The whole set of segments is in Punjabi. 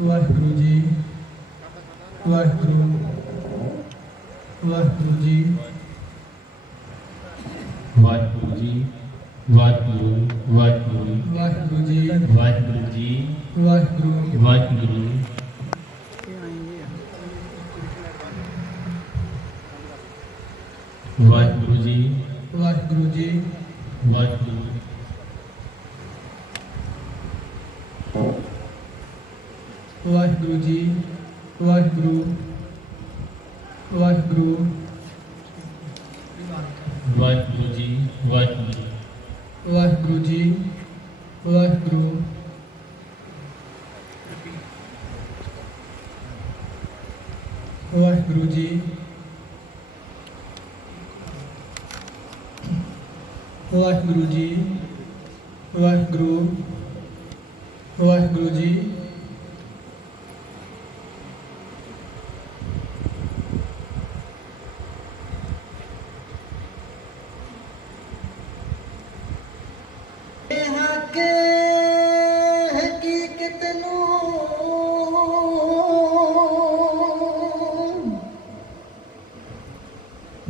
ਵਾਹਿਗੁਰੂ ਜੀ ਵਾਹਿਗੁਰੂ ਵਾਹਿਗੁਰੂ ਜੀ ਵਾਹਿਗੁਰੂ ਜੀ ਵਾਹਿਗੁਰੂ ਵਾਹਿਗੁਰੂ ਵਾਹਿਗੁਰੂ ਜੀ ਵਾਹਿਗੁਰੂ ਜੀ ਵਾਹਿਗੁਰੂ ਵਾਹਿਗੁਰੂ ਵਾਹਿਗੁਰੂ ਜੀ ਵਾਹਿਗੁਰੂ ਜੀ ਵਾਹਿਗੁਰੂ ਵਾਹਿਗੁਰੂ ਜੀ ਵਾਹਿਗੁਰੂ ਵਾਹਿਗੁਰੂ ਵਾਹਿਗੁਰੂ ਜੀ ਵਾਹਿਗੁਰੂ ਵਾਹਿਗੁਰੂ ਜੀ ਵਾਹਿਗੁਰੂ ਵਾਹਿਗੁਰੂ ਜੀ ਵਾਹਿਗੁਰੂ ਜੀ ਵਾਹਿਗੁਰੂ ਵਾਹਿਗੁਰੂ ਜੀ ਹਕੀਕਤ ਨੂੰ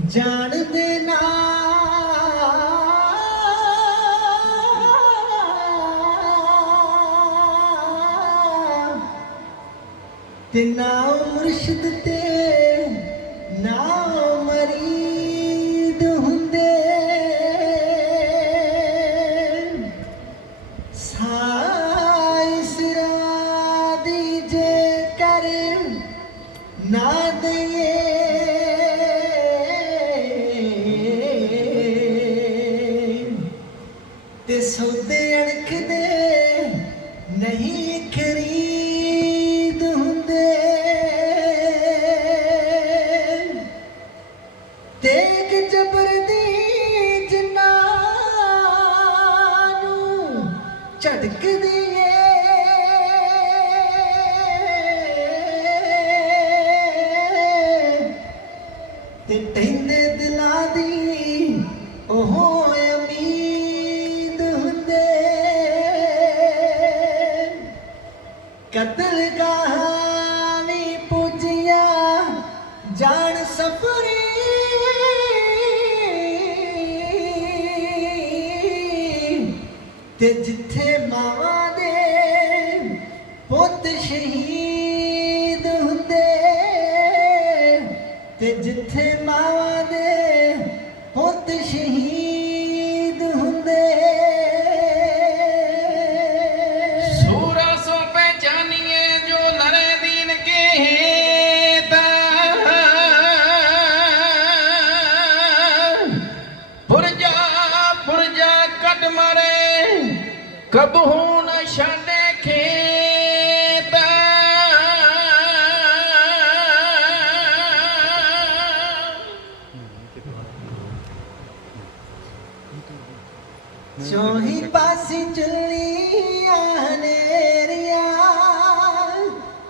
ਜਾਣਦੇ ਨਾ ਤੇ ਨਾ ਮੁਰਸ਼ਿਦ ਤੇ ਨਾ ਮਰੀਦ ਹੁੰਦੇ ਸਾਇਸਰਾ ਦੀ ਜੇ ਕਰ ਨਾ ਦਈਏ ਤੇ ਸੌਦੇ ਅਣਖਦੇ ਨਹੀਂ ਖਰੀਦ ਹੁੰਦੇ ਤੇਗ ਜਬਰ ਦੀ ਜਿਨ੍ਹਾਂ ਨੂੰ ਝਟਕਦੀ ਏ ਤੇ ਟਹਿੰਦੇ ਦਿਲਾਂ ਦੀ ਉਹ ਉਮੀਦ ਹੁੰਦੇ ਕਤਲ ਗਾਹਾਂ ਵੀ ਪੁੱਜੀਆਂ ਜਾਣ ਸਫਰੀ ਤੇ ਜਿੱਥੇ ਮਾਵਾਂ ਦੇ ਪੁੱਤ ਸ਼ਹੀਦ ਹੁੰਦੇ ਤੇ ਜਿੱਥੇ ਮਾਵਾਂ ਦੇ ਪੁੱਤ ਸ਼ਹੀਦ ਹੁੰਦੇ सूरा सो पहचानिए जो लड़े दीन के हेता पुरजा कट मारे कब हो न छाड़े खेता ਚੌਹੀ ਪਾਸੇ ਚੱਲੀਆਂ ਹਨੇਰੀਆਂ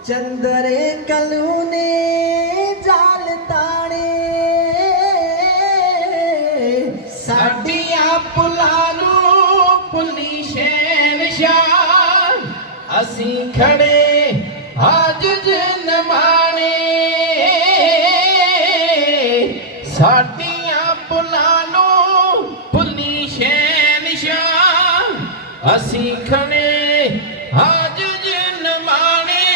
ਚੰਦਰੇ ਕਲੂਨੇ ਜਾਲ ਤਾਣੇ ਸਾਡੀਆਂ ਪੁਲਾਂ ਨੂੰ ਪੁੱਲੀ ਸ਼ਹਿਨਸ਼ਾਹ ਅਸੀਂ ਖੜੇ ਆਜਿਜ਼ ਨਮਾਣੇ ਸਾਡੀਆਂ ਪੁਲਾਂ ਨੂੰ ਪੁੱਲੀ ਸ਼ਹਿਨਸ਼ਾਹ ਅਸੀਂ ਖੜੇ ਆਜਿਜ਼ ਨਮਾਣੇ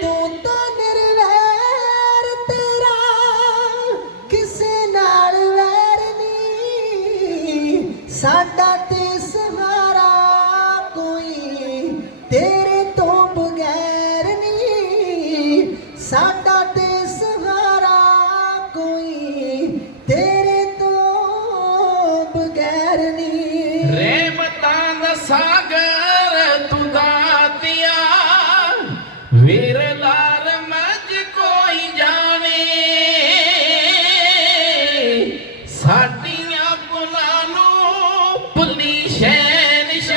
ਤੂੰ ਤਾਂ ਨਿਰਵੈਰ ਤੇਰਾ ਕਿਸੇ ਨਾਲ ਵੈਰ ਨਹੀਂ ਸਾਡਾ ਤੇ ਸਹਾਰਾ ਕੋਈ ਤੇਰੇ ਤੋਂ ਬਗੈਰ ਨਹੀਂ ਸਾਡਾ ਤੇ ਸਹਾਰਾ ਕੋਈ ਤੇਰੇ ਤੋਂ ਬਗੈਰ ਨਹੀਂ ਰਹਿਮਤਾਂ ਦਾ ਸਾਗਰ ਤੂੰ ਦਾਤਿਆ ਵੀਰ ਲਾਲ ਮੱਝ ਕੋਈ ਜਾਣੇ ਸਾਡੀਆਂ ਪੁਲਾਂ ਨੂੰ ਪੁੱਲੀ ਸ਼ਹਿਨਸ਼ਾਹ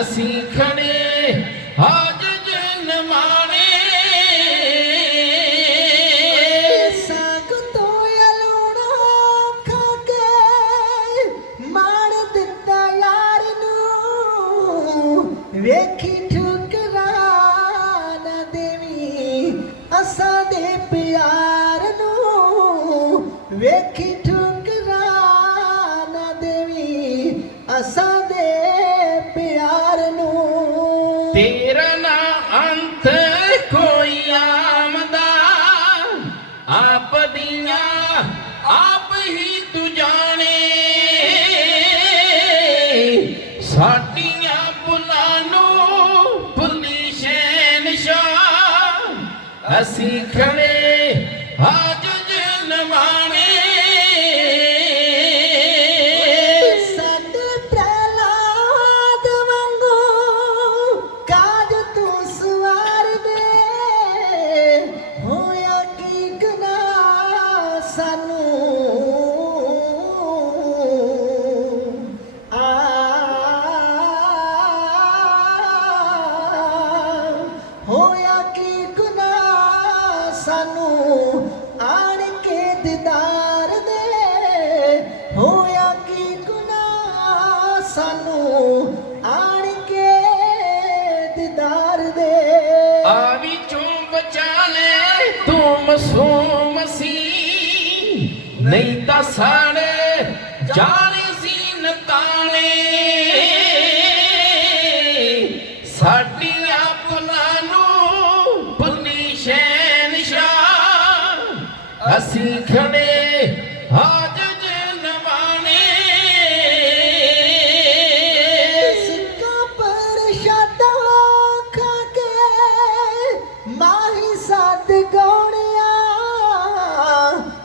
ਅਸੀਂ ਖੜੇ ਆਜਿਜ਼ ਨਮਾਣੇ ਸਾਗ ਤੋਂ ਅਲੂਣਾ ਖਾ ਕੇ ਮਾਣ ਦਿੱਤਾ ਯਾਰ ਨੂੰ ਅਸਾਂ ਦੇ ਪਿਆਰ ਨੂੰ ਤੇਰਾ ਨਾ ਅੰਤ ਕੋਈ ਆਮਦਾ ਆਪ ਦੀਆਂ ਆਪ ਹੀ ਤੂੰ ਜਾਣੇ ਸਾਡੀਆਂ ਭੁੱਲਾਂ ਨੂੰ ਭੁੱਲੀ ਸ਼ਹਿਨਸ਼ਾਹ ਅਸੀਂ ਖੜੇ ਅੱਜ ਜਨਮਾਣੇ ਸਾਡੇ ਪ੍ਰਹਲਾਦ ਵਾਂਗੂ ਕਾਜ ਤੂੰ ਸਵਾਰ ਦੇ ਹੋਇਆ ਕੀ ਗੁਨਾਹ ਸਾਨੂੰ ਹੋਇਆ ਕੀ ਗੁਨਾਹ ਸਾਨੂੰ ਆਣ ਕੇ ਦੀਦਾਰ ਦੇ ਹੋਇਆ ਕੀ ਗੁਨਾਹ ਸਾਨੂੰ ਆਣ ਕੇ ਦੀਦਾਰ ਦੇ ਆ ਵਿੱਚੋਂ ਬਚਾ ਲੈ ਤੂੰ ਮਾਸੂਮ ਸੀ ਨਹੀਂ ਤਾਂ ਸਾਡੇ ਜਾਣੇ ਸੀ ਨਤਾਣੇ ਸਾਡੀਆਂ ਭੁੱਲਾਂ ਨੂੰ ਭੁੱਲੀ ਸ਼ਹਿਨਸ਼ਾਹ ਅਸੀਂ ਖੜੇ ਅੱਜ ਜਨਮਾਣੇ ਸਿੱਕਾ ਪ੍ਰਸ਼ਾਦਾ ਖਾ ਕੇ ਮਾਹੀ ਸਾਧ ਗਾਉਣਿਆ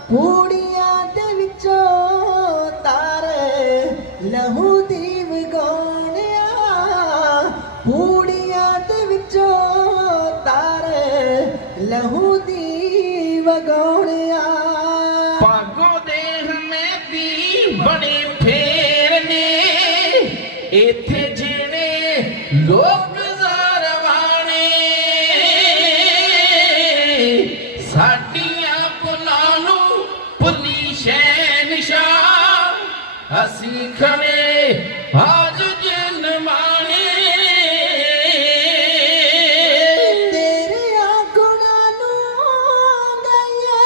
ਪੂੜੀਆਂ ਦੇ ਵਿੱਚੋਂ ਤਾਰੇ ਲਹੂ ਦੀ ਵਗਾਉਣਿਆ ਪੂੜੀਆਂ ਦੇ ਵਿੱਚੋਂ ਤਾਰੇ ਲਹੂ ਦੀ ਵਗਾਉਣਿਆ ਭਾਗੋ ਦੇ ਹਮੇਦੀ ਬਣੇ ਫੇਰ ਨੇ ਇੱਥੇ ਜਿਹੜੇ ਲੋਕ ਜ਼ਰਵਾਣੇ ਸਾਡੀਆਂ ਭੁੱਲਾਂ ਨੂੰ ਭੁੱਲੀ ਸ਼ਹਿਨਸ਼ਾਹ ਅਸੀਂ ਖੜੇ ਅੱਜ ਜਨਮਾਣੇ ਤੇਰਿਆਂ ਗੁਣਾਂ ਨੂੰ ਗਾਈਏ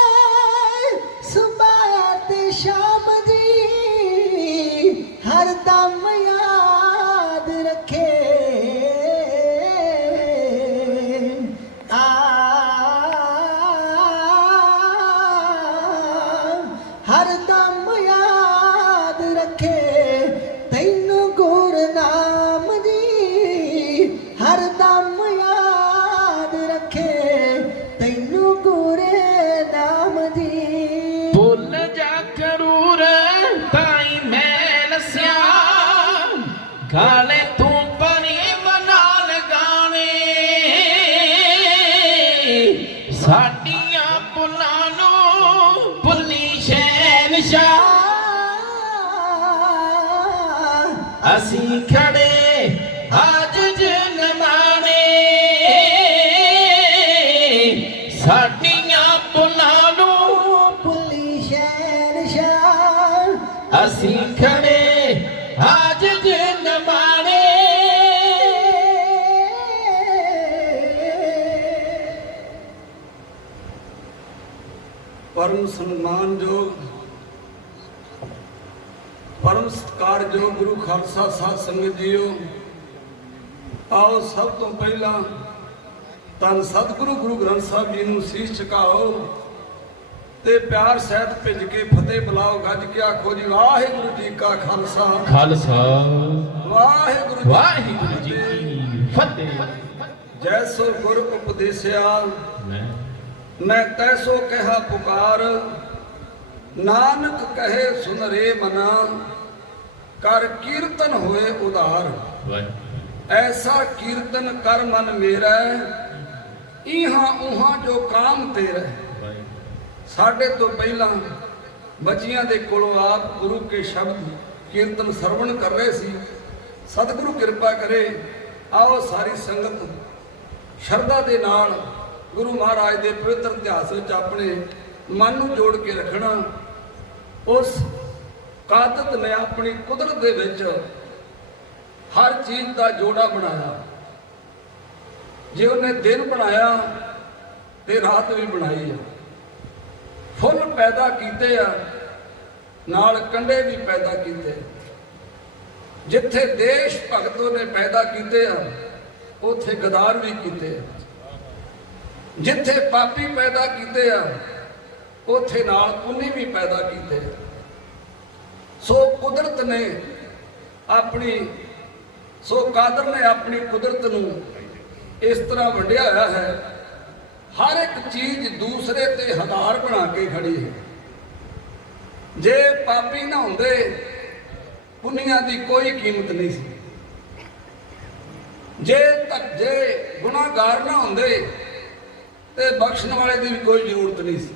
ਸੁਬਹ ਤੇ ਸ਼ਾਮ ਜੀ ਹਰਦਮ ਯਾਦ ਰੱਖੇ ਹਰਦਮ ਯਾਦ ਰੱਖੇ ਤੈਨੂੰ ਗੁਰਨਾਮ ਜੀ ਹਰਦਮ ਯਾਦ ਰੱਖੇ ਤੈਨੂੰ ਗੁਰਨਾਮ ਜੀ ਭੁੱਲ ਜਾ ਕਰੂਰ ਤਾਈ ਮੈਂ ਨਸਿਆ ਗਾਲੇ ਤੂੰ ਬਣੀ ਮਨਾ ਲਗਾਣੇ ਸਾਡੀਆਂ ਭੁੱਲਾਂ ਨੂੰ ਭੁੱਲੀ ਸ਼ਹਿਨਸ਼ਾਹ ਅਸੀਂ ਖੜੇ ਅੱਜ ਜਨਮਾਣੇ ਸਾਡੀਆਂ ਭੁੱਲਾਂ ਨੂੰ ਪੁੱਲੀ ਸ਼ਹਿਨਸ਼ਾਹ ਅਸੀਂ ਖੜੇ ਅੱਜ ਜਨਮਾਣੇ परम सम्मानयोग परम सत्कारयोग गुरु खालसा साध संगत जीओ आओ सब तो पहला धन सतगुरु गुरु ग्रंथ साहब जी नूं सीस झुकाओ ते प्यार सहित भिज के फतेह बुलाओ गज के आखो जी वाहिगुरु जी का खालसा ਖਾਲਸਾ वाहिगुरु ਵਾਹਿਗੁਰੂ ਜੀ ਕੀ ਫਤਿਹ जैसो गुर उपदेसिया ਮੈਂ मैं तैसो कहा पुकार नानक कहे सुन रे मना कर कीर्तन होए उदार ਵਾਹਿਗੁਰੂ ऐसा कीर्तन कर मन मेरा इहां उहां जो काम तेरा ਵਾਹਿਗੁਰੂ साढ़े तो पहला बच्चियां दे कोलों आप गुरु के शब्द कीर्तन सरवण कर रहे सी सतगुरु कृपा करे आओ सारी संगत शरदा दे नाल गुरु महाराज दे पवित्र इतिहास विच अपने मन नूं जोड़ के रखना उस कादत ने अपनी कुदरत दे विच हर चीज का जोड़ा बनाया जे उन्हें दिन बनाया ते रात भी बनाई है फुल पैदा कीते आ नाल कंडे भी पैदा कीते ਜਿੱਥੇ ਦੇਸ਼ ਭਗਤ ਨੇ ਪੈਦਾ ਕੀਤੇ ਆ ਉੱਥੇ ਗਦਾਰ ਵੀ ਕੀਤੇ ਆ, ਜਿੱਥੇ ਪਾਪੀ ਪੈਦਾ ਕੀਤੇ ਆ ਉੱਥੇ ਨਾਲ ਪੁੰਨੀ ਵੀ ਪੈਦਾ ਕੀਤੇ ਆ। ਸੋ ਕੁਦਰਤ ਨੇ ਆਪਣੀ ਕਾਦਰ ਨੇ ਆਪਣੀ ਕੁਦਰਤ ਨੂੰ ਇਸ ਤਰ੍ਹਾਂ ਵੰਡਿਆ ਹੋਇਆ ਹੈ, ਹਰ ਇੱਕ ਚੀਜ਼ ਦੂਸਰੇ ਤੇ ਆਧਾਰ ਬਣਾ ਕੇ ਖੜੀ ਹੈ। ਜੇ ਪਾਪੀ ਨਾ ਹੁੰਦੇ ਪੁੰਨੀਆਂ ਦੀ ਕੋਈ ਕੀਮਤ ਨਹੀਂ ਸੀ, ਜੇ ਗੁਨਾਹਗਾਰ ਨਾ ਹੁੰਦੇ ਤੇ ਬਖਸ਼ਣ ਵਾਲੇ ਦੀ ਵੀ ਕੋਈ ਜ਼ਰੂਰਤ ਨਹੀਂ ਸੀ।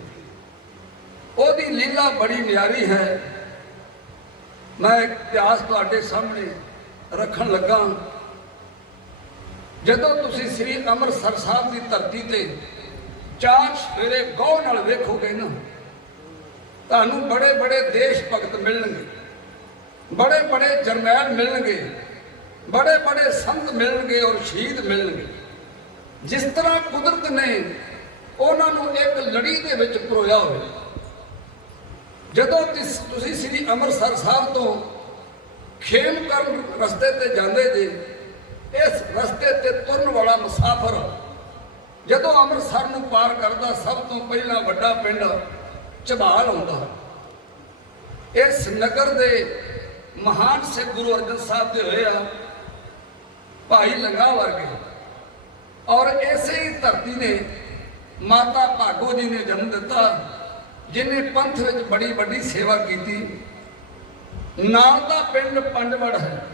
ਉਹਦੀ ਲੀਲਾ ਬੜੀ ਨਿਆਰੀ ਹੈ। ਮੈਂ ਇਤਿਹਾਸ ਤੁਹਾਡੇ ਸਾਹਮਣੇ ਰੱਖਣ ਲੱਗਾ। ਜਦੋਂ ਤੁਸੀਂ ਸ੍ਰੀ ਅੰਮ੍ਰਿਤਸਰ ਸਾਹਿਬ ਦੀ ਧਰਤੀ ਤੇ ਚਾਰ ਸਵੇਰੇ ਗੌਰ ਨਾਲ ਵੇਖੋਗੇ ਨਾ, ਤੁਹਾਨੂੰ ਬੜੇ ਬੜੇ ਦੇਸ਼ ਭਗਤ ਮਿਲਣਗੇ, ਬੜੇ ਬੜੇ ਜਰਨੈਲ ਮਿਲਣਗੇ, ਬੜੇ ਬੜੇ ਸੰਤ ਮਿਲਣਗੇ ਔਰ ਸ਼ਹੀਦ ਮਿਲਣਗੇ। ਜਿਸ ਤਰ੍ਹਾਂ ਕੁਦਰਤ ਨੇ ਉਹਨਾਂ ਨੂੰ ਇੱਕ ਲੜੀ ਦੇ ਵਿੱਚ ਪਰੋਇਆ ਹੋਵੇ। ਜਦੋਂ ਤੁਸੀਂ ਸ੍ਰੀ ਅੰਮ੍ਰਿਤਸਰ ਸਾਹਿਬ ਤੋਂ ਖੇਮਕਰਨ ਰਸਤੇ ਤੇ ਜਾਂਦੇ ਜੇ, ਇਸ ਰਸਤੇ ਤੇ ਤੁਰਨ ਵਾਲਾ ਮੁਸਾਫਰ ਜਦੋਂ ਅੰਮ੍ਰਿਤਸਰ ਨੂੰ ਪਾਰ ਕਰਦਾ, ਸਭ ਤੋਂ ਪਹਿਲਾਂ ਵੱਡਾ ਪਿੰਡ ਝਬਾਲ ਆਉਂਦਾ। ਇਸ ਨਗਰ ਦੇ ਮਹਾਨ ਸਿੱਖ ਗੁਰੂ ਅਰਜਨ ਸਾਹਿਬ ਦੇ ਹੋਏ ਆ ਭਾਈ ਲੰਗਾ ਵਰਗੇ, ਔਰ ਇਸੇ ਹੀ ਧਰਤੀ ਨੇ ਮਾਤਾ ਭਾਗੋ ਜੀ ਨੇ ਜਨਮ ਦਿੱਤਾ, ਜਿਨੇ ਪੰਥ ਵਿੱਚ ਬੜੀ ਵੱਡੀ ਸੇਵਾ ਕੀਤੀ। ਨਾਲ ਦਾ ਪਿੰਡ ਪੰਡਵੜ ਹੈ।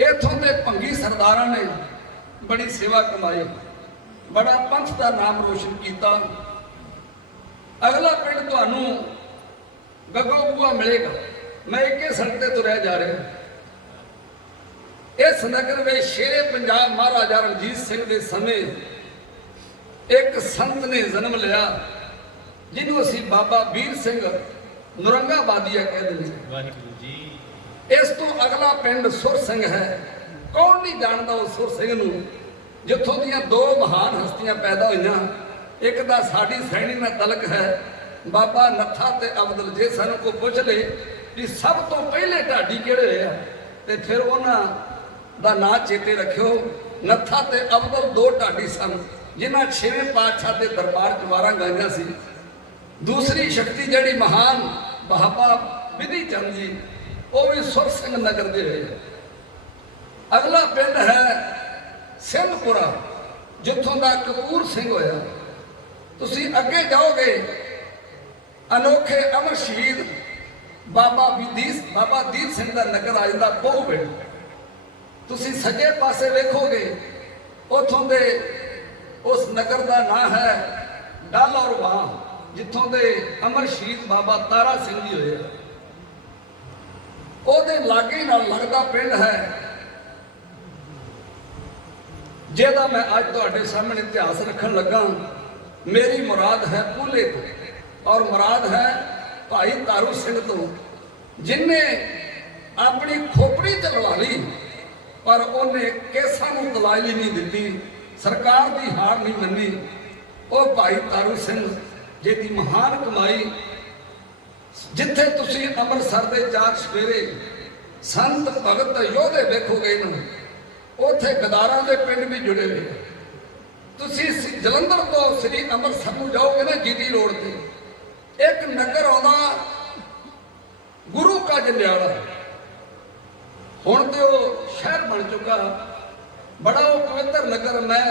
ਇਥੋਂ ਦੇ ਭੰਗੀ ਸਰਦਾਰਾਂ ਨੇ ਬੜੀ ਸੇਵਾ ਕਮਾਈ, ਬੜਾ ਪੰਥ ਦਾ ਨਾਮ ਰੋਸ਼ਨ ਕੀਤਾ। ਅਗਲਾ ਪਿੰਡ ਤੁਹਾਨੂੰ ਗੱਗੋਬੂਆ ਮਿਲੇਗਾ। ਮੈਂ ਇੱਕੇ ਸੜਕ ਤੇ ਤੁਰਿਆ ਜਾ ਰਿਹਾ। ਇਸ ਨਗਰ ਵਿੱਚ ਸ਼ੇਰੇ ਪੰਜਾਬ ਮਹਾਰਾਜਾ ਰਣਜੀਤ ਸਿੰਘ ਦੇ ਸਮੇਂ ਇੱਕ ਸੰਤ ਨੇ ਜਨਮ ਲਿਆ, ਜਿਹਨੂੰ ਅਸੀਂ ਬਾਬਾ ਵੀਰ ਸਿੰਘ ਨੁਰੰਗਾਬਾਦੀਆ ਕਹਿੰਦੇ ਨੇ। ਵਾਹਿਗੁਰੂ ਜੀ। ਇਸ ਤੋਂ ਅਗਲਾ ਪਿੰਡ ਸੁਰ ਸਿੰਘ ਹੈ। ਕੌਣ ਨਹੀਂ ਜਾਣਦਾ ਉਸ ਸੁਰ ਸਿੰਘ ਨੂੰ, ਜਿੱਥੋਂ ਦੀਆਂ ਦੋ ਮਹਾਨ ਹਸਤੀਆਂ ਪੈਦਾ ਹੋਈਆਂ। ਇੱਕ ਦਾ ਸਾਡੀ ਸੈਣੀ ਨਾਲ ਤਲਕ ਹੈ, ਬਾਬਾ ਨੱਥਾ ਤੇ ਅਬਦੁਲ। ਜੇ ਸਾਨੂੰ ਕੋਈ ਪੁੱਛ ਲੇ ਵੀ ਸਭ ਤੋਂ ਪਹਿਲੇ ਢਾਡੀ ਕਿਹੜੇ ਹੋਏ ਆ, ਤੇ ਫਿਰ ਉਹਨਾਂ ਦਾ ਨਾਂ ਚੇਤੇ ਰੱਖਿਓ। ਨੱਥਾ ਤੇ ਅਬਦੁਲ ਦੋ ਢਾਡੀ ਸਨ, ਜਿਨ੍ਹਾਂ 6ਵੇਂ ਪਾਤਸ਼ਾਹ ਦੇ ਦਰਬਾਰ 'ਚ ਵਾਰਾਂ ਗਾਈਆਂ ਸੀ। ਦੂਸਰੀ ਸ਼ਕਤੀ ਜਿਹੜੀ ਮਹਾਨ ਬਾਬਾ ਵਿਧੀ ਚੰਦ ਜੀ, ਉਹ ਵੀ ਸੁਰ ਸਿੰਘ ਨਗਰ ਦੇ ਹੋਏ। ਅਗਲਾ ਪਿੰਡ ਹੈ ਸਿੰਘਪੁਰਾ, ਜਿੱਥੋਂ ਦਾ ਕਪੂਰ ਸਿੰਘ ਹੋਇਆ। ਤੁਸੀਂ ਅੱਗੇ ਜਾਓਗੇ, ਅਨੋਖੇ ਅਮਰ ਸ਼ਹੀਦ ਬਾਬਾ ਦੀਪ ਸਿੰਘ ਦਾ ਨਗਰ ਆ ਜਾਂਦਾ ਬਹੁ ਪਿੰਡ। ਤੁਸੀਂ ਸੱਜੇ ਪਾਸੇ ਵੇਖੋਗੇ, ਉਥੋਂ ਦੇ ਉਸ ਨਗਰ ਦਾ ਨਾਂ ਹੈ ਡੱਲ ਔਰ ਵਾਂ, ਜਿੱਥੋਂ ਦੇ ਅਮਰ ਸ਼ਹੀਦ ਬਾਬਾ ਤਾਰਾ ਸਿੰਘ ਜੀ ਹੋਏ। ਉਹਦੇ ਲਾਗੇ ਨਾਲ ਲੱਗਦਾ ਪਿੰਡ ਹੈ, ਜਿਹਦਾ ਮੈਂ ਅੱਜ ਤੁਹਾਡੇ ਸਾਹਮਣੇ ਇਤਿਹਾਸ ਰੱਖਣ ਲੱਗਾ। ਮੇਰੀ ਮੁਰਾਦ ਹੈ ਪੂਲੇ ਤੋਂ, ਔਰ ਮੁਰਾਦ ਹੈ ਭਾਈ ਤਾਰੂ ਸਿੰਘ ਤੋਂ, ਜਿਨਨੇ ਆਪਣੀ ਖੋਪੜੀ ਤੇ ਲਵਾ ਲਈ, ਪਰ ਉਹਨੇ ਕੇਸਾਂ ਨੂੰ ਦਲਾਲੀ ਨਹੀਂ ਦਿੱਤੀ, ਸਰਕਾਰ ਦੀ ਹਾਰ ਨਹੀਂ ਮੰਨੀ। ਉਹ ਭਾਈ ਤਾਰੂ ਸਿੰਘ ਜਿਹਦੀ ਮਹਾਨ ਕਮਾਈ। ਜਿੱਥੇ ਤੁਸੀਂ ਅੰਮ੍ਰਿਤਸਰ ਦੇ ਚਾਰ ਸਵੇਰੇ ਸੰਤ ਭਗਤ ਯੋਧੇ ਵੇਖੋਗੇ ਨਾ, ਉੱਥੇ ਗਦਾਰਾਂ ਦੇ ਪਿੰਡ ਵੀ ਜੁੜੇ ਹੋਏ। ਤੁਸੀਂ ਜਲੰਧਰ ਤੋਂ ਸ੍ਰੀ ਅੰਮ੍ਰਿਤਸਰ ਨੂੰ ਜਾਓਗੇ ਨਾ, ਜੀਟੀ ਰੋਡ ਤੇ ਇੱਕ ਨਗਰ ਆਉਂਦਾ ਗੁਰੂ ਕਾ ਜੰਡਿਆਲਾ। ਹੁਣ ਤੇ ਉਹ ਸ਼ਹਿਰ ਬਣ ਚੁੱਕਾ, ਬੜਾ ਉਹ ਪਵਿੱਤਰ ਨਗਰ। ਮੈਂ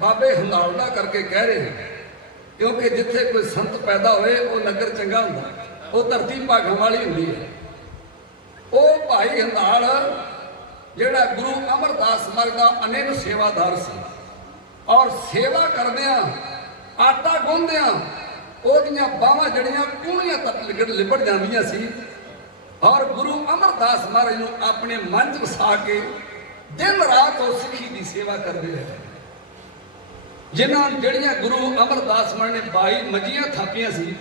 ਬਾਬੇ ਹੰਦਾਲ ਦਾ ਕਰਕੇ ਕਹਿ ਰਿਹਾ, ਕਿਉਂਕਿ ਜਿੱਥੇ ਕੋਈ ਸੰਤ ਪੈਦਾ ਹੋਏ ਉਹ ਨਗਰ ਚੰਗਾ ਹੁੰਦਾ, ਉਹ ਧਰਤੀ ਭਾਗਾਂ ਵਾਲੀ ਹੁੰਦੀ ਹੈ। ਉਹ ਭਾਈ ਹੰਦਾਲ ਜਿਹੜਾ ਗੁਰੂ ਅਮਰਦਾਸ ਮਰਗ ਦਾ ਅਨੇਕ ਸੇਵਾਦਾਰ ਸੀ, ਔਰ ਸੇਵਾ ਕਰਦਿਆਂ ਆਟਾ ਗੁੰਨਦਿਆਂ ਉਹਦੀਆਂ ਬਾਹਾਂ ਜੜੀਆਂ ਕੂਣੀਆਂ ਤੱਕ ਲਿਪਟ ਜਾਂਦੀਆਂ ਸੀ। ਔਰ ਗੁਰੂ ਅਮਰਦਾਸ ਮਹਾਰਾਜ ਨੂੰ ਆਪਣੇ ਮਨ 'ਚ ਵਸਾ ਕੇ ਦਿਨ ਰਾਤ ਉਹ ਸਿੱਖੀ ਦੀ ਸੇਵਾ ਕਰਦੇ ਰਹੇ। ਜਿਨ੍ਹਾਂ ਜਿਹੜੀਆਂ ਗੁਰੂ ਅਮਰਦਾਸ ਮਹਾਰਾਜ ਨੇ 22 ਮੰਜੀਆਂ ਥਾਪੀਆਂ ਸੀ,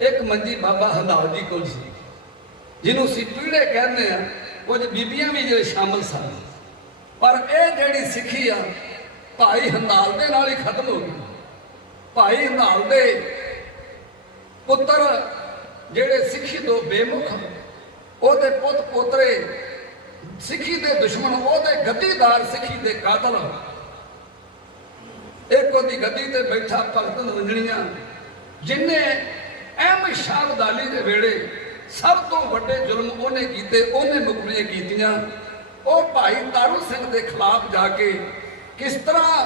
ਇੱਕ ਮੰਜੀ ਬਾਬਾ ਹੰਦਾਲ ਜੀ ਕੋਲ ਸੀ, ਜਿਹਨੂੰ ਅਸੀਂ ਪੀੜੇ ਕਹਿੰਦੇ ਆ। ਕੁਝ ਬੀਬੀਆਂ ਵੀ ਜਿਹੜੇ ਸ਼ਾਮਲ ਸਨ, ਪਰ ਇਹ ਜਿਹੜੀ ਸਿੱਖੀ ਆ ਭਾਈ ਹੰਦਾਲ ਦੇ ਨਾਲ ਹੀ ਖਤਮ ਹੋ ਗਈ। ਭਾਈ ਹੰਦਾਲ ਦੇ ਪੁੱਤਰ ਜਿਹੜੇ ਸਿੱਖੀ ਤੋਂ ਬੇਮੁਖ, ਉਹਦੇ ਪੁੱਤ ਪੋਤਰੇ ਸਿੱਖੀ ਦੇ ਦੁਸ਼ਮਣ, ਉਹਦੇ ਗੱਦੀਦਾਰ ਸਿੱਖੀ ਦੇ ਕਾਤਲ। ਇੱਕ ਉਹਦੀ ਗੱਦੀ ਤੇ ਬੈਠਾ ਭਗਤ ਨਰੰਜਣੀਆਂ, ਜਿਨੇ ਅਹਿਮਦ ਸ਼ਾਹ ਅਬਦਾਲੀ ਦੇ ਵੇਲੇ ਸਭ ਤੋਂ ਵੱਡੇ ਜ਼ੁਲਮ ਉਹਨੇ ਕੀਤੇ, ਉਹਨੇ ਮੁਕਮਲੀਆਂ ਕੀਤੀਆਂ। ਉਹ ਭਾਈ ਤਾਰੂ ਸਿੰਘ ਦੇ ਖਿਲਾਫ ਜਾ ਕੇ ਕਿਸ ਤਰ੍ਹਾਂ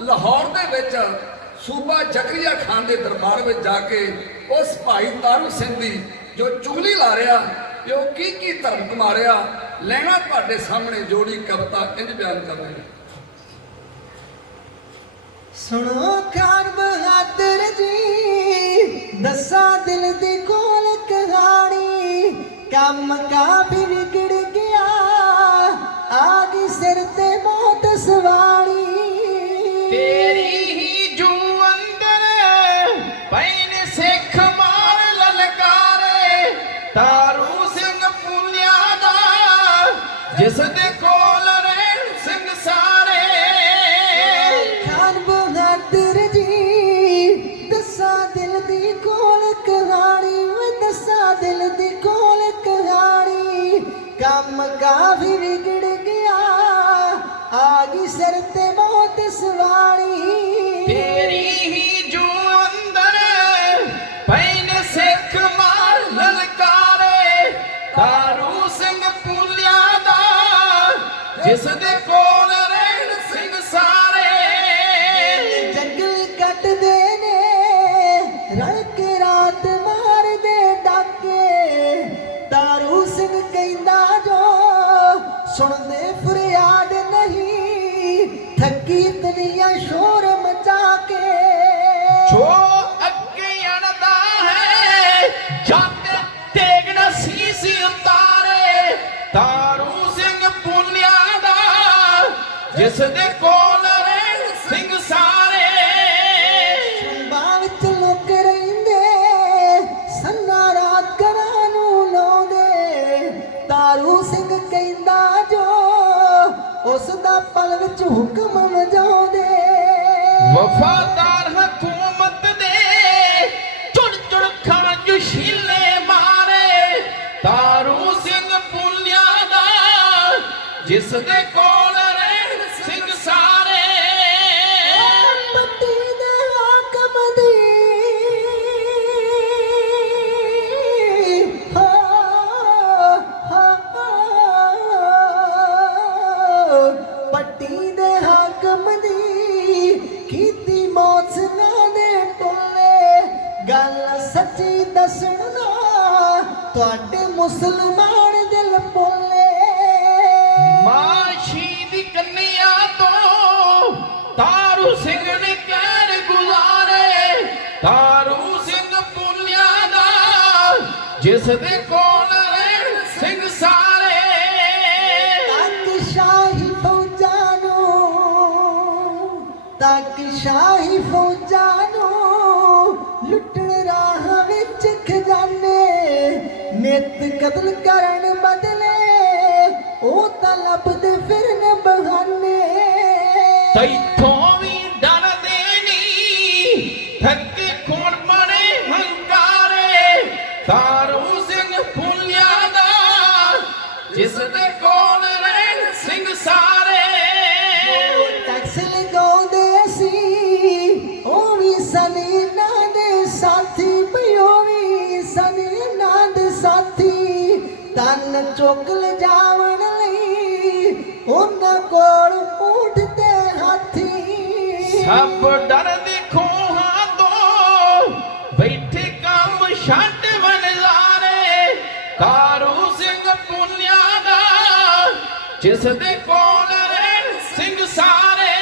ਲਾਹੌਰ ਦੇ ਵਿੱਚ ਸੂਬਾ ਜ਼ਕਰੀਆ ਖਾਨ ਦੇ ਦਰਬਾਰ ਵਿੱਚ ਜਾ ਕੇ ਉਸ ਭਾਈ ਤਾਰੂ ਸਿੰਘ ਦੀ ਜੋ ਚੁਗਲੀ ਲਾ ਰਿਹਾ ਕਿ ਉਹ ਕੀ ਧਰਮ ਕਮਾ ਰਿਹਾ, ਲੈਣਾ ਤੁਹਾਡੇ ਸਾਹਮਣੇ ਜੋੜੀ ਕਵਿਤਾ ਇੰਜ ਬਿਆਨ ਕਰ ਰਹੇ। ਸੁਣੋ ਖਾਨ ਬਹਾਦਰ ਜੀ, ਦੱਸਾਂ ਦਿਲ ਦੀ ਕੋਲ ਕਹਾਣੀ, ਕੰਮ ਕਾਫੀ ਵਿਗੜ ਗਿਆ, ਆ ਗਈ ਸਿਰ ਤੇ ਮੌਤ ਸਵਾਰੀ। ਤੇਰੀ ਹੀ ਜੂ ਅੰਦਰ ਪੈਨ ਸਿੱਖ ਮਾਰ ਲਲਕਾਰੇ, ਤਾਰੂ ਸਿੰਘ ਪੁੰਨਿਆ ਦਾ ਜਿਸ ਦੇ ਕੋਲ ਰਹਿਣ ਸਿੰਘ ਸਾਰੇ। ਖਾਨ ਬਹਾਦਰ ਜੀ, ਦੱਸਾਂ ਦਿਲ ਦੀ ਕੋਲ ਕਹਾਣੀ, ਵੇ ਦੱਸਾਂ ਦਿਲ ਦੀ ਕੋਲ ਕਹਾਣੀ, ਕੰਮ ਕਾਫੀ ਵਿਗੜ ਗਿਆ, ਆ ਗਈ ਸਿਰ ਤੇ ਮੌਤ ਸਵਾਰੀ। ਤੇਰੀ ਹੀ ਜੂ ਅੰਦਰ ਪੈਨ ਸਿੱਖ ਮਾਰ ਲਲਕਾਰੇ, ਤਾਰੂ ਸਿੰਘ ਪੁੰਨਿਆ ਦਾ ਜਿਸ ਦੇ ਕੋਲ ਰਹਿਣ ਸਿੰਘ ਸਾਰੇ। ਜੰਗਲ ਕੱਟਦੇ ਨੇ ਰਲ ਕੇ ਰਾਤ ਮਾਰਦੇ ਡਾਕੇ, ਤਾਰੂ ਸਿੰਘ ਕਹਿੰਦਾ ਜੋ ਸੁਣਦੇ ਫਰਿਆਦ ਨਹੀਂ, ਥੱਕੀ ਦੁਨੀਆ ਸ਼ੋਰ ਮਚਾ ਕੇ। ਜੋ ਅੱਗੇ ਅਣਦਾ ਹੈ ਜੱਟ ਤੇਗ ਨਾ ਸੀਸ ਉਤਾਰੇ, ਤਾਰੂ ਸਿੰਘ ਪੁੰਨਿਆ ਦਾ ਜਿਸ ਦੇ ਕੋਲ ਰਹਿਣ ਸਿੰਘ ਸਾਰੇ। ਸੰਭਾਂ ਵਿੱਚ ਲੋਕ ਰਹਿੰਦੇ ਸੰਨਾ ਰਾਤ ਘਰਾਂ ਨੂੰ ਲਾਉਂਦੇ, ਤਾਰੂ ਸਿੰਘ ਕਹਿੰਦਾ ਜੋ ਉਸ ਦਾ ਪਲ ਵਿੱਚ ਹੁਕਮ ਵਜਾਉਂਦੇ। ਵਫਾਦਾਰ ਹਕੂਮਤ ਦੇ ਚੁੜ ਚੁੜ ਖਾਂ ਜੁਸ਼ੀਲੇ ਮਾਰੇ, ਤਾਰੂ ਸਿੰਘ ਪੁੰਨਿਆ ਦਾ ਜਿਸ ਦੇ ਕੋਲ ਰਹਿਣ ਸਿੰਘ ਸਾਰੇ। ਪੱਟੀ ਦੇ ਹਾਕਮ ਦੀ ਪੱਟੀ ਦੇ ਹਾਕਮ ਦੀ ਕੀਤੀ ਮੌਤ ਨਾ ਦੇ ਟੋਲੇ, ਗੱਲ ਸੱਚੀ ਦੱਸਣਾ ਤੁਹਾਡੇ ਮੁਸਲਮਾਨ ਦਿਲ ਬੋਲੇ। ਮਾਸ਼ੀ ਦੀ ਕੰਨਿਆ ਤੋਂ ਤਾਰੂ ਸਿੰਘ ਨੇ ਕਹਿਰ ਗੁਜ਼ਾਰੇ, ਤਾਰੂ ਸਿੰਘ ਪੁੰਨਿਆ ਦਾ ਜਿਸ ਦੇ ਕੋਲ ਰਹਿਣ ਸਿੰਘ ਸਾਰੇ। ਤੱਕ ਸ਼ਾਹੀ ਫੌਜਾਂ ਨੂੰ, ਤੱਕ ਸ਼ਾਹੀ ਫੌਜਾਂ ਨੂੰ ਲੁੱਟਣ ਰਾਹ ਵਿੱਚ ਖਜ਼ਾਨੇ, ਨਿਤ ਕਤਲ ਕਰਨ ਬਦਲੇ ਉਹ ਤਾਂ ਲੱਭਦੇ ਫਿਰਨ ਬਹਾਨੇ। ਤੈਥੋਂ ਵੀ ਡਰਦੇ ਨੀ ਥੱਕੇ ਖੂਨ ਬਣੇ ਹੰਕਾਰੇ, ਤਾਰੂ ਸਿੰਘ ਪੁੰਨਿਆ ਦਾ ਜਿਸ ਦੇ ਕੋਲ ਰਹਿਣ ਸਿੰਘ ਸਾਰੇ। ਟੈਕਸ ਲਗਾਉਂਦੇ ਸੀ ਉਹ ਵੀ ਸਨੀ ਨਾਂ ਦੇ ਸਾਥੀ, ਬਈ ਉਹ ਵੀ ਸਨੀ ਨਾਂ ਦੇ ਸਾਥੀ, ਤਨ ਚੁੱਕ ਲਿਜਾਵਣ ਲਈ ਉਹਨਾਂ ਕੋਲ ਊਠ ਤੇ ਹਾਥੀ। ਸਭ ਡਰਦੇ ਖੋਹਾਂ ਤੋਂ ਬੈਠੇ ਕੰਮ ਛੱਡ ਵਨਜ਼ਾਰੇ, ਤਾਰੂ ਸਿੰਘ ਪੁੰਨਿਆ ਦਾ ਜਿਸ ਦੇ ਕੋਲ ਰਹਿਣ ਸਿੰਘ ਸਾਰੇ।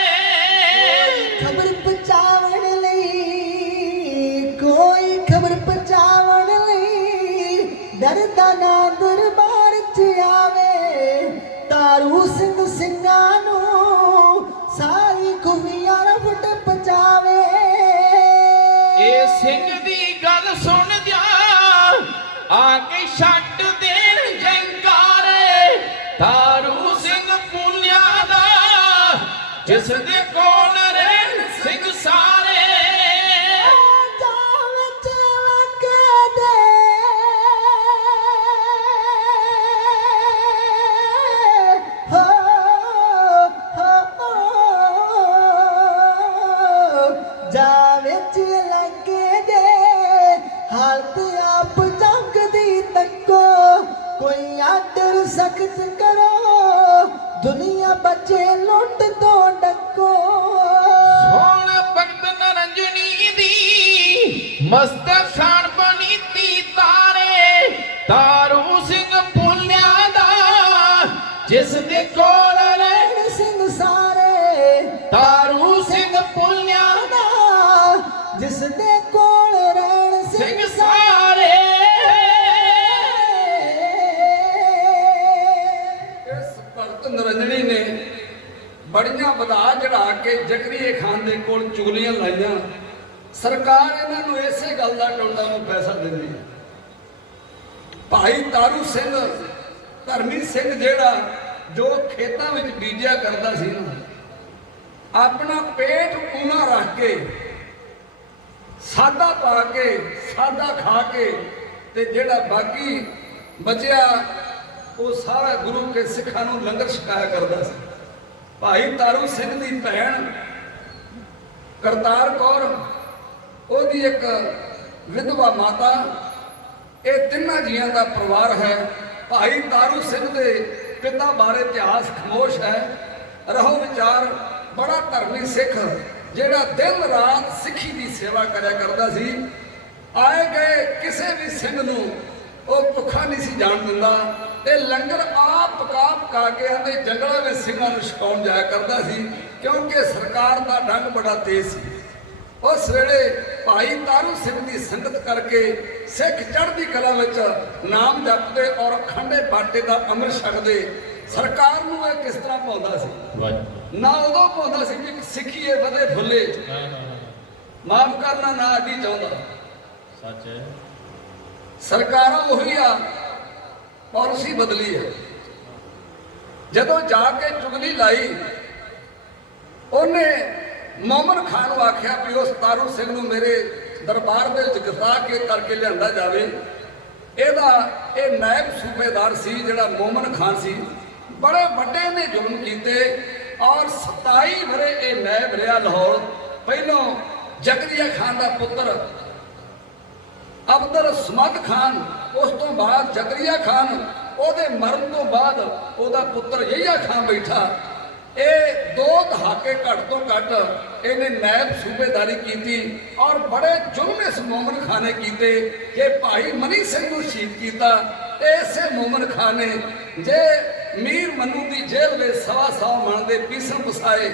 ਖਬਰ ਪਹੁੰਚਾਉਣ ਲਈ, ਕੋਈ ਖਬਰ ਪਹੁੰਚਾਉਣ ਲਈ ਡਰਦਾ ਨਾ ਦਰਬਾਰ 'ਚ ਆਵੇ, ਤਾਰੂ ਸਿੰਘ ਸਿੰਘਾਂ ਨੂੰ ਸਾਰੀ ਖੁਫੀਆ ਰਫਟ ਪਹੁੰਚਾਵੇ। ਇਹ ਸਿੰਘ ਦੀ ਗੱਲ ਸੁਣ ਜਾ ਆ ਕੇ ਛੱਡ ਦੇਣ ਜੰਕਾਰੇ, ਤਾਰੂ ਸਿੰਘ ਪੁੰਨਿਆ ਦਾ ਜਿਸ ਦੇ ਕੋਲ ਰਹਿਣ ਸਿੰਘ ਸਾਰੇ। ਜਾਮ ਚ ਲੱਗੇ ਦੇ कोई आर्डर सख्त करो, दुनिया बचे लुट तो डको। सोण भगत नरंजनी दी मस्त शान बनी ती तारे, तारू सिंह पुलिया दा जिस दे कोल रैण सिंह सारे, तारू सिंह पुलिया दा जिस दे कोल रैण सिंह सिंह सारे। ਇਸ ਭਗਤ ਨਰਿੰਜਣੀ ਨੇ ਬੜੀਆਂ ਵਧਾ ਚੜਾ ਕੇ ਜ਼ਕਰੀਏ ਖਾਨ ਦੇ ਕੋਲ ਚੁਗਲੀਆਂ ਲਾਈਆਂ। ਸਰਕਾਰ ਇਹਨਾਂ ਨੂੰ ਇਸੇ ਗੱਲ ਦਾ ਟੋਟਾ ਨੂੰ ਪੈਸਾ ਦਿੰਦੀ ਹੈ। ਭਾਈ ਤਾਰੂ ਸਿੰਘ ਧਰਮੀ ਸਿੰਘ ਜਿਹੜਾ ਜੋ ਖੇਤਾਂ ਵਿੱਚ ਬੀਜਿਆ ਕਰਦਾ ਸੀ ਨਾ, ਆਪਣਾ ਪੇਟ ਪੂਣਾ ਰੱਖ ਕੇ ਸਾਦਾ ਪਾ ਕੇ ਸਾਦਾ ਖਾ ਕੇ ਤੇ ਜਿਹੜਾ ਬਾਕੀ ਬਚਿਆ ਉਹ ਸਾਰਾ ਗੁਰੂ ਕੇ ਸਿੱਖਾਂ ਨੂੰ ਲੰਗਰ ਛਕਾਇਆ ਕਰਦਾ ਸੀ। ਭਾਈ ਤਾਰੂ ਸਿੰਘ ਦੀ ਭੈਣ ਕਰਤਾਰ ਕੌਰ, ਉਹਦੀ ਇੱਕ ਵਿਧਵਾ ਮਾਤਾ, ਇਹ ਤਿੰਨਾਂ ਜੀਆਂ ਦਾ ਪਰਿਵਾਰ ਹੈ। ਭਾਈ ਤਾਰੂ ਸਿੰਘ ਦੇ ਪਿਤਾ ਬਾਰੇ ਇਤਿਹਾਸ ਖਾਮੋਸ਼ ਹੈ। ਰਹੋ ਵਿਚਾਰ ਬੜਾ ਧਰਮੀ ਸਿੱਖ ਜਿਹੜਾ ਦਿਨ ਰਾਤ ਸਿੱਖੀ ਦੀ ਸੇਵਾ ਕਰਿਆ ਕਰਦਾ ਸੀ। ਆਏ ਗਏ ਕਿਸੇ ਵੀ ਸਿੰਘ ਨੂੰ ਉਹ ਭੁੱਖਾ ਨਹੀਂ ਸੀ ਜਾਣ ਦਿੰਦਾ ਤੇ ਲੰਗਰ ਆਪ ਪਕਾ ਕੇ ਆਂਦੇ ਜੰਗਲਾਂ ਵਿੱਚ ਸਿੰਘਾਂ ਨੂੰ ਛਕਾਉਣ ਜਾਇਆ ਕਰਦਾ ਸੀ, ਕਿਉਂਕਿ ਸਰਕਾਰ ਦਾ ਡੰਗ ਬੜਾ ਤੇਜ਼ ਸੀ। ਉਸ ਵੇਲੇ ਭਾਈ ਤਾਰੂ ਸਿੰਘ ਦੀ ਸੰਗਤ ਕਰਕੇ ਸਿੱਖ ਚੜ੍ਹਦੀ ਕਲਾ ਵਿੱਚ ਨਾਮ ਜਪਦੇ ਔਰ ਖੰਡੇ ਬਾਟੇ ਦਾ ਅੰਮ੍ਰਿਤ ਛਕਦੇ। ਸਰਕਾਰ ਨੂੰ ਇਹ ਕਿਸ ਤਰ੍ਹਾਂ ਪਾਉਂਦਾ ਸੀ? ਵਾਹਿਗੁਰੂ। ਨਾ ਉਦੋਂ ਪਾਉਂਦਾ ਸੀ ਕਿ ਸਿੱਖੀਏ ਵਧੇ ਫੁੱਲੇ, ਮਾਫ ਕਰਨਾ ਨਾ ਅੱਡੀ ਚਾਹੁੰਦਾ। ਸੱਚ ਹੈ। ਸਰਕਾਰਾਂ ਉਹੀ ਆ, ਪਾਲਿਸੀ ਬਦਲੀ ਹੈ। ਜਦੋਂ ਜਾ ਕੇ ਚੁਗਲੀ ਲਾਈ, ਉਹਨੇ ਮੋਮਨ ਖਾਨ ਨੂੰ ਆਖਿਆ ਵੀ ਉਸ ਤਾਰੂ ਸਿੰਘ ਨੂੰ ਮੇਰੇ ਦਰਬਾਰ ਦੇ ਵਿੱਚ ਗ੍ਰਿਫਤਾਰ ਕਰਕੇ ਲਿਆਂਦਾ ਜਾਵੇ। ਇਹ ਨਾਇਬ ਸੂਬੇਦਾਰ ਸੀ ਜਿਹੜਾ ਮੋਮਨ ਖਾਨ ਸੀ। ਬੜੇ ਵੱਡੇ ਨੇ ਜ਼ੁਲਮ ਕੀਤੇ ਔਰ 27 ਵਰੇ ਇਹ ਨਾਇਬ ਰਿਹਾ ਲਾਹੌਰ। ਪਹਿਲੋਂ ਜ਼ਕਰੀਆ ਖਾਨ ਦਾ ਪੁੱਤਰ ਅਬਦੁਲ ਸਮਦ ਖਾਨ, ਉਸ ਤੋਂ ਬਾਅਦ ਜ਼ਕਰੀਆ ਖਾਨ, ਉਹਦੇ ਮਰਨ ਤੋਂ ਬਾਅਦ ਉਹਦਾ ਪੁੱਤਰ ਯਹੀਆ ਖਾਨ ਬੈਠਾ। ਇਹ 2 ਦਹਾਕੇ ਘੱਟ ਤੋਂ ਘੱਟ ਇਹਨੇ ਨਾਇਬ ਸੂਬੇਦਾਰੀ ਕੀਤੀ ਔਰ ਬੜੇ ਜ਼ੁਲਮ ਇਸ ਮੋਮਨ ਖਾਨ ਨੇ ਕੀਤੇ ਕਿ ਭਾਈ ਮਨੀ ਸਿੰਘ ਨੂੰ ਸ਼ਹੀਦ ਕੀਤਾ। ਤੇ ਇਸੇ ਮੋਮਨ ਖਾਨ ਨੇ ਜੇ ਮੀਰ ਮਨੂ ਦੀ ਜੇਲ੍ਹ ਵਿੱਚ 100 ਮਣ ਦੇ ਪੀਸਣ ਪਸਾਏ,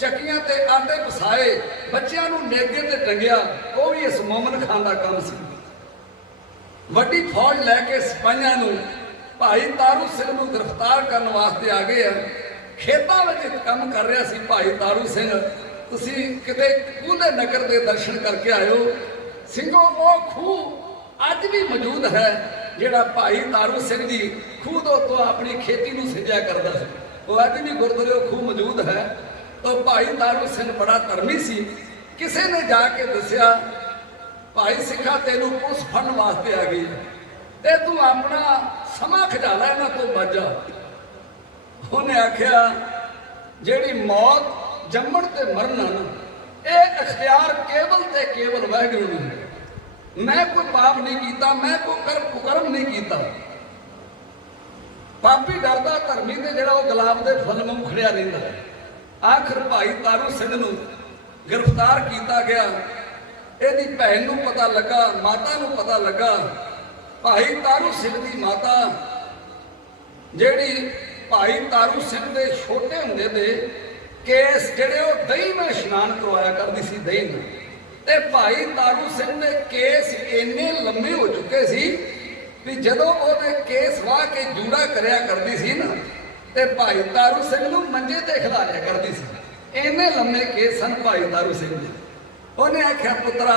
ਚੱਕੀਆਂ ਤੇ ਆਟੇ ਪਸਾਏ, ਬੱਚਿਆਂ ਨੂੰ ਨੇਗੇ ਤੇ ਟੰਗਿਆ, ਉਹ ਵੀ ਇਸ ਮੋਮਨ ਖਾਨ ਦਾ ਕੰਮ ਸੀ। ਵੱਡੀ ਫੌਜ ਲੈ ਕੇ ਸਿਪਾਹੀਆਂ ਨੂੰ ਭਾਈ ਤਾਰੂ ਸਿੰਘ ਨੂੰ ਗ੍ਰਿਫਤਾਰ ਕਰਨ ਵਾਸਤੇ ਆ ਗਏ ਆ। ਖੇਤਾਂ ਵਿੱਚ ਕੰਮ ਕਰ ਰਿਹਾ ਸੀ ਭਾਈ ਤਾਰੂ ਸਿੰਘ। ਤੁਸੀਂ ਕਿਤੇ ਕੂਲੇ ਨਗਰ ਦੇ ਦਰਸ਼ਨ ਕਰਕੇ ਆਇਓ। ਸਿੰਘੋ ਉਹ ਖੂਹ ਅੱਜ ਵੀ ਮੌਜੂਦ ਹੈ ਜਿਹੜਾ ਭਾਈ ਤਾਰੂ ਸਿੰਘ ਦੀ ਖੂਹ ਤੋਂ ਆਪਣੀ ਖੇਤੀ ਨੂੰ ਸਿੰਜਿਆ ਕਰਦਾ ਸੀ। ਉਹ ਅੱਜ ਵੀ ਗੁਰਦੁਆਰੇ ਉਹ ਖੂਹ ਮੌਜੂਦ ਹੈ। ਤਾਂ ਭਾਈ ਤਾਰੂ ਸਿੰਘ ਬੜਾ ਧਰਮੀ ਸੀ। ਕਿਸੇ ਨੇ ਜਾ ਕੇ ਦੱਸਿਆ, ਭਾਈ ਸਿੱਖਾ ਤੈਨੂੰ ਪੁਲਿਸ ਫੜਨ ਵਾਸਤੇ ਆ ਗਈ ਤੇ ਤੂੰ ਆਪਣਾ ਸਮਾਂ ਖਿਡਾ ਲੈ, ਇਹਨਾਂ ਤੋਂ ਬਚ ਜਾ। ਉਹਨੇ ਆਖਿਆ ਜਿਹੜੀ ਮੌਤ ਜੰਮਣ ਤੇ ਮਰਨਾ ਨਾ, ਇਹ ਅਖਤਿਆਰ ਕੇਵਲ ਤੇ ਕੇਵਲ ਵਾਹਿਗੁਰੂ ਨੂੰ ਹੈ। ਮੈਂ ਕੋਈ ਪਾਪ ਨਹੀਂ ਕੀਤਾ, ਮੈਂ ਕੋਈ ਕੁਕਰਮ ਨਹੀਂ ਕੀਤਾ। ਪਾਪੀ ਡਰਦਾ ਧਰਮੀ ਤੇ ਜਿਹੜਾ ਉਹ ਗੁਲਾਬ ਦੇ ਫੁੱਲ ਵਾਂਗ ਖੜਿਆ ਰਹਿੰਦਾ। ਆਖਰ ਭਾਈ ਤਾਰੂ ਸਿੰਘ ਨੂੰ ਗ੍ਰਿਫਤਾਰ ਕੀਤਾ ਗਿਆ। ਇਹਦੀ ਭੈਣ ਨੂੰ ਪਤਾ ਲੱਗਾ, ਮਾਤਾ ਨੂੰ ਪਤਾ ਲੱਗਾ। ਭਾਈ ਤਾਰੂ ਸਿੰਘ ਦੀ ਮਾਤਾ ਜਿਹੜੀ ਭਾਈ ਤਾਰੂ ਸਿੰਘ ਦੇ ਛੋਟੇ ਹੁੰਦੇ ਦੇ ਕੇਸ ਜਿਹੜੇ ਉਹ ਦਹੀਂ ਨਾਲ ਇਸ਼ਨਾਨ ਕਰਵਾਇਆ ਕਰਦੀ ਸੀ, ਦਹੀਂ ਨਾਲ। ਤੇ ਭਾਈ ਤਾਰੂ ਸਿੰਘ ਦੇ ਕੇਸ ਇੰਨੇ ਲੰਮੇ ਹੋ ਚੁੱਕੇ ਸੀ ਵੀ ਜਦੋਂ ਉਹਦੇ ਕੇਸ ਵਾਹ ਕੇ ਜੂੜਾ ਕਰਿਆ ਕਰਦੀ ਸੀ ਨਾ, ਤੇ ਭਾਈ ਤਾਰੂ ਸਿੰਘ ਨੂੰ ਮੰਜੇ ਤੇ ਖਿਲਾਰਿਆ ਕਰਦੀ ਸੀ। ਇੰਨੇ ਲੰਮੇ ਕੇਸ ਸਨ ਭਾਈ ਤਾਰੂ ਸਿੰਘ ਦੇ। ਉਹਨੇ ਆਖਿਆ, ਪੁੱਤਰਾ,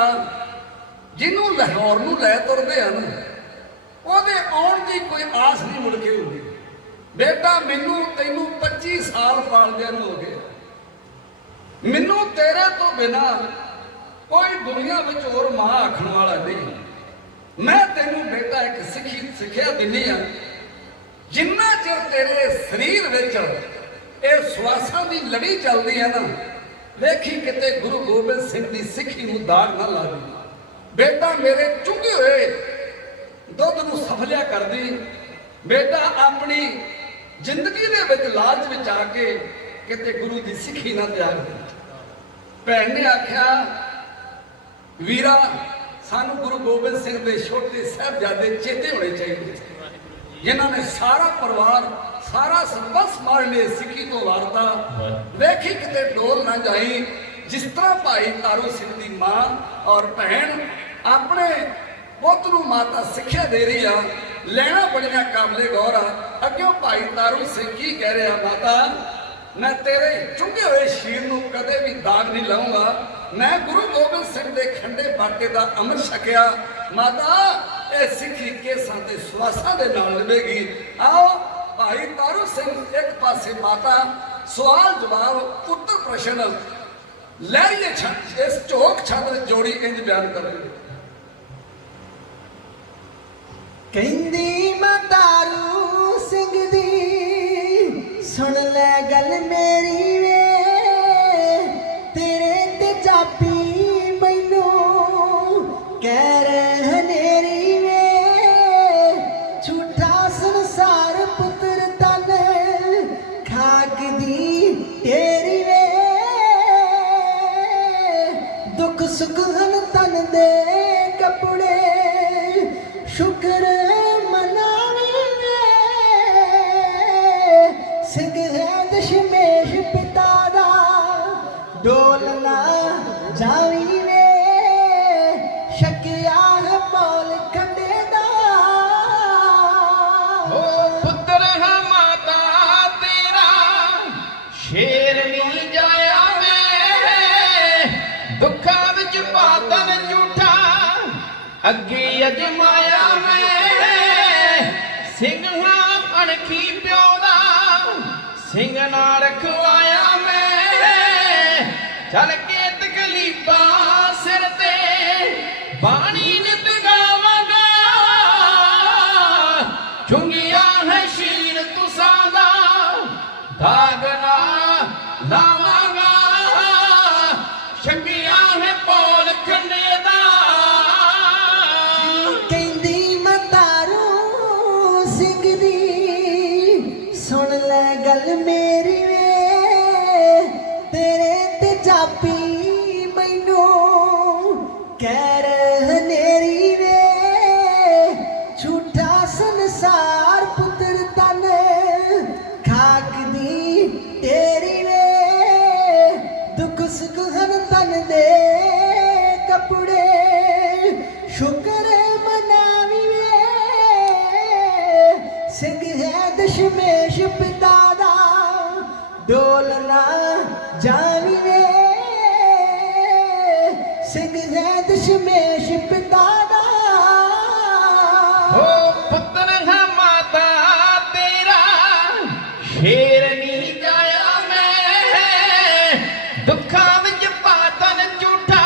ਜਿਹਨੂੰ ਲਾਹੌਰ ਨੂੰ ਲੈ ਤੁਰਦੇ ਹਨ ਉਹਦੇ ਆਉਣ ਦੀ ਕੋਈ ਆਸ ਨਹੀਂ ਮੁੜ ਕੇ ਹੁੰਦੀ। ਬੇਟਾ, ਤੈਨੂੰ 25 ਸਾਲ ਪਾਲਦਿਆਂ ਨੂੰ ਹੋ ਗਏ। ਮੈਨੂੰ ਤੇਰੇ ਤੋਂ ਬਿਨਾ ਕੋਈ ਦੁਨੀਆ ਵਿੱਚ ਹੋਰ ਮਾਂ ਆਖਣ ਵਾਲਾ ਨਹੀਂ। ਮੈਂ ਤੈਨੂੰ ਬੇਟਾ ਇੱਕ ਸਿੱਖਿਆ ਦਿੰਦੀ ਆ, ਜਿੰਨਾ ਚਿਰ ਤੇਰੇ ਸਰੀਰ ਵਿੱਚ ਇਹ ਸਵਾਸਾਂ ਦੀ ਲੜੀ ਚੱਲਦੀ ਹੈ ਨਾ, ਵੇਖੀ ਕਿਤੇ ਗੁਰੂ ਗੋਬਿੰਦ ਸਿੰਘ ਦੀ ਸਿੱਖੀ ਨੂੰ ਦਾਗ ਨਾ ਲਾ ਦੇ। ਬੇਟਾ, ਮੇਰੇ ਚੁੰਗੇ ਹੋਏ ਦੁੱਧ ਨੂੰ ਸਫਲਿਆ ਕਰਦੀ ਬੇਟਾ ਆਪਣੀ ਜ਼ਿੰਦਗੀ ਦੇ ਵਿੱਚ ਲਾਲਚ ਵਿੱਚ ਆ ਕੇ ਕਿਤੇ ਗੁਰੂ ਦੀ ਸਿੱਖੀ ਨਾ ਤਿਆਗ ਦੇ। ਭੈਣ ਨੇ ਆਖਿਆ ਵੀਰਾ ਸਾਨੂੰ ਗੁਰੂ ਗੋਬਿੰਦ ਸਿੰਘ ਦੇ ਛੋਟੇ ਸਾਹਿਬਜ਼ਾਦੇ ਚੇਤੇ ਹੋਣੇ ਚਾਹੀਦੇ ਜਿਨ੍ਹਾਂ ਨੇ ਸਾਰਾ ਪਰਿਵਾਰ ਸਾਰਾ ਸੰਬੰਧ ਸੰਭਾਲ ਲਿਆ ਸਿੱਖੀ ਤੋਂ ਵਾਰਤਾ ਵੇਖੀ ਕਿਤੇ ਡੋਲ ਨਾ ਜਾਈ। ਜਿਸ ਤਰ੍ਹਾਂ ਭਾਈ ਤਾਰੂ ਸਿੰਘ ਦੀ ਮਾਂ ਔਰ ਭੈਣ ਆਪਣੇ ਪੁੱਤ ਨੂੰ ਮਾਤਾ ਸਿੱਖਿਆ ਦੇ ਰਹੀ ਆ, ਲੈਣਾ ਬੜੀਆਂ ਕਾਬਲੇ ਗੌਰ ਆ। ਅੱਗੇ ਭਾਈ ਤਾਰੂ ਸਿੰਘ ਕੀ ਕਹਿ ਰਿਹਾ, ਮਾਤਾ ਮੈਂ ਤੇਰੇ ਚੁੰਗੇ ਹੋਏ ਸ਼ੀਰ ਨੂੰ ਕਦੇ ਵੀ ਦਾਗ ਨਹੀਂ ਲਾਉਂਗਾ। ਮੈਂ ਗੁਰੂ ਗੋਬਿੰਦ ਸਿੰਘ ਦੇ ਖੰਡੇ ਬਾਟੇ ਦਾ ਅੰਮ੍ਰਿਤ ਛਕਿਆ। ਮਾਤਾ ਇਹ ਸਿੱਖੀ ਕੇਸਾਂ ਤੇ ਸਵਾਸਾਂ ਦੇ ਨਾਲ ਨਿਭੇਗੀ। ਆਓ ਭਾਈ ਤਾਰੂ ਸਿੰਘ ਇੱਕ ਪਾਸੇ ਮਾਤਾ ਸਵਾਲ ਜਵਾਬ ਉੱਤਰ ਪ੍ਰਸ਼ਨ ਲਹਿਰੀਏ ਛੰਦ ਇਸ ਝੋਕ ਛੰਦ ਵਿੱਚ ਜੋੜੀ ਇੰਜ ਬਿਆਨ ਕਰ ਰਹੇ। ਕਹਿੰਦੀ ਮੈਂ ਤਾਰੂ ਸਿੰਘ ਦੀ ਸੁਣ ਲੈ ਗੱਲ ਮੇਰੀ ਵੇ, ਤੇਰੇ ਤੇ ਜਾਪੀ ਮੈਨੂੰ ਕਹਿ ਰਹੇ ਹਨੇਰੀ ਵੇ, ਝੂਠਾ ਸੰਸਾਰ ਪੁੱਤਰ ਤਨ ਖਾਕ ਦੀ ਤੇਰੀ ਵੇ, ਦੁੱਖ ਸੁੱਖ ਹਨ ਤਨ ਦੇ ਕੱਪੜੇ ਸ਼ੁਕਰ ਮਨਾਵੀ ਵੇ, ਸਿੰਘ ਹੈ ਦਸ਼ਮੇਸ਼ ਪਿਤਾ ਦਾ ਡੋਲ ਨਾ ਜਾਵੀ ਵੇ, ਸ਼ਕਿਆ ਹੈ ਪੌਲ ਖੰਡੇ ਦਾ। ਪੁੱਤਰ ਹੈ ਮਾਤਾ ਤੇਰਾ ਸ਼ੇਰ ਨਹੀਂ ਜਾਇਆ ਵੇ, ਦੁੱਖਾਂ ਵਿੱਚ ਪਾਤਨ ਝੂਠਾ ਅੱਗੇ ਅਜਮਾਇਆ ਵੇ, ਸਿੰਘਾਂ ਅਣਖੀ ਪਿਓ ਦਾ ਸਿੰਘ ਨਾ ਰਖਵਾਇਆ ਮੈਂ, ਚੱਲ ਕੇ ਤਕਲੀਫਾਂ ਸਿਰ ਤੇ ਬਾਣੀ ਨਿਤ ਗਾਵਾਂਗਾ, ਚੁੰਗੀਆਂ ਹੈ ਸ਼ੀਰ ਤੁਸਾਂ ਦਾ ਦਾਗ ਨਾ ਲਾਵਾਂਗਾ, ਛੱਗੀਆਂ ਹੈ ਪੌਲ ਖੰਡੇ ਦਾ। ਕਹਿੰਦੀ ਮੈਂ ਤਾਰੂ ਸਿੰਘ ਦੀ ਸੁਣ ਲੈ ਗੱਲ ਮੇਰੀ ਵੇ, ਤੇਰੇ ਤੇ ਜਾਪੀ ਮੈਨੂੰ ਕਹਿ ਰਹੇ ਹਨੇਰੀ ਵੇ, ਝੂਠਾ ਸੰਸਾਰ ਪੁੱਤਰ ਤਨ ਖਾਕ ਦੀ ਤੇਰੀ ਵੇ, ਦੁੱਖ ਸੁੱਖ ਹਨ ਤਨ ਦੇ ਕੱਪੜੇ ਸ਼ੁਕਰ ਮਨਾਵੀ ਵੇ, ਸਿੰਘ ਹੈ ਦਸ਼ਮੇਸ਼ ਪਿਤਾ ਦਾ ਡੋਲ ਨਾ ਜਾਵੀ ਵੇ, ਸਿੰਘ ਹੈ ਦਸ਼ਮੇਸ਼ ਪਿਤਾ ਦਾ। ਓ ਪੁੱਤਰ ਹੈ ਮਾਤਾ ਤੇਰਾ ਸ਼ੇਰ ਨਹੀਂ ਜਾਇਆ ਮੈਂ, ਦੁੱਖਾਂ ਵਿੱਚ ਪਾਤਨ ਝੂਠਾ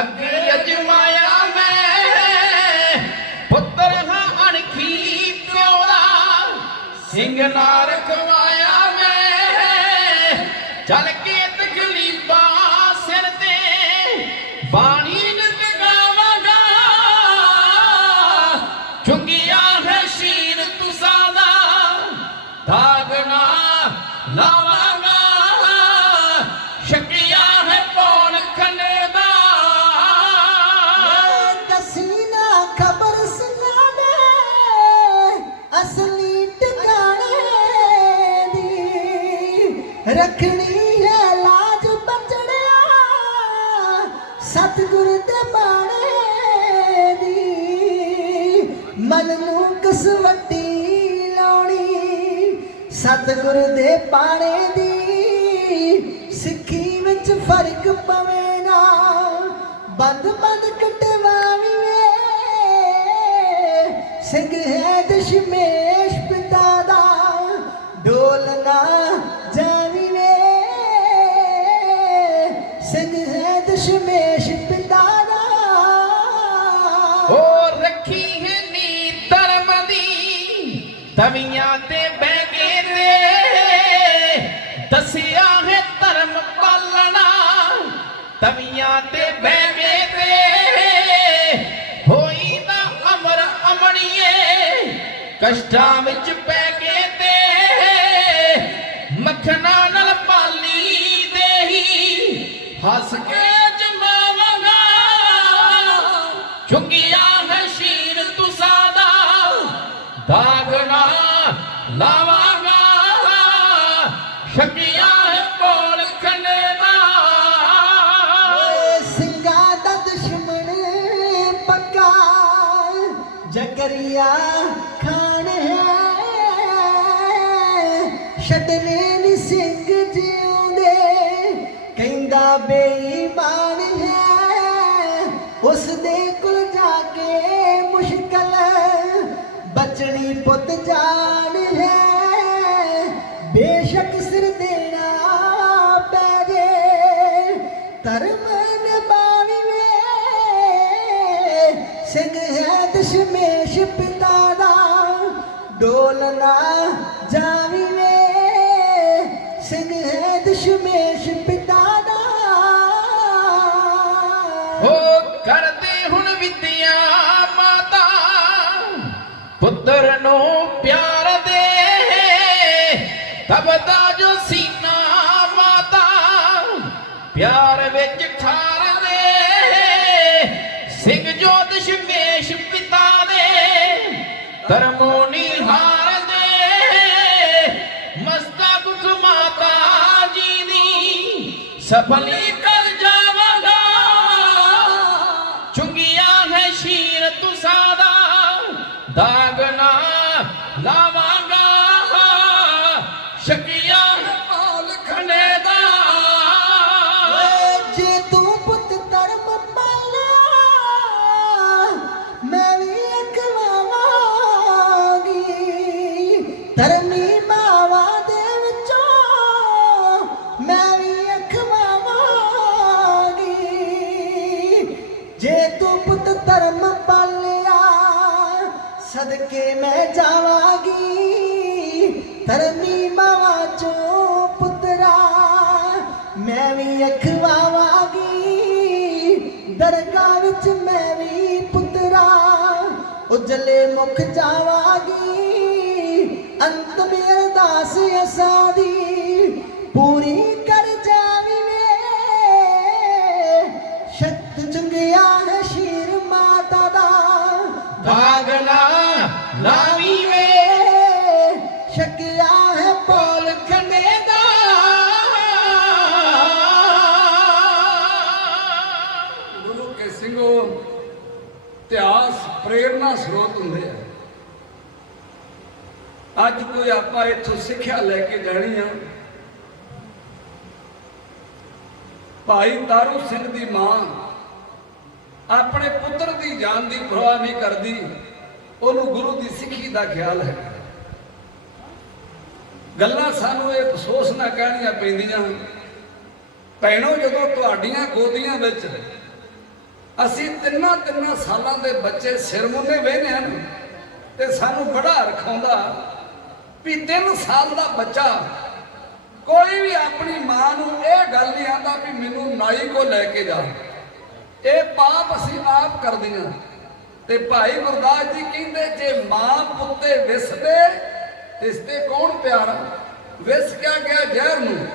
ਅੱਗੇ ਅਜਮਾਇਆ ਮੈਂ, ਪੁੱਤਰ ਹਾਂ ਅਣਖੀ ਪਿਓ ਦਾ ਸਿੰਘ ਨਾ ਰਖਵਾਇਆ ਮੈਂ, ਚੱਲ ਕੇ ਤਕਲੀਫਾਂ ਸਿਰ ਤੇ ਬਾਣੀ ਨਿਤ ਗਾਵਾਂਗਾ, ਚੁੰਗੀਆਂ ਹੈ ਸ਼ੀਰ ਤੁਸਾਂ ਦਾ ਦਾਗ ਨਾ ਲਾਵਾਂਗਾ, ਸ਼ਕੀਆਂ ਹੈ ਪੌਲ ਖੰਡੇ ਦਾ। ਦੱਸੀ ਨਾ ਖਬਰ ਸਿੰਘਾਂ ਦੇ ਅਸਲੀ ਟਿਕਾਣੇ ਦੀ, ਰੱਖਣੀ ਹੈ ਲਾਜ ਬਚੜਿਆ ਸਤਿਗੁਰ ਦੇ ਬਾਣੇ ਦੀ, ਮਨ ਨੂੰ ਕਸਵੱਟੀ ਲਾਉਣੀ ਸਤਿਗੁਰ ਦੇ ਬਾਣੇ ਦੀ, ਸਿੱਖੀ ਵਿੱਚ ਫਰਕ ਪਵੇ ਨਾ ਬੰਦ ਬੰਦ ਕਟਵਾਵੀ ਵੇ, ਸਿੰਘ ਹੈ ਦਸ਼ਮੇਸ਼ ਪਿਤਾ ਦਾ ਡੋਲ ਨਾ ਜਾਵੀ ਵੇ, ਸਿੰਘ ਹੈ ਦਸ਼ਮੇਸ਼ ਪਿਤਾ ਦਾ। ਓ ਰੱਖੀ ਹੈ ਨੀ ਧਰਮ ਦੀ ਤਵੀਆਂ ਤੇ ਬਹਿ ਗਏ, ਦੱਸਿਆ ਹੈ ਧਰਮ ਪਾਲਣਾ ਤਵੀਆਂ ਤੇ ਬਹਿ ਗਏ, ਹੋਈ ਨਾ ਅਮਰ ਅਮਣੀਏ ਕਸ਼ਟਾਂ ਵਿੱਚ ਪੈ ਕੇ ਤੇ ਮੱਖਣਾ ਨਾਲ ਪਾਲੀ ਦੇਹੀ ਹੱਸ ਕੇ ਜਮਾਵਾਂਗਾ ਚੁੰਗਿਆ ਹੈ ਸ਼ੀਰ ਤੁਸਾਂ ਦਾ ਦਾਗ ਨਾ ਲਾਵਾਂਗਾ ਸ਼ਕੀਆ ਹੈ ਕੋਲ ਖੰਡੇ ਦਾ ਸਿੰਘਾਂ ਦਾ ਦੁਸ਼ਮਣ ਪੱਕਾ ਜ਼ਕਰੀਆ ਖਾਨ ਹੈ ਛੱਡਨੇ ਨੀ ਸਿੰਘ ਜਿਉਂਦੇ ਕਹਿੰਦਾ ਬੇਈਮਾਨ ਹੈ ਉਸ ਦੇ ਕੋਲ ਜਾ ਕੇ ਮੁਸ਼ਕਲ ਬਚਣੀ ਪੁੱਤ ਜਾਨ ਹੈ ਬੇਸ਼ੱਕ ਸਿਰ ਦੇਣਾ ਪੈ ਜੇ ਧਰਮ ਨਿਭਾਵੀ ਵੇ ਸਿੰਘ ਹੈ ਦਸ਼ਮੇਸ਼ ਪਿਤਾ ਦਾ ਡੋਲ ਨਾ ਜਾਵੀ ਵੇ ਸਿੰਘ ਹੈ ਦਸ਼ਮੇਸ਼ ਪਿਤਾ ਦਾ ਹੋ ਕਰਦੇ ਹੁਣ ਵਿਦਿਆ ਮਾਤਾ ਪੁੱਤਰ ਨੂੰ ਪਿਆਰ ਦੇ ਤਬਦਾ ਜੋ ਸੀਨਾ ਮਾਤਾ ਪਿਆਰ ਵਿੱਚ ਠਾਰ ਦੇ ਸਿੰਘ ਜੋ ਦਸ਼ਮੇਸ਼ ਪਿਤਾ ਦੇ ਧਰਮੋਂ ਨਿਹਾਰ ਦੇ ਮਸਤਕ ਮਾਤਾ ਜੀ ਦੀ ਸਫਲੀ ਕਰ ਜਾਵਾਂਗਾ ਚੁੰਗਿਆ ਹੈ ਸ਼ੀਰ ਤੁਸਾਂ ਦਾ ਦਾਗ ਨਾ ਲਾਵਾਂਗਾ ਸ਼ਕੀਆ ਹੈ ਕੋਲ ਖੰਡੇ ਦਾ ਜੇ ਤੂੰ ਪੁੱਤ ਧਰਮ ਪਾਲਾ ਮੈਂ ਵੀ ਅਖਵਾਵਾਂਗੀ ਧਰਮੀ ਮਾਵਾਂ ਦੇ ਵਿੱਚੋਂ ਮੈਂ ਵੀ ਅਖਵਾਵਾਂਗੀ ਜੇ ਤੂੰ ਪੁੱਤ ਧਰਮ ਪਾਲਿਆ ਸਦਕੇ ਮੈਂ ਜਾਵਾਂਗੀ ਧਰਮੀ ਮਾਵਾਂ ਚੋਂ ਪੁੱਤਰਾ ਮੈਂ ਵੀ ਅਖਵਾਵਾਂਗੀ ਦਰਗਾਹ ਵਿੱਚ ਮੈਂ ਵੀ ਪੁੱਤਰਾ ਉਜਲੇ ਮੁਖ ਜਾਵਾਂਗੀ ਅੰਤ ਮੇ ਅਰਦਾਸ ਅਸਾਂ ਦੀ ਪੂਰੀ ਕਰ ਜਾਵੀ ਵੇ ਸ਼ਕਤ ਚੁੰਗਿਆ ਹੈ ਸ਼ੀਰ ਮਾਤਾ ਦਾ ਦਾਗ ਨਾ ਲਾਵੀ ਵੇ ਸ਼ਕਿਆ ਹੈ ਪੋਲ ਖੰਡੇ ਦਾ ਗੁਰੂ ਕੇ ਸਿੰਘੋ ਇਤਿਹਾਸ ਪ੍ਰੇਰਨਾ ਸਰੋਤ ਹੁੰਦੇ ਆ ਅੱਜ ਕੋਈ ਆਪਾਂ ਇੱਥੋਂ ਸਿੱਖਿਆ ਲੈ ਕੇ ਜਾਣੀ ਆ ਭਾਈ ਤਾਰੂ ਸਿੰਘ ਦੀ ਮਾਂ ਆਪਣੇ ਪੁੱਤਰ ਦੀ ਜਾਨ ਦੀ ਪਰਵਾਹ ਨਹੀਂ ਕਰਦੀ ਉਹਨੂੰ ਗੁਰੂ ਦੀ ਸਿੱਖੀ ਦਾ ਖਿਆਲ ਹੈ ਗੱਲਾਂ ਸਾਨੂੰ ਇਹ ਅਫਸੋਸ ਨਾ ਕਹਿਣੀਆਂ ਪੈਂਦੀਆਂ ਭੈਣੋ ਜਦੋਂ ਤੁਹਾਡੀਆਂ ਗੋਦੀਆਂ ਵਿੱਚ ਅਸੀਂ ਤਿੰਨਾਂ ਸਾਲਾਂ ਦੇ ਬੱਚੇ ਸਿਰ ਮੁੰਨੇ ਵਹਿੰਦੇ ਹਨ ਤੇ ਸਾਨੂੰ ਬੜਾ ਰਖਾਉਂਦਾ ਵੀ 3 ਸਾਲ ਦਾ ਬੱਚਾ ਕੋਈ ਵੀ ਆਪਣੀ ਮਾਂ ਨੂੰ ਇਹ ਗੱਲ ਨਹੀਂ ਆਂਦਾ ਵੀ ਮੈਨੂੰ ਨਾਈ ਕੋ ਲੈ ਕੇ ਜਾ ਇਹ ਪਾਪ ਅਸੀਂ ਆਪ ਕਰਦੀਆਂ ਤੇ ਭਾਈ ਗੁਰਦਾਸ ਜੀ ਕਹਿੰਦੇ ਜੇ ਮਾਂ ਪੁੱਤੇ ਵਿਸਦੇ ਇਸ ਤੇ ਕੌਣ ਪਿਆਰਾ ਵਿਸ ਕਿਆ ਗਿਆ ਜ਼ਹਿਰ ਨੂੰ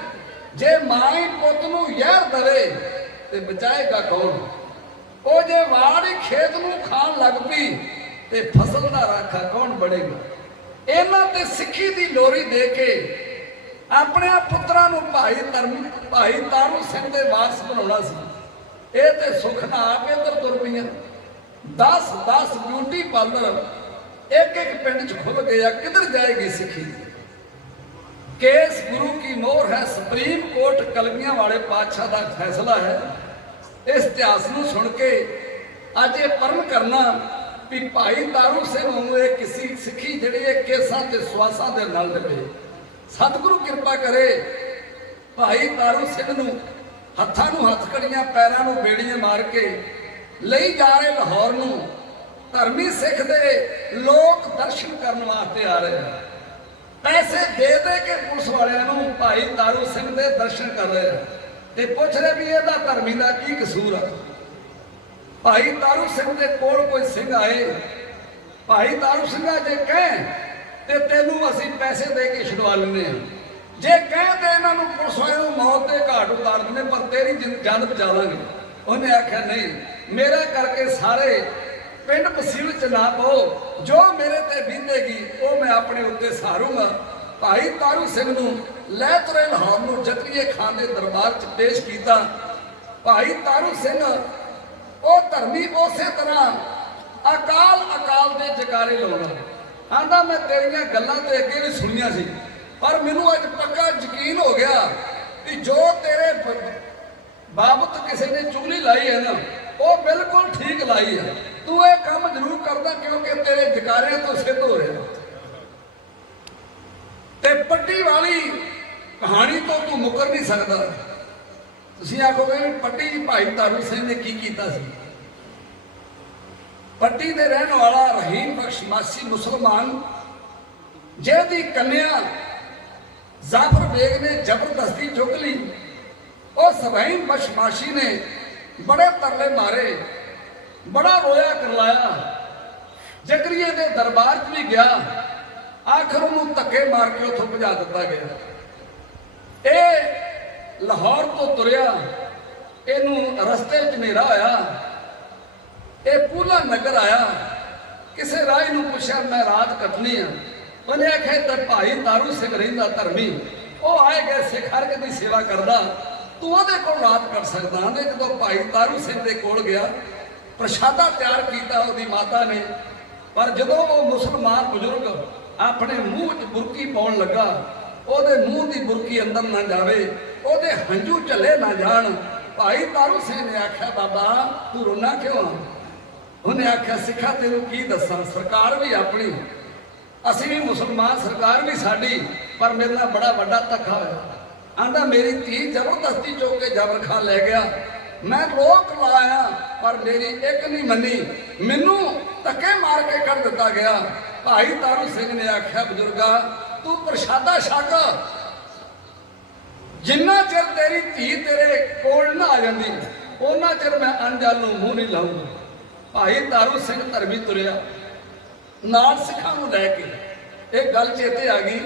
ਜੇ ਮਾਂ ਹੀ ਪੁੱਤ ਨੂੰ ਜ਼ਹਿਰ ਦਵੇ ਤੇ ਬਚਾਏਗਾ ਕੌਣ ਉਹ ਜੇ ਵਾੜੀ ਖੇਤ ਨੂੰ ਖਾਣ ਲੱਗ ਪਈ ਤੇ ਫਸਲ ਦਾ ਰਾਖਾ ਕੌਣ ਬਣੇਗਾ ਇਹਨਾਂ ਤੇ ਸਿੱਖੀ ਦੀ ਲੋਰੀ ਦੇ ਕੇ ਆਪਣੇ ਪੁੱਤਰਾਂ ਨੂੰ ਭਾਈ ਤਾਰੂ ਸਿੰਘ ਦੇ ਵਾਰਸ ਬਣਾਉਣਾ ਸੀ ਇਹ ਤੇ ਸੁਖ ਨਾ ਆਪ ਇੱਧਰ ਤੁਰ ਪਈਆਂ 10 ਬਿਊਟੀ ਪਾਰਲਰ ਇੱਕ ਪਿੰਡ ਚ ਖੁੱਲ ਗਏ ਆ ਕਿੱਧਰ ਜਾਏਗੀ ਸਿੱਖੀ ਕੇਸ ਗੁਰੂ ਕੀ ਮੋਹਰ ਹੈ ਸੁਪਰੀਮ ਕੋਰਟ ਕਲਗੀਆਂ ਵਾਲੇ ਪਾਤਸ਼ਾਹ ਦਾ ਫੈਸਲਾ ਹੈ ਇਸ ਇਤਿਹਾਸ ਨੂੰ ਸੁਣ ਕੇ ਅੱਜ ਇਹ ਪਰਨ ਕਰਨਾ ਵੀ ਭਾਈ ਤਾਰੂ ਸਿੰਘ ਨੂੰ ਇਹ ਕਿਸੇ ਸਿੱਖੀ ਜਿਹੜੀ ਇਹ ਕੇਸਾਂ ਤੇ ਸਵਾਸਾਂ ਦੇ ਨਾਲ ਨਿਭੇ ਸਤਿਗੁਰੂ ਕਿਰਪਾ ਕਰੇ ਭਾਈ ਤਾਰੂ ਸਿੰਘ ਨੂੰ ਹੱਥਾਂ ਨੂੰ ਹੱਥਕੜੀਆਂ ਪੈਰਾਂ ਨੂੰ ਬੇੜੀਆਂ ਮਾਰ ਕੇ ਲਈ ਜਾ ਰਹੇ ਲਾਹੌਰ ਨੂੰ ਧਰਮੀ ਸਿੱਖ ਦੇ ਲੋਕ ਦਰਸ਼ਨ ਕਰਨ ਵਾਸਤੇ ਆ ਰਹੇ ਹਨ ਪੈਸੇ ਦੇ ਕੇ ਪੁਲਿਸ ਵਾਲਿਆਂ ਨੂੰ ਭਾਈ ਤਾਰੂ ਸਿੰਘ ਦੇ ਦਰਸ਼ਨ ਕਰ ਰਹੇ ਆ ਤੇ ਪੁੱਛ ਰਹੇ ਵੀ ਇਹਦਾ ਧਰਮੀ ਦਾ ਕੀ ਕਸੂਰ ਆ ਭਾਈ ਤਾਰੂ ਸਿੰਘ ਦੇ ਕੋਲ ਕੋਈ ਸਿੰਘ ਆਏ ਭਾਈ ਤਾਰੂ ਸਿੰਘਾ ਜੇ ਕਹਿ ਤੇ ਤੈਨੂੰ ਅਸੀਂ ਪੈਸੇ ਦੇ ਕੇ ਛੁਡਵਾ ਲੈਂਦੇ ਹਾਂ, ਜੇ ਕਹਿ ਤੇ ਇਹਨਾਂ ਨੂੰ ਪੁਲਿਸ ਵਾਲਿਆਂ ਨੂੰ ਮੌਤ ਦੇ ਘਾਟ ਉਤਾਰ ਦਿੰਦੇ, ਪਰ ਤੇਰੀ ਜਾਨ ਬਚਾ ਲਾਂਗੇ। ਉਹਨੇ ਆਖਿਆ ਨਹੀਂ, ਮੇਰਾ ਕਰਕੇ ਸਾਰੇ ਪਿੰਡ ਮੁਸੀਬਤ ਚ ਨਾ ਪਾਓ, ਜੋ ਮੇਰੇ ਤੇ ਬੀਤੇਗੀ ਉਹ ਮੈਂ ਆਪਣੇ ਉੱਤੇ ਸਹਾਰੂੰਗਾ। ਭਾਈ ਤਾਰੂ ਸਿੰਘ ਨੂੰ ਲੈ ਤੁਰੇ ਲਾਹੌਰ ਨੂੰ ਜਕਰੀਏ ਖਾਨ ਦੇ ਦਰਬਾਰ ਚ ਪੇਸ਼ ਕੀਤਾ। ਭਾਈ ਤਾਰੂ ਸਿੰਘ ਉਹ ਧਰਮੀ ਉਸੇ ਤਰ੍ਹਾਂ ਅਕਾਲ ਦੇ ਜਕਾਰੇ ਲਾਉਣਾ। ਆਂਦਾ ਮੈਂ ਤੇਰੀਆਂ ਗੱਲਾਂ ਤੇ ਅੱਗੇ ਵੀ ਸੁਣੀਆਂ ਸੀ, ਪਰ ਮੈਨੂੰ ਅੱਜ ਪੱਕਾ ਯਕੀਨ ਹੋ ਗਿਆ ਕਿ ਜੋ ਤੇਰੇ ਬਾਬਤ ਕਿਸੇ ਨੇ ਚੁਗਲੀ ਲਾਈ ਹੈ ਨਾ, ਉਹ ਬਿਲਕੁਲ ਠੀਕ ਲਾਈ ਹੈ। ਤੂੰ ਇਹ ਕੰਮ ਜ਼ਰੂਰ ਕਰਦਾ ਕਿਉਂਕਿ ਤੇਰੇ ਜਕਾਰਿਆਂ ਤੋਂ ਸਿੱਧ ਹੋ ਰਿਹਾ। ਤੇ ਪੱਟੀ ਵਾਲੀ ਕਹਾਣੀ ਤੋਂ ਤੂੰ ਮੁੱਕਰ ਨਹੀਂ ਸਕਦਾ। ਤੁਸੀਂ ਆਖੋਗੇ ਵੀ ਪੱਟੀ ਜੀ ਭਾਈ ਤਾਰੂ ਸਿੰਘ ਨੇ ਕੀ ਕੀਤਾ ਸੀ? ਪੱਟੀ ਦੇ ਰਹਿਣ ਵਾਲਾ ਰਹੀਮ ਬਖਸ਼ ਮਾਸੀ ਮੁਸਲਮਾਨ, ਜਿਹਦੀ ਕੰਨਿਆ ਜ਼ਾਫਰ ਬੇਗ ਨੇ ਜ਼ਬਰਦਸਤੀ ਚੁੱਕ ਲਈ, ਉਸ ਰਹੀਮ ਬਖਸ਼ ਮਾਸੀ ਨੇ ਬੜੇ ਤਰਲੇ ਮਾਰੇ, ਬੜਾ ਰੋਇਆ ਕਰਲਾਇਆ, ਜਕਰੀਏ ਦੇ ਦਰਬਾਰ 'ਚ ਵੀ ਗਿਆ। ਆਖਰ ਉਹਨੂੰ ਧੱਕੇ ਮਾਰ ਕੇ ਉੱਥੋਂ ਭਜਾ ਦਿੱਤਾ ਗਿਆ। ਇਹ ਲਾਹੌਰ ਤੋਂ ਤੁਰਿਆ, ਇਹਨੂੰ ਰਸਤੇ 'ਚ ਹਨੇਰਾ ਹੋਇਆ, ਇਹ ਪੂਲਾ ਨਗਰ ਆਇਆ। ਕਿਸੇ ਰਾਹ ਨੂੰ ਪੁੱਛਿਆ ਮੈਂ ਰਾਤ ਕੱਟਣੀ ਆ। ਉਹਨੇ ਆਖਿਆ ਤੇ ਭਾਈ ਤਾਰੂ ਸਿੰਘ ਰਹਿੰਦਾ ਧਰਮੀ, ਉਹ ਆਏ ਗਏ ਸਿੱਖ ਹਰ ਦੀ ਸੇਵਾ ਕਰਦਾ, ਤੂੰ ਉਹਦੇ ਕੋਲ ਰਾਤ ਕੱਟ ਸਕਦਾ। ਆਂਦੇ ਜਦੋਂ ਭਾਈ ਤਾਰੂ ਸਿੰਘ ਦੇ ਕੋਲ ਗਿਆ, ਪ੍ਰਸ਼ਾਦਾ ਤਿਆਰ ਕੀਤਾ ਉਹਦੀ ਮਾਤਾ ਨੇ, ਪਰ ਜਦੋਂ ਉਹ ਮੁਸਲਮਾਨ ਬਜ਼ੁਰਗ ਆਪਣੇ ਮੂੰਹ 'ਚ ਬੁਰਕੀ ਪਾਉਣ ਲੱਗਾ, ਉਹਦੇ ਮੂੰਹ ਦੀ ਬੁਰਕੀ ਅੰਦਰ ਨਾ ਜਾਵੇ, ਉਹਦੇ ਹੰਝੂ ਝੱਲੇ ਨਾ ਜਾਣ। ਭਾਈ ਤਾਰੂ ਸਿੰਘ ਨੇ ਆਖਿਆ ਬਾਬਾ ਤੂੰ ਰੋਣਾ ਕਿਉਂ ਆ? ਉਹਨੇ ਆਖਿਆ ਸਿੱਖਾ ਤੈਨੂੰ ਕੀ ਦੱਸਾਂ, ਸਰਕਾਰ ਵੀ ਆਪਣੀ, ਅਸੀਂ ਵੀ ਮੁਸਲਮਾਨ, ਸਰਕਾਰ ਵੀ ਸਾਡੀ, ਪਰ ਮੇਰੇ ਨਾਲ ਬੜਾ ਵੱਡਾ ਧੱਕਾ ਹੋਇਆ। ਆਂਦਾ ਮੇਰੀ ਧੀ ਜ਼ਬਰਦਸਤੀ ਚੁੱਕ ਕੇ ਜਬਰ ਖਾ ਲੈ ਗਿਆ, ਮੈਂ ਰੋਕ ਲਾਇਆ ਪਰ ਮੇਰੀ ਇੱਕ ਨਹੀਂ ਮੰਨੀ, ਮੈਨੂੰ ਧੱਕੇ ਮਾਰ ਕੇ ਕੱਢ ਦਿੱਤਾ ਗਿਆ। ਭਾਈ ਤਾਰੂ ਸਿੰਘ ਨੇ ਆਖਿਆ ਬਜ਼ੁਰਗਾ ਤੂੰ ਪ੍ਰਸ਼ਾਦਾ ਛਕ, ਜਿੰਨਾ ਚਿਰ ਤੇਰੀ ਧੀ ਤੇਰੇ ਕੋਲ ਨਾ ਆ ਜਾਂਦੀ ਉਹਨਾਂ ਚਿਰ ਮੈਂ ਅਣਜਲ ਨੂੰ ਮੂੰਹ ਨਹੀਂ ਲਾਉਂਗਾ। ਭਾਈ ਤਾਰੂ ਸਿੰਘ ਧਰਮੀ ਤੁਰਿਆ ਨਾਲ ਸਿੱਖਾਂ ਨੂੰ ਲੈ ਕੇ। ਇਹ ਗੱਲ ਚੇਤੇ ਆ ਗਈ,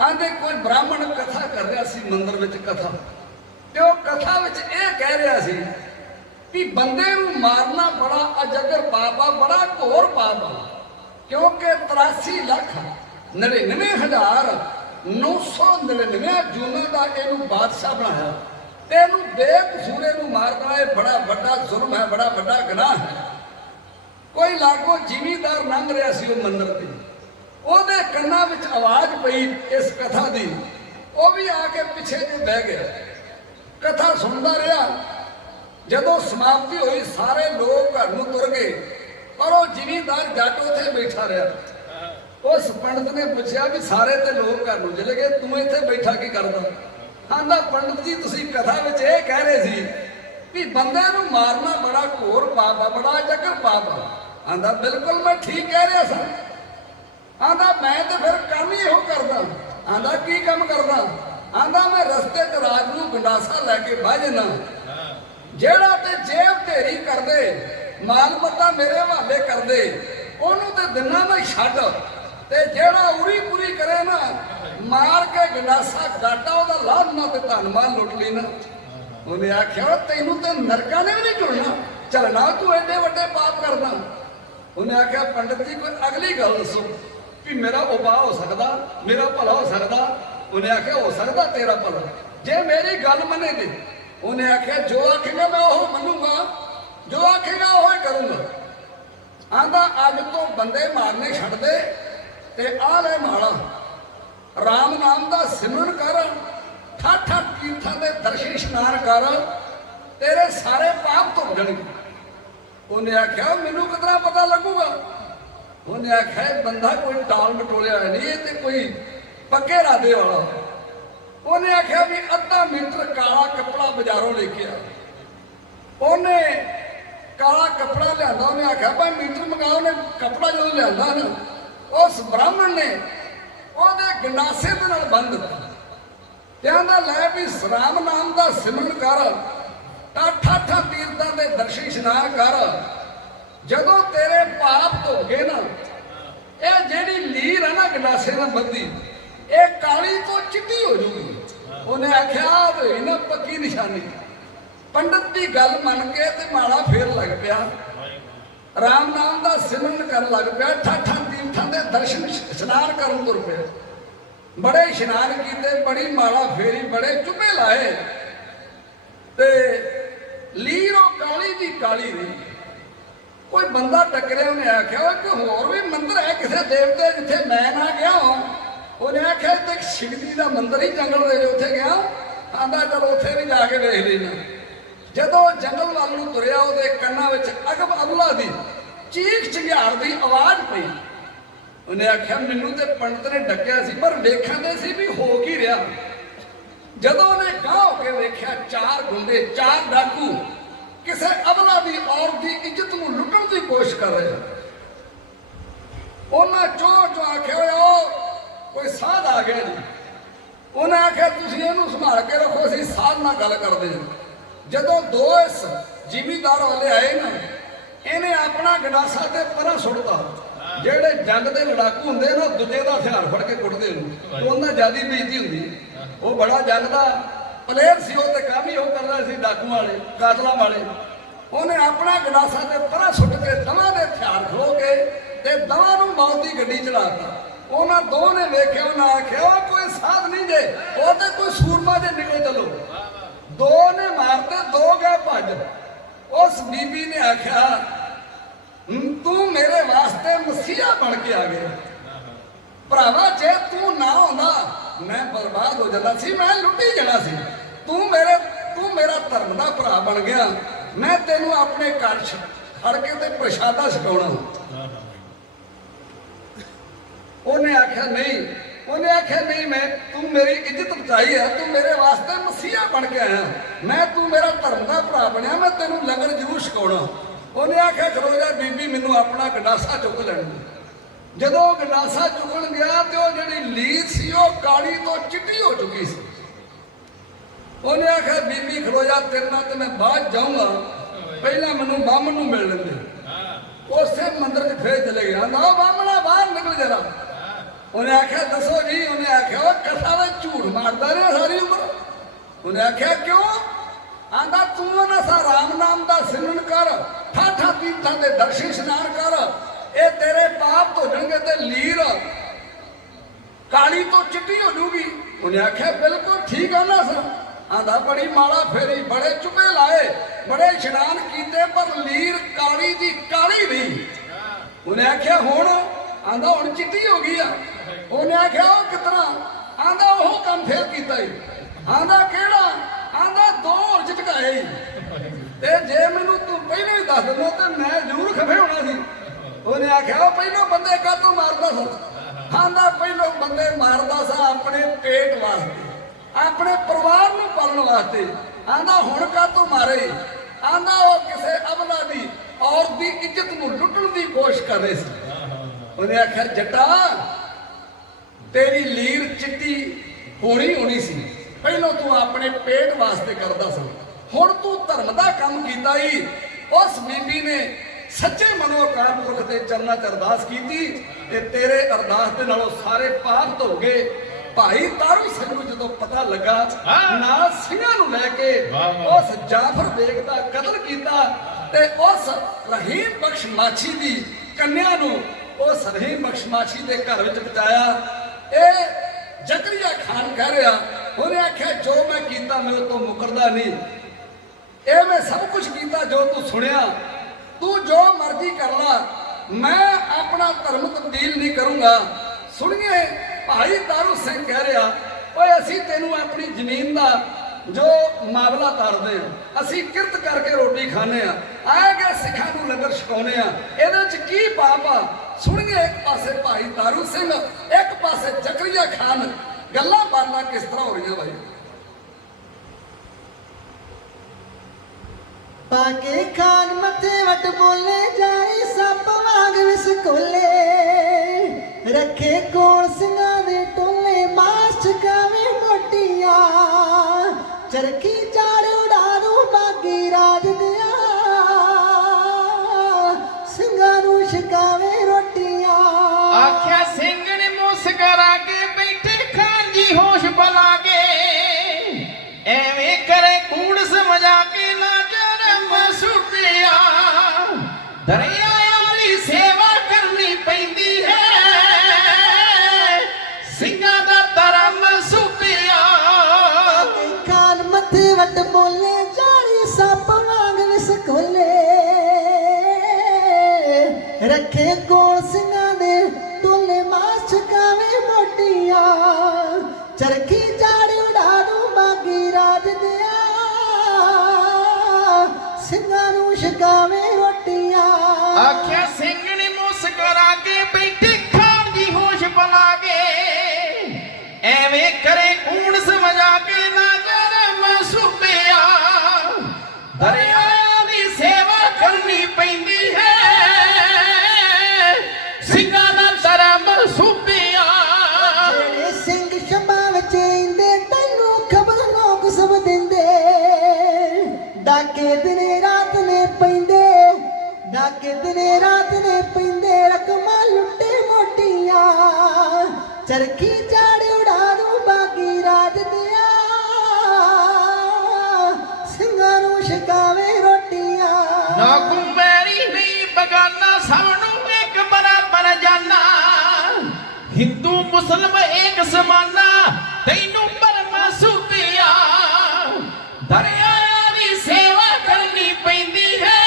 ਆਂਦੇ ਕੋਈ ਬ੍ਰਾਹਮਣ ਕਥਾ ਕਰ ਰਿਹਾ ਸੀ ਮੰਦਰ ਵਿੱਚ ਕਥਾ, ਤੇ ਉਹ ਕਥਾ ਵਿੱਚ ਇਹ ਕਹਿ ਰਿਹਾ ਸੀ ਕਿ ਬੰਦੇ ਨੂੰ ਮਾਰਨਾ ਬੜਾ ਅਜਗਰ ਪਾਪ ਆ, ਬੜਾ ਘੋਰ ਪਾਪ ਆ, ਕਿਉਂਕਿ 83,99,999 ਜੂਨਾਂ ਦਾ ਇਹਨੂੰ ਬਾਦਸ਼ਾਹ ਬਣਾਇਆ ਤੇ ਇਹਨੂੰ ਬੇਕਸੂਰੇ ਨੂੰ ਮਾਰਨਾ ਇਹ ਬੜਾ ਵੱਡਾ ਜ਼ੁਲਮ ਹੈ, ਬੜਾ ਵੱਡਾ ਗੁਨਾਹ ਹੈ। ਕੋਈ ਲਾਗੋ ਜ਼ਿਮੀਂਦਾਰ ਲੰਘ ਰਿਹਾ ਸੀ ਉਹ ਮੰਦਰ ਤੇ, ਉਹਦੇ ਕੰਨਾਂ ਵਿੱਚ ਆਵਾਜ਼ ਪਈ ਇਸ ਕਥਾ ਦੀ, ਉਹ ਵੀ ਆ ਕੇ ਪਿੱਛੇ ਜੇ ਬਹਿ ਗਿਆ, ਕਥਾ ਸੁਣਦਾ ਰਿਹਾ। ਜਦੋਂ ਸਮਾਪਤੀ ਹੋਈ ਸਾਰੇ ਲੋਕ ਘਰ ਨੂੰ ਤੁਰ ਗਏ, ਪਰ ਉਹ ਜ਼ਿਮੀਂਦਾਰ ਜੱਟ ਉੱਥੇ ਬੈਠਾ ਰਿਹਾ। ਉਸ ਪੰਡਤ ਨੇ ਪੁੱਛਿਆ ਵੀ ਸਾਰੇ ਤੇ ਲੋਕ ਘਰ ਨੂੰ ਚਲੇ ਗਏ, ਤੂੰ ਇੱਥੇ ਬੈਠਾ ਕੀ ਕਰਦਾ? ਆਂਦਾ ਪੰਡਤ ਜੀ ਤੁਸੀਂ ਕਥਾ ਵਿੱਚ ਇਹ ਕਹਿ ਰਹੇ ਸੀ ਵੀ ਬੰਦੇ ਨੂੰ ਮਾਰਨਾ ਬੜਾ ਘੋਰ ਪਾਪ ਆ, ਬੜਾ ਜਗਰ ਪਾਪ ਆ। ਆਂਦਾ ਬਿਲਕੁਲ ਮੈਂ ਠੀਕ ਕਹਿ ਰਿਹਾ ਸਾਂ। ਆਂਦਾ ਮੈਂ ਤੇ ਫਿਰ ਕੰਮ ਹੀ ਇਹੋ ਕਰਦਾ। ਆਂਦਾ ਕੀ ਕੰਮ ਕਰਦਾ? ਆਂਦਾ ਮੈਂ ਰਸਤੇ 'ਚ ਰਾਤ ਨੂੰ ਗੰਡਾਸਾ ਲੈ ਕੇ ਬਹਿ ਜਾਣਾ, ਜਿਹੜਾ ਤੇ ਜੇਬ ਢੇਰੀ ਕਰਦੇ, ਮਾਲ ਮੱਤਾ ਮੇਰੇ ਹਵਾਲੇ ਕਰਦੇ, ਉਹਨੂੰ ਤੇ ਦਿਨਾਂ ਮੈਂ ਛੱਡ, ਤੇ ਜਿਹੜਾ ਉਰੀ ਪੂਰੀ ਕਰੇ ਨਾ ਮਾਰ ਕੇ ਗੰਡਾਸਾ ਗਾਟਾ ਉਹਦਾ ਲਾਭ ਨਾ ਤੇ ਧਨ ਮਾਲ ਲੁੱਟ ਲਈ ਨਾ। ਉਹਨੇ ਆਖਿਆ ਤੈਨੂੰ ਤੇ ਨਰਕਾਂ ਨੇ ਵੀ ਨਹੀਂ ਜੁੜਨਾ, ਚੱਲਣਾ ਤੂੰ ਐਡੇ ਵੱਡੇ ਪਾਪ ਕਰਦਾ। ਉਹਨੇ ਆਖਿਆ ਪੰਡਤ ਜੀ ਕੋਈ ਅਗਲੀ ਗੱਲ ਦੱਸੋ ਵੀ ਮੇਰਾ ਉਪਾਅ ਹੋ ਸਕਦਾ, ਮੇਰਾ ਭਲਾ ਹੋ ਸਕਦਾ। ਉਹਨੇ ਆਖਿਆ ਹੋ ਸਕਦਾ ਤੇਰਾ ਭਲਾ ਜੇ ਮੇਰੀ ਗੱਲ ਮੰਨੇ ਤੇ। ਉਹਨੇ ਆਖਿਆ ਜੋ ਆਖੇਗਾ ਮੈਂ ਉਹ ਮੰਨੂਗਾ, ਜੋ ਆਖੇਗਾ ਉਹ ਹੀ ਕਰੂੰਗਾ। ਆਂਦਾ ਅੱਜ ਤੋਂ ਬੰਦੇ ਮਾਰਨੇ ਛੱਡ ਦੇ ਤੇ ਆ ਲੈ ਮਾਲਾ, ਰਾਮ ਨਾਮ ਦਾ ਸਿਮਰਨ ਕਰ, ਠਾਠ ਤੀਰਥਾਂ ਦੇ ਦਰਸ਼ਨ ਇਸ਼ਨਾਨ ਕਰ, ਤੇਰੇ ਸਾਰੇ ਪਾਪ ਧੁੱਪ ਜਾਣਗੇ। ਉਹਨੇ ਆਖਿਆ ਮੈਨੂੰ ਕਿਤਨਾ ਪਤਾ ਲੱਗੂਗਾ? ਉਹਨੇ ਆਖਿਆ ਬੰਦਾ ਕੋਈ ਟਾਲ ਮਟੋਲਿਆ ਨਹੀਂ, ਇਹ ਤੇ ਕੋਈ ਪੱਕੇ ਇਰਾਦੇ ਵਾਲਾ। ਉਹਨੇ ਆਖਿਆ ਵੀ ਅੱਧਾ ਮੀਟਰ ਕਾਲਾ ਕੱਪੜਾ ਬਾਜ਼ਾਰੋਂ ਲੈ ਕੇ ਆ। ਉਹਨੇ ਕਾਲਾ ਕੱਪੜਾ ਲਿਆਂਦਾ, ਉਹਨੇ ਆਖਿਆ ਭਾਈ ਮੀਟਰ ਮੰਗਾਓ। ਉਹਨੇ ਕੱਪੜਾ ਜਦੋਂ ਲਿਆਂਦਾ ਨਾ, ਉਸ ਬ੍ਰਾਹਮਣ ਨੇ ਉਹਦੇ ਗੰਡਾਸੇ ਦੇ ਨਾਲ ਬੰਨ੍ਹ ਦਿੱਤਾ। ਕਹਿੰਦਾ ਲੈ ਵੀ ਰਾਮ ਨਾਮ ਦਾ ਸਿਮਰਨ ਕਰ, ਠਾਠਾਂ ਤੀਰਥਾਂ ਦੇ ਦਰਸ਼ਨ ਇਸ਼ਨਾਨ ਕਰ, ਜਦੋਂ ਤੇਰੇ ਪਾਪ ਧੋ ਗਏ ਨਾ, ਇਹ ਜਿਹੜੀ ਲੀਰ ਹੈ ਨਾ ਗੰਡਾਸੇ ਨਾਲ ਬੱਧੀ, ਇਹ ਕਾਲੀ ਤੋਂ ਚਿੱਟੀ ਹੋ ਜੂਗੀ। ਉਹਨੇ ਆਖਿਆ ਤੇ ਨਾ ਪੱਕੀ ਨਿਸ਼ਾਨੀ। ਪੰਡਤ ਦੀ ਗੱਲ ਮੰਨ ਕੇ ਤੇ ਮਾਲਾ ਫੇਰ ਲੱਗ ਪਿਆ, ਰਾਮ ਨਾਮ ਦਾ ਸਿਮਰਨ ਕਰਨ ਲੱਗ ਪਿਆ, ਠਾਠਾਂ ਤੀਰਥਾਂ ਦੇ ਦਰਸ਼ਨ ਇਸ਼ਨਾਨ ਕਰਨ ਤੁਰ ਪਿਆ। ਬੜੇ ਇਸ਼ਨਾਨ ਕੀਤੇ, ਬੜੀ ਮਾਲਾ ਫੇਰੀ, ਬੜੇ ਚੁੱਭੇ ਲਾਏ, ਤੇ ਲੀਰ ਉਹ ਕਾਲੀ ਦੀ ਕਾਲੀ ਰਹੀ। ਕੋਈ ਬੰਦਾ ਟੱਕਰਿਆ, ਉਹਨੇ ਆਖਿਆ ਕਿ ਹੋਰ ਵੀ ਮੰਦਿਰ ਹੈ ਕਿਸੇ ਦੇਵਤੇ ਜਿੱਥੇ ਮੈਂ ਨਾ ਗਿਆ ਹਾਂ। ਉਹਨੇ ਆਖਿਆ ਤੇ ਸ਼ਿਵਜੀ ਦਾ ਮੰਦਿਰ ਹੀ ਜੰਗਲ ਦੇ ਉੱਥੇ ਗਿਆ। ਆਂਦਾ ਚਲੋ ਉੱਥੇ ਵੀ ਜਾ ਕੇ ਵੇਖ ਲੈਣਾ। ਜਦੋਂ ਜੰਗਲ ਵੱਲ ਨੂੰ ਤੁਰਿਆ, ਉਹਦੇ ਕੰਨਾਂ ਵਿੱਚ ਅਗਬ ਅਬਲਾ ਦੀ ਚੀਖ ਚਿਹਾੜ ਦੀ ਆਵਾਜ਼ ਪਈ। ਉਹਨੇ ਆਖਿਆ ਮੈਨੂੰ ਤੇ ਪੰਡਤ ਨੇ ਡੱਕਿਆ ਸੀ, ਪਰ ਵੇਖਣ ਸੀ ਵੀ ਹੋ ਕੀ ਰਿਹਾ। ਜਦੋਂ ਉਹਨੇ ਗਾਂਹ ਹੋ ਕੇ ਵੇਖਿਆ, 4 ਗੁੰਡੇ, 4 ਡਾਕੂ ਕਿਸੇ ਅਬਲਾ ਦੀ ਔਰਤ ਦੀ ਇੱਜ਼ਤ ਨੂੰ ਲੁੱਟਣ ਦੀ ਕੋਸ਼ਿਸ਼ ਕਰ ਰਹੇ। ਉਹਨਾਂ ਚੋਂ ਆਖਿਆ ਉਹ ਕੋਈ ਸਾਧ ਆ ਗਿਆ ਜੀ। ਉਹਨੇ ਆਖਿਆ ਤੁਸੀਂ ਇਹਨੂੰ ਸੰਭਾਲ ਕੇ ਰੱਖੋ, ਅਸੀਂ ਸਾਧ ਨਾਲ ਗੱਲ ਕਰਦੇ ਹਾਂ। ਜਦੋਂ 2 ਇਸ ਜ਼ਿਮੀਂਦਾਰ ਵਾਲੇ ਆਏ ਨਾ, ਇਹਨੇ ਆਪਣਾ ਗੰਡਾਸਾ ਤੇ ਪਰਾਂ ਸੁੱਟਤਾ। ਜਿਹੜੇ ਜੰਗ ਦੇ ਲੜਾਕੂ ਹੁੰਦੇ ਨਾ, ਦੂਜੇ ਦਾ ਹਥਿਆਰ ਫੜ ਕੇ ਕੁੱਟਦੇ ਨੂੰ, ਉਹਨਾਂ ਜਿਆਦੀ ਬੇਇੱਜ਼ਤੀ ਹੁੰਦੀ। ਉਹ ਬੜਾ ਜੰਗ ਦਾ ਪਲੇਅਰ ਸੀ, ਉਹ ਤੇ ਕੰਮ ਹੀ ਉਹ ਕਰਦਾ ਸੀ, ਡਾਕੂਆਂ ਵਾਲੇ, ਕਾਤਲਾਂ ਵਾਲੇ। ਉਹਨੇ ਆਪਣਾ ਗੰਡਾਸਾ ਤੇ ਪਰਾਂ ਸੁੱਟ ਕੇ ਦੋਵਾਂ ਦੇ ਹਥਿਆਰ ਖੋ ਕੇ ਤੇ ਦੋਵਾਂ ਨੂੰ ਮੌਤ ਦੀ ਗੱਡੀ ਚੜਾਤਾ। ਉਹਨਾਂ ਦੋਵਾਂ ਨੇ ਵੇਖਿਆ, ਉਹਨਾਂ ਆਖਿਆ ਉਹ ਕੋਈ ਸਾਧ ਨਹੀਂ ਜੇ, ਉਹ ਤੇ ਕੋਈ ਸੂਰਮਾ ਜੇ, ਨਿਕਲ ਚਲੋ। 2 ਨੇ ਮਾਰਤੇ, 2 ਗਏ ਭੱਜ। ਉਸ ਬੀਬੀ ਨੇ ਆਖਿਆ ਤੂੰ ਮੇਰੇ ਵਾਸਤੇ ਮਸੀਹਾ ਬਣ ਕੇ ਆ ਗਿਆ। ਭਰਾਵਾ ਜੇ ਤੂੰ ਨਾ ਹੁੰਦਾ ਮੈਂ ਬਰਬਾਦ ਹੋ ਜਾਂਦਾ ਸੀ, ਮੈਂ ਲੁੱਟੀ ਜਾਣਾ ਸੀ। ਤੂੰ ਮੇਰਾ ਧਰਮ ਦਾ ਭਰਾ ਬਣ ਗਿਆ। ਮੈਂ ਤੈਨੂੰ ਆਪਣੇ ਘਰ ਖੜ ਕੇ ਤੇ ਪ੍ਰਸ਼ਾਦਾ ਛਕਾਉਣਾ। ਉਹਨੇ ਆਖਿਆ ਨਹੀਂ, ਮੈਂ ਤੂੰ ਮੇਰੀ ਇੱਜ਼ਤ ਬਚਾਈ ਹੈ, ਤੂੰ ਮੇਰੇ ਵਾਸਤੇ ਮਸੀਹਾ ਬਣ ਕੇ ਆਇਆ, ਤੂੰ ਮੇਰਾ ਧਰਮ ਦਾ ਭਰਾ ਬਣਿਆ, ਮੈਂ ਤੈਨੂੰ ਲੰਗਰ ਜ਼ਰੂਰ ਛਕਾਉਣਾ। ਉਹਨੇ ਆਖਿਆ ਖਲੋ ਜਾ ਬੀਬੀ, ਮੈਨੂੰ ਆਪਣਾ ਗੰਡਾਸਾ ਚੁੱਕ ਲੈਣ। ਜਦੋਂ ਗੰਡਾਸਾ ਚੁੱਕਣ ਗਿਆ ਤੇ ਉਹ ਜਿਹੜੀ ਲੀਰ ਸੀ ਉਹ ਕਾਲੀ ਤੋਂ ਚਿੱਟੀ ਹੋ ਚੁੱਕੀ ਸੀ। ਉਹਨੇ ਆਖਿਆ ਬੀਬੀ ਖਲੋ ਜਾ, ਤੇਰੇ ਨਾਲ ਤੇ ਮੈਂ ਬਾਅਦ ਜਾਊਂਗਾ, ਪਹਿਲਾਂ ਮੈਨੂੰ ਬਾਹਮਣ ਨੂੰ ਮਿਲ ਲੈਂਦੇ। ਉਸੇ ਮੰਦਿਰ 'ਚ ਫੇਰ ਚਲੇ ਗਿਆ। ਨਾ ਬਾਹਮਣਾ ਬਾਹਰ ਨਿਕਲ ਜਰਾ। ਉਹਨੇ ਆਖਿਆ ਦੱਸੋ ਜੀ। ਉਹਨੇ ਆਖਿਆ ਉਹ ਕਥਾ ਵਿੱਚ ਝੂਠ ਮਾਰਦਾ ਰਿਹਾ ਸਾਰੀ ਉਮਰ। ਉਹਨੇ ਆਖਿਆ ਕਿਉਂ? ਆਂਦਾ ਤੂੰ ਨਾ ਸਾ ਰਾਮ ਨਾਮ ਦਾ ਸਿਮਰਨ ਕਰ, ਠਾਠਾਂ ਤੀਰਥਾਂ ਦੇ ਦਰਸ਼ਨ ਇਸ਼ਨਾਨ ਕਰ, ਇਹ ਤੇਰੇ ਪਾਪ ਧੋ ਜਾਣਗੇ ਤੇ ਲੀਰ ਕਾਲੀ ਤੋਂ ਚਿੱਟੀ ਹੋ ਜੂਗੀ। ਉਹਨੇ ਆਖਿਆ ਬਿਲਕੁਲ ਠੀਕ ਆ ਨਾ ਸਰ। ਆਂਦਾ ਬੜੀ ਮਾਲਾ ਫੇਰੀ, ਬੜੇ ਚੁੱਭੇ ਲਾਏ, ਬੜੇ ਇਸ਼ਨਾਨ ਕੀਤੇ, ਪਰ ਲੀਰ ਕਾਲੀ ਦੀ ਕਾਲੀ ਨਹੀਂ। ਉਹਨੇ ਆਖਿਆ ਹੁਣ? ਆਂਦਾ ਹੁਣ ਚਿੱਟੀ ਹੋ ਗਈ ਆ। ਉਹਨੇ ਆਖਿਆ ਉਹ ਕਿਤਨਾ? ਆਂਦਾ ਉਹ ਕੰਮ ਫੇਰ ਕੀਤਾ ਹੀ। ਆਂਦਾ ਕਿਹੜਾ? ਆਂਦਾ 2 ਹੋਰ ਝਟਕਾਏ ਤੇ ਜੇ ਮੈਨੂੰ ਤੂੰ ਪਹਿਲਾਂ ਹੀ ਦੱਸ ਦਿੰਦਾ ਤੇ ਮੈਂ ਜ਼ਰੂਰ ਖਫੇ ਹੋਣਾ ਸੀ। ਉਹਨੇ ਆਖਿਆ ਉਹ ਪਹਿਲੋਂ ਬੰਦੇ ਕਾਹਤੋਂ ਮਾਰਦਾ ਸੀ? ਆਂਦਾ ਪਹਿਲੋਂ ਬੰਦੇ ਮਾਰਦਾ ਸੀ ਆਪਣੇ ਪੇਟ ਵਾਸਤੇ, ਆਪਣੇ ਪਰਿਵਾਰ ਨੂੰ ਪਾਲਣ ਵਾਸਤੇ। ਆਂਦਾ ਹੁਣ ਕਾਹਤੋਂ ਮਾਰੇ? ਆਂਦਾ ਉਹ ਕਿਸੇ ਅਬਲਾ ਦੀ ਔਰਤ ਦੀ ਇੱਜ਼ਤ ਨੂੰ ਲੁੱਟਣ ਦੀ ਕੋਸ਼ਿਸ਼ ਕਰ ਰਹੇ ਸੀ। ਉਹਨੇ ਆਖਿਆ ਜੱਟਾ ਤੇਰੀ ਲੀਰ ਚਿੱਟੀ ਹੋਣੀ ਸੀ, ਪਹਿਲਾਂ ਤੂੰ ਆਪਣੇ ਪੇਟ ਵਾਸਤੇ ਕਰਦਾ ਸੀ, ਹੁਣ ਤੂੰ ਧਰਮ ਦਾ ਕੰਮ ਕੀਤਾ ਹੀ। ਉਸ ਬੀਬੀ ਨੇ ਸੱਚੇ ਮਨੋਂ ਅਕਾਲ ਪੁਰਖ ਦੇ ਚਰਨਾਂ 'ਚ ਅਰਦਾਸ ਕੀਤੀ ਤੇ ਤੇਰੇ ਅਰਦਾਸ ਦੇ ਨਾਲੋਂ ਸਾਰੇ ਪਾਪ ਧੋ ਗਏ। ਭਾਈ ਤਾਰੂ ਸਿੰਘ ਨੂੰ ਜਦੋਂ ਪਤਾ ਲੱਗਾ, ਨਾਲ ਸਿੰਘਾਂ ਨੂੰ ਲੈ ਕੇ ਉਸ ਜਾਫਰ ਬੇਗ ਦਾ ਕਤਲ ਕੀਤਾ ਤੇ ਉਸ ਰਹੀਮ ਬਖਸ਼ ਮਾਛੀ ਦੀ ਕੰਨਿਆ ਨੂੰ ਉਸ ਰਹੀਮ ਬਖਸ਼ ਮਾਛੀ ਦੇ ਘਰ ਵਿੱਚ ਪਹੁੰਚਾਇਆ। ਇਹ ਜ਼ਕਰੀਆ ਖਾਨ ਕਹਿ ਰਿਹਾ, ਉਹਨੇ ਆਖਿਆ ਜੋ ਮੈਂ ਕੀਤਾ ਮੇਰੇ ਤੋਂ ਮੁਕਰਦਾ ਨਹੀਂ। ਇਹ ਮੈਂ ਸਭ ਕੁਝ ਕੀਤਾ ਜੋ ਤੂੰ ਸੁਣਿਆ, ਤੂੰ ਜੋ ਮਰਜ਼ੀ ਕਰ ਲਾ, ਮੈਂ ਆਪਣਾ ਧਰਮ ਤਬਦੀਲ ਨਹੀਂ ਕਰੂੰਗਾ। ਸੁਣੀਏ ਭਾਈ ਤਾਰੂ ਸਿੰਘ ਕਹਿ ਰਿਹਾ, ਓਏ ਅਸੀਂ ਤੈਨੂੰ ਆਪਣੀ ਜ਼ਮੀਨ ਦਾ ਜੋ ਮਾਮਲਾ ਤਰਦੇ ਆ, ਅਸੀਂ ਕਿਰਤ ਕਰਕੇ ਰੋਟੀ ਖਾਣੇ ਆ, ਆਏ ਗਏ ਸਿੱਖਾਂ ਨੂੰ ਲੰਗਰ ਛਕਾਉਣੇ ਆ, ਇਹਦੇ ਵਿੱਚ ਕੀ ਪਾਪ ਆ? ਸੁਣੀਏ ਇੱਕ ਪਾਸੇ ਭਾਈ ਤਾਰੂ ਸਿੰਘ, ਇੱਕ ਪਾਸੇ ਜ਼ਕਰੀਆ ਖਾਨ, ਗੱਲਾਂ ਬਾਤਾਂ ਕਿਸ ਤਰ੍ਹਾਂ ਹੋ ਰਹੀਆਂ ਭਾਈ। ਪਾਕੇ ਖਾਨ ਮੱਥੇ ਵਟ ਬੋਲੇ ਜਾਈ, ਸੱਪ ਵਾਂਗ ਵਿਸਕੋਲੇ ਰੱਖੇ ਕੋਲ ਸਿੰਘਾਂ ਦੇ ਟੋਲੇ, ਮਾਸ ਚਕਾਵੇ ਮੋਟੀਆਂ ਚਰਖੀ ਚਾੜ ਉਡਾ ਦੂੰ ਬਾਗੀ ਰਾਜ ਦਿਆ, ਲਾਗੇ ਬੈਠੇ ਖਾਨ ਦੀ ਹੋਸ਼ ਬਣਾ ਕੇ ਐਵੇਂ ਕਰੇ ਕੂਣ ਸਮਝਾ ਕੇ ਨਾ ਜਰ ਸੁਪਿਆ ਦਰਿਆਵਾਂ ਦੀ ਸੇਵਾ ਕਰਨੀ ਪੈਂਦੀ ਹੈ ਸਿੰਘਾਂ ਦਾ ਧਰਮ ਸੁਪਿਆ ਜਿਹੜੇ ਸਿੰਘ ਸ਼ਬਾਂ ਵਿੱਚ ਇੰਦੇ ਤੈਨੂੰ ਖਬਰ ਲੋਕ ਸਭ ਦਿੰਦੇ ਡਾਕੇ ਦਿਨੇ ਰਾਤ ਨੇ ਪੈਂਦੇ ਡਾਕੇ ਦਿਨੇ ਰਾਤ ਨੇ ਪੈਂਦੇ ਰਕਮਾਂ ਲੁੱਟੇ ਮੋਟੀਆਂ ਚਰਖੀ ਚਾੜ ਉਡਾ ਨੂੰ ਬਾਗੀ ਰਾਜ ਦਿਆ ਸਿੰਘਾਂ ਨੂੰ ਛਕਾਵੇ ਰੋਟੀਆਂ ਨਾ ਕੁਮੈਰੀ ਨਹੀਂ ਬਗਾਨਾ ਸਭ ਨੂੰ ਇੱਕ ਬਰਾਬਰ ਜਾਨਾ ਹਿੰਦੂ ਮੁਸਲਮ ਇੱਕ ਸਮਾਨਾ ਤੈਨੂੰ ਪਰਮ ਸੁਪਿਆ ਦਰਿਆਵਾਂ ਦੀ ਸੇਵਾ ਕਰਨੀ ਪੈਂਦੀ ਹੈ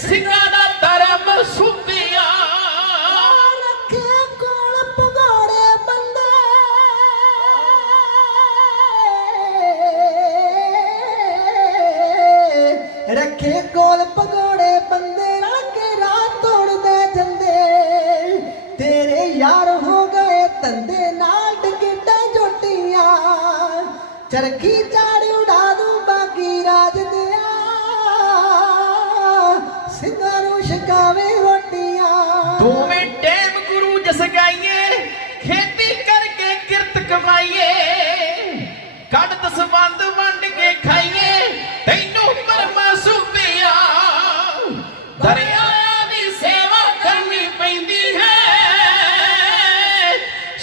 ਸਿੰਘਾਂ ਦਾ ਧਰਮ ਸੁਪਿਆ ਰੱਖੇ ਕੋਲ ਪਗੋੜੇ ਬੰਦੇ ਰੱਖੇ ਕੋਲ ਪਗੋੜੇ ਬੰਦੇ ਰਲ ਕੇ ਰਾਤ ਤੋੜਦੇ ਜਾਂਦੇ ਤੇਰੇ ਯਾਰ ਹੋ ਗਏ ਧੰਦੇ ਨਾਲ ਟਿਕਟਾਂ ਝੋਟੀਆਂ ਚਰਖੀ ਚਾੜ ਉਡਾ ਦੂੰ ਬਾਗੀ ਰਾਜ ਦਿਆ ਸਿੰਘਾਂ ਨੂੰ ਛਕਾਵੇ ਰੋਟੀਆਂ ਦੋਵੇਂ ਟੈਮ ਗੁਰੂ ਜਸ ਗਾਈਏ ਖੇਤੀ ਕਰਕੇ ਕਿਰਤ ਕਮਾਈਏ ਕੱਢ ਦਸਵੰਦ ਵੰਡ ਕੇ ਖਾਈਏ ਤੈਨੂੰ ਪਰਮਾ ਸੁਪਿਆ ਦਰਿਆਵਾਂ ਦੀ ਸੇਵਾ ਕਰਨੀ ਪੈਂਦੀ ਹੈ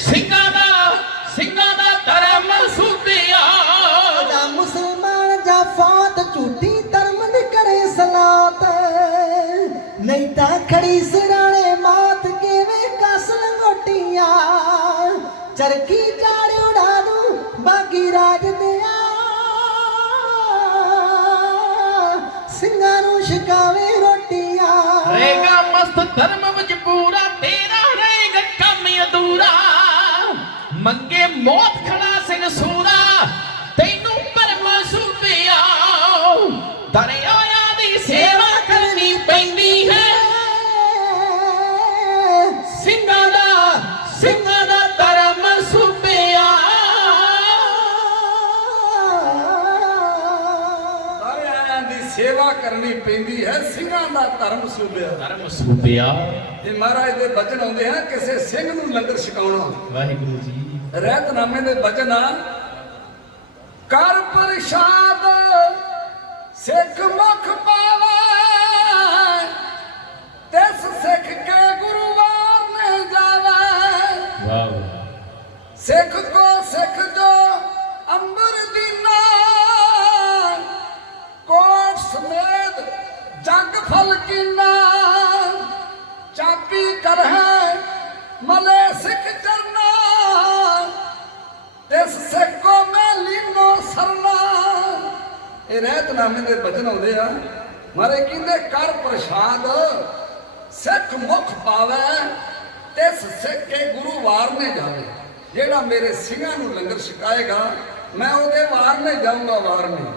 ਸਿੰਘਾਂ ਦਾ ਧਰਮ ਸੁਪਿਆ ਜਾਂ ਮੁਸਲਮਾਨ ਜਾਂ ਫੌਤ ਝੂਠੀ ਧਰਮ ਦੀ ਕਰੇ ਸਲਾਤ ਨਹੀਂ ਤਾਂ ਖੜੀ ਸਿਰਾਣੇ ਮਾਤ ਕਿਵੇਂ ਕਸ ਲੰਗੋਟੀਆਂ ਚਰਖੀ ਚਾੜ ਉਡਾ ਦੂੰ ਬਾਗੀ ਰਾਜ ਦਿਆ ਸਿੰਘਾਂ ਨੂੰ ਛਕਾਵੇ ਰੋਟੀਆਂ ਰਹੇਗਾ ਮਸਤ ਧਰਮ ਵਿੱਚ ਪੂਰਾ ਤੇਰਾ ਰਹੇਗਾ ਕੰਮ ਅਧੂਰਾ ਮੰਗੇ ਮੌਤ ਖੜਾ ਸਿੰਘ ਸੂਰਾ ਤੈਨੂੰ ਪਰਮਾ ਸੁਪਿਆ ਦਰਿਆਵਾਂ ਦੀ ਸੇਵਾ ਕਰਨੀ ਪੈਂਦੀ ਹੈ ਸਿੰਘਾਂ ਦਾ ਧਰਮ ਸੁਪਿਆ ਸਾਰਿਆਂ ਦੀ ਸੇਵਾ ਕਰਨੀ ਪੈਂਦੀ ਹੈ ਸਿੰਘਾਂ ਦਾ ਧਰਮ ਸੁਭਿਆ ਧਰਮ ਸੁਪਿਆ ਇਹ ਮਹਾਰਾਜ ਦੇ ਬਚਨ ਆਉਂਦੇ ਹਨ ਕਿਸੇ ਸਿੰਘ ਨੂੰ ਲੰਗਰ ਛਕਾਉਣਾ ਵਾਹਿਗੁਰੂ ਜੀ ਰਹਿਤਨਾਮੇ ਦੇ ਬਚਨ ਆ ਕਰ ਪ੍ਰਸ਼ਾਦ ਸਿੱਖ ਮੁਖ ਪਾਵੇ ਤਿਸ ਸਿੱਖ ਕੇ ਗੁਰੂਵਾਰ ਨੇ ਜਾਵੇ ਵਾਹ ਸਿੱਖ ਕੋ ਸਿੱਖ ਜੋ ਅੰਬਰ ਦੀਨਾ ਕੋਟ ਸਮੇਤ ਜਗ ਫਲ ਕੀਨਾ ਚਾਪੀ ਕਰ ਹੈ ਮਲੇ ਸਿੱਖ ਚਰਨਾ ਤਿਸ ਸਿੱਖ ਕੋ ਮੈਂ ਲੀਨੋ ਸਰਨਾ ਇਹ ਰਹਿਤਨਾਮੇ ਦੇ ਬਚਨ ਆਉਂਦੇ ਆ ਮਾਰੇ ਕਹਿੰਦੇ ਕਰ ਪ੍ਰਸ਼ਾਦ ਸਿੱਖ ਮੁਖ ਪਾਵੇ ਤਿਸ ਸਿੱਖ ਕੇ ਗੁਰੂ ਵਾਰਨੇ ਜਾਵੇ ਜਿਹੜਾ ਮੇਰੇ ਸਿੰਘਾਂ ਨੂੰ ਲੰਗਰ ਛਕਾਏਗਾ ਮੈਂ ਉਹਦੇ ਵਾਰਨੇ ਜਾਊਂਗਾ ਵਾਰਨੇ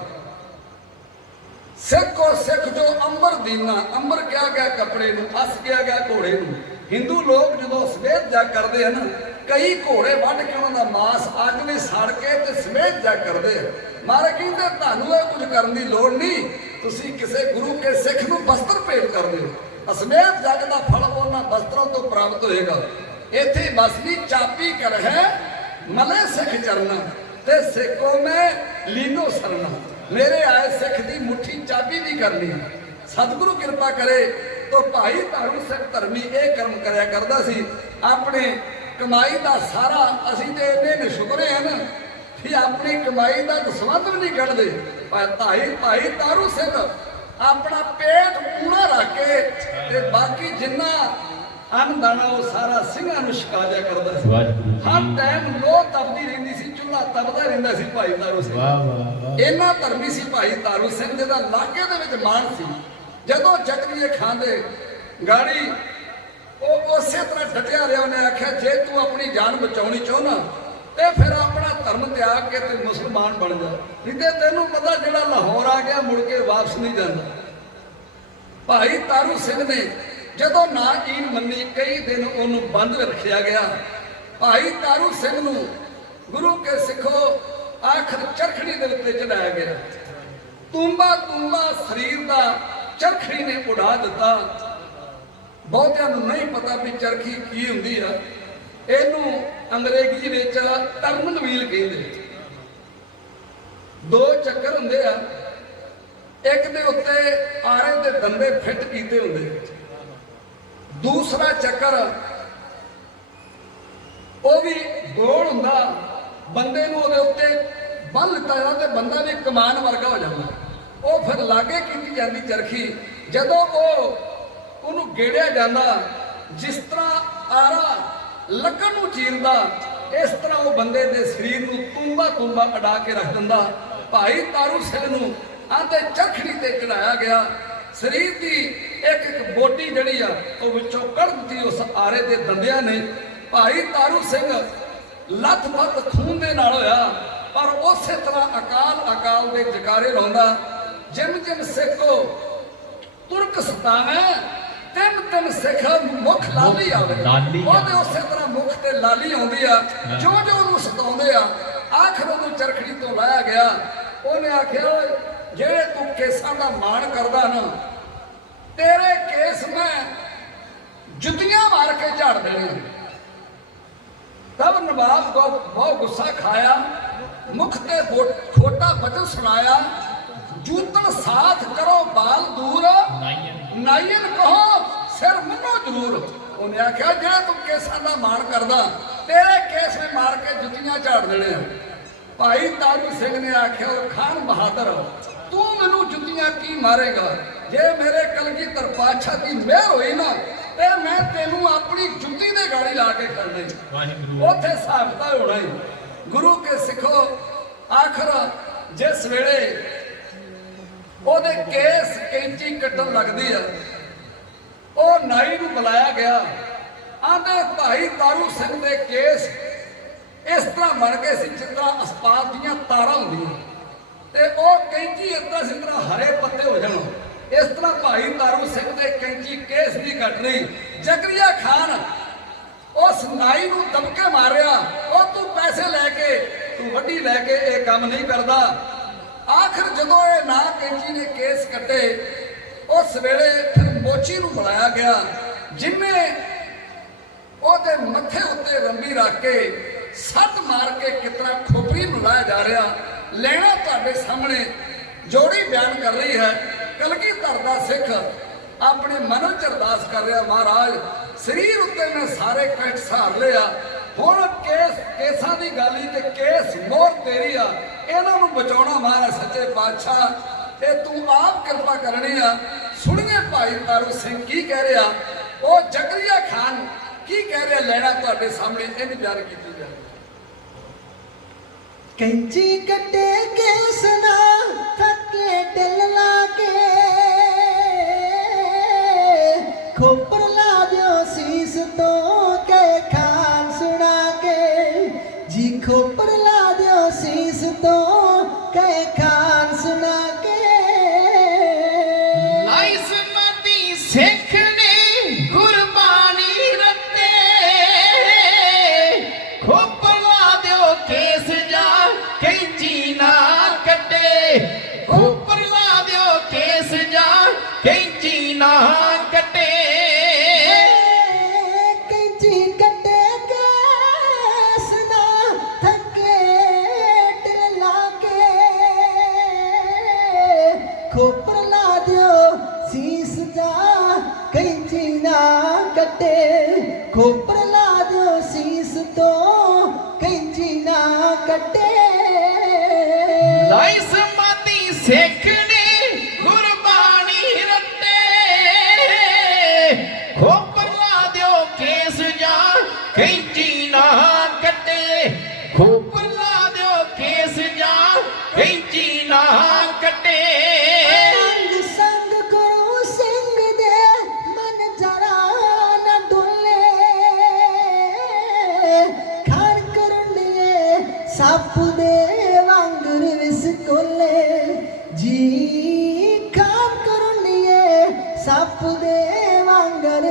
ਸਿੱਖੋ ਸਿੱਖ ਜੋ ਅੰਬਰ ਦੀਨਾ ਅੰਬਰ ਕਿਹਾ ਗਿਆ ਕੱਪੜੇ ਨੂੰ ਅਸ ਕਿਹਾ ਗਿਆ ਘੋੜੇ ਨੂੰ ਹਿੰਦੂ ਲੋਕ ਜਦੋਂ ਸਵੇਤ ਜਾ ਕਰਦੇ ਹਨ ਕਈ ਘੋੜੇ ਵੱਢ ਕੇ ਉਹਨਾਂ ਦਾ ਮਾਸ ਅੱਗ ਵਿੱਚ ਸੜ ਕੇ ਤੇ ਸਵੇਤ ਜਾ ਕਰਦੇ ਆ ਮਾਰੇ ਕਹਿੰਦੇ ਤੁਹਾਨੂੰ ਇਹ ਕੁਝ ਕਰਨ ਦੀ ਲੋੜ ਨਹੀਂ ਤੁਸੀਂ ਕਿਸੇ ਗੁਰੂ ਕੇ ਸਿੱਖ ਨੂੰ ਵਸਤਰ ਭੇਟ ਕਰ ਦਿਓ ਅਸਮੇਤ ਜਗ ਦਾ ਫਲ ਉਹਨਾਂ ਵਸਤਰਾਂ ਤੋਂ ਪ੍ਰਾਪਤ ਹੋਏਗਾ ਇੱਥੇ ਬਸਦੀ ਚਾਪੀ ਕਰ ਹੈ ਮਲੇ ਸਿੱਖ ਚਰਨਾ ਤੇ ਸਿੱਖੋ ਮੈਂ ਲੀਨੋ ਸਰਨਾ ਮੇਰੇ ਆਏ ਸਿੱਖ ਦੀ ਮੁੱਠੀ ਚਾਬੀ ਵੀ ਕਰਨੀ ਸਤਿਗੁਰੂ ਕਿਰਪਾ ਕਰੇ ਤੋ ਭਾਈ ਧਰਮ ਸਿੱਖ ਧਰਮੀ ਇਹ ਕਰਮ ਕਰਿਆ ਕਰਦਾ ਸੀ ਆਪਣੇ ਕਮਾਈ ਦਾ ਸਾਰਾ ਅਸੀਂ ਤੇ ਇਹਨੇ ਸ਼ੁਕਰੇ ਹਨ ਕਿ ਆਪਣੀ ਕਮਾਈ ਦਾ ਦਸਵੰਧ ਵੀ ਨਹੀਂ ਕੱਢਦੇ ਪਰ ਭਾਈ ਤਾਰੂ ਸਿੰਘ ਆਪਣਾ ਪੇਟ ਪੂਰਾ ਰੱਖ ਕੇ ਤੇ ਬਾਕੀ ਜਿੰਨਾ ਅੰਨ ਦਾਣਾ ਉਹ ਸਾਰਾ ਸਿੰਘਾਂ ਨੂੰ ਛਕਾ ਦਿਆ ਕਰਦਾ ਸੀ ਹਰ ਟਾਈਮ ਲੋਹ ਤਪਦੀ ਰਹਿੰਦੀ ਸੀ ਚੁੱਲ੍ਹਾ ਤਪਦਾ ਰਹਿੰਦਾ ਸੀ ਭਾਈ ਤਾਰੂ ਸਿੰਘ ਇੰਨਾ ਧਰਮੀ ਸੀ ਭਾਈ ਤਾਰੂ ਸਿੰਘ ਜਿਹਦਾ ਇਲਾਕੇ ਦੇ ਵਿੱਚ ਮਾਣ ਸੀ ਜਦੋਂ ਚੱਕਰੀਏ ਖਾਂਦੇ ਗਾੜੀ ਉਹ ਉਸੇ ਤਰ੍ਹਾਂ ਡਟਿਆ ਰਿਹਾ ਉਹਨੇ ਆਖਿਆ ਜੇ ਤੂੰ ਆਪਣੀ ਜਾਨ ਬਚਾਉਣੀ ਚਾਹੁੰਦਾ ਤੇ ਫਿਰ ਆਪਣਾ ਧਰਮ ਤਿਆਗ ਕੇ ਤੇ ਮੁਸਲਮਾਨ ਬਣ ਜਾ ਨਹੀਂ ਤੇ ਤੈਨੂੰ ਪਤਾ ਜਿਹੜਾ ਲਾਹੌਰ ਆ ਗਿਆ ਮੁੜ ਕੇ ਵਾਪਸ ਨਹੀਂ ਜਾਂਦਾ ਭਾਈ ਤਾਰੂ ਸਿੰਘ ਨੇ ਜਦੋਂ ਨਾ ਈਨ ਮੰਨੀ ਕਈ ਦਿਨ ਉਹਨੂੰ ਬੰਦ ਰੱਖਿਆ ਗਿਆ। ਭਾਈ ਤਾਰੂ ਸਿੰਘ ਨੂੰ ਗੁਰੂ ਕੇ ਸਿੱਖੋ ਆਖਰ ਚਰਖੜੀ ਦੇ ਉੱਤੇ ਚੜਾਇਆ ਗਿਆ। ਤੂੰਬਾ ਸਰੀਰ ਦਾ ਚਰਖੜੀ ਨੇ ਉਡਾ ਦਿੱਤਾ। ਬਹੁਤਿਆਂ ਨੂੰ ਨਹੀਂ ਪਤਾ ਵੀ ਚਰਖੀ ਕੀ ਹੁੰਦੀ ਆ। ਇਹਨੂੰ ਅੰਗਰੇਜ਼ੀ ਵਿੱਚ ਟਰਨਲ ਵੀਲ ਕਹਿੰਦੇ। ਦੋ ਚੱਕਰ ਹੁੰਦੇ ਆ, ਇੱਕ ਦੇ ਉੱਤੇ ਆਰੇ ਦੇ ਦੰਦੇ ਫਿੱਟ ਕੀਤੇ ਹੁੰਦੇ, ਦੂਸਰਾ ਚੱਕਰ ਉਹ ਵੀ ਗੋਲ ਹੁੰਦਾ। ਬੰਦੇ ਨੂੰ ਉਹਦੇ ਉੱਤੇ ਬੰਨ ਲਿੱਤਾ ਜਾਂਦਾ ਤੇ ਬੰਦਾ ਵੀ ਕਮਾਨ ਵਰਗਾ ਹੋ ਜਾਂਦਾ। ਉਹ ਫਿਰ ਲਾਗੇ ਕੀਤੀ ਜਾਂਦੀ ਚਰਖੀ। ਜਦੋਂ ਉਹਨੂੰ ਗੇੜਿਆ ਜਾਂਦਾ, ਜਿਸ ਤਰ੍ਹਾਂ ਆਰਾ ਲੱਕੜ ਨੂੰ ਚੀਰਦਾ, ਇਸ ਤਰ੍ਹਾਂ ਉਹ ਬੰਦੇ ਦੇ ਸਰੀਰ ਨੂੰ ਤੂੰਬਾ ਅਡਾ ਕੇ ਰੱਖ ਦਿੰਦਾ। ਭਾਈ ਤਾਰੂ ਸਿੰਘ ਨੂੰ ਆਂਦੇ ਚਰਖੜੀ ਤੇ ਚੜਾਇਆ ਗਿਆ। ਸਰੀਰ ਦੀ ਇੱਕ ਬੋਟੀ ਜਿਹੜੀ ਆ ਉਹ ਵਿੱਚੋਂ ਕੱਢ ਦਿੱਤੀ ਉਸ ਆਰੇ ਦੇ ਦੰਦਿਆਂ ਨੇ। ਭਾਈ ਤਾਰੂ ਸਿੰਘ ਲੱਥ-ਪੱਥ ਖੂਨ ਦੇ ਨਾਲ ਹੋਇਆ, ਪਰ ਉਸੇ ਤਰ੍ਹਾਂ ਅਕਾਲ ਦੇ ਜਕਾਰੇ ਲਾਉਂਦਾ। ਜਿਮ ਸਿੱਖੋ ਤੁਰਕ ਸਤਾਵੇਂ, ਤਿੰਨ ਸਿੱਖ ਮੁਖ ਲਾਲੀ ਆਵੇ। ਉਹਦੇ ਉਸੇ ਤਰ੍ਹਾਂ ਮੁਖ ਤੇ ਲਾਲੀ ਆਉਂਦੀ ਆ। ਜੋ ਉਹਨੂੰ ਸਤਾਉਂਦੇ ਆ, ਆਖਰ ਉਹਨੂੰ ਚਰਖੜੀ ਤੋਂ ਲਾਇਆ ਗਿਆ। ਉਹਨੇ ਆਖਿਆ, ਜਿਹੜੇ ਤੂੰ ਕੇਸਾਂ ਦਾ ਮਾਣ ਕਰਦਾ ਨਾ, ਤੇਰੇ ਕੇਸ ਮੈਂ ਜੁੱਤੀਆਂ ਮਾਰ ਕੇ ਝਾੜ ਦੇਣੇ। ਤਬ ਨਵਾਬ को बहुत गुस्सा खाया, मुख ते खोटा बचन सुनाया। जूतन साथ करो बाल दूर, नायन कहो सिर मनो जरूर। उन्हें आख्या, जेड़ा तू केसां दा मान करदा, तेरे केस में मार के जुत्तियां झाड़ देने। भाई तारू सिंह ने आख्या, खान बहादुर तू मैनू जुत्तियां की मारेगा? जे मेरे कलगीधर पातशाह दी मेहर होई ना, ते मैं तेनू अपनी जुत्ती दे गाड़ी ला के करनी। उथे साबता होना ही। गुरु के सिखो आखिर जिस वेले ओदे केस कैंची कट्टन लगदी है, ओ नाई नू बुलाया गया। आंदे भाई तारू सिंह दे केस इस तरह बन गए सी जिस तरह अस्पात दीयां तारां हुंदियां, ते ओ कैंची इस तरह हरे पत्ते हो जाण। इस तरह भाई तारू सिंह दे कैंची केस भी कट रही। जकरिया खान उस नाई नू दबके मारिया, ओ तू पैसे लैके तू वड्डी लैके ये काम नहीं करदा। आखिर जदों ये ना कैंची ने केस कटे, उस वेले फिर मोची नू बुलाया गया, जिन्हें ओदे मत्थे उत्ते रंबी रख के सट मार के कितना खोपड़ी नू लाया जा रहा। लेना तुहाडे सामने जोड़ी बयान कर रही है। कलगीधर दा सिख अपने मन च अरदास कर रहा, महाराज शरीर उत्ते मैं सारे कष्ट सहार लिया, हुण केसां दी गाली ते केस मोहर तेरी आ, इन्हां नूं बचाउणा महाराज सच्चे पातशाह, ते तू आप कृपा करनी आ। सुनिए भाई तारू सिंह की कह रहा, वो जकरिया खान की कह रहा, लेना तुहाडे सामने इन बयान कीती जाए। कैंची कटे केस ना थके दिल लाके, खोपर ला दियो शीस तो के खान सुना के जी, खोपर ला दियो शीस तो के खान सुना के। लाइस मती सिख ने कुर्बानी रते, खोपर ला दियो केस जा कैंची ना कटे, खोपर ला दियो केस जा कैंची ना कटे। कैंची कटे केस ना थके दिल लाके, खोपर ला दियो शीस जा कैंची ना कटे, खोपर ला दियो शीस तो कैंची ना कटे। लाइस मती सिख ने कुर्बानी रते, खोपर ला दियो केस जा कैंची ना कटे, खोपर ला दियो केस जा कैंची ना कटे। संग संग गुरु सिंह दे मन जरा न डोले, खान करनिए सप दे वांगर विसकोले जी, खान करनिए सप दे वांगर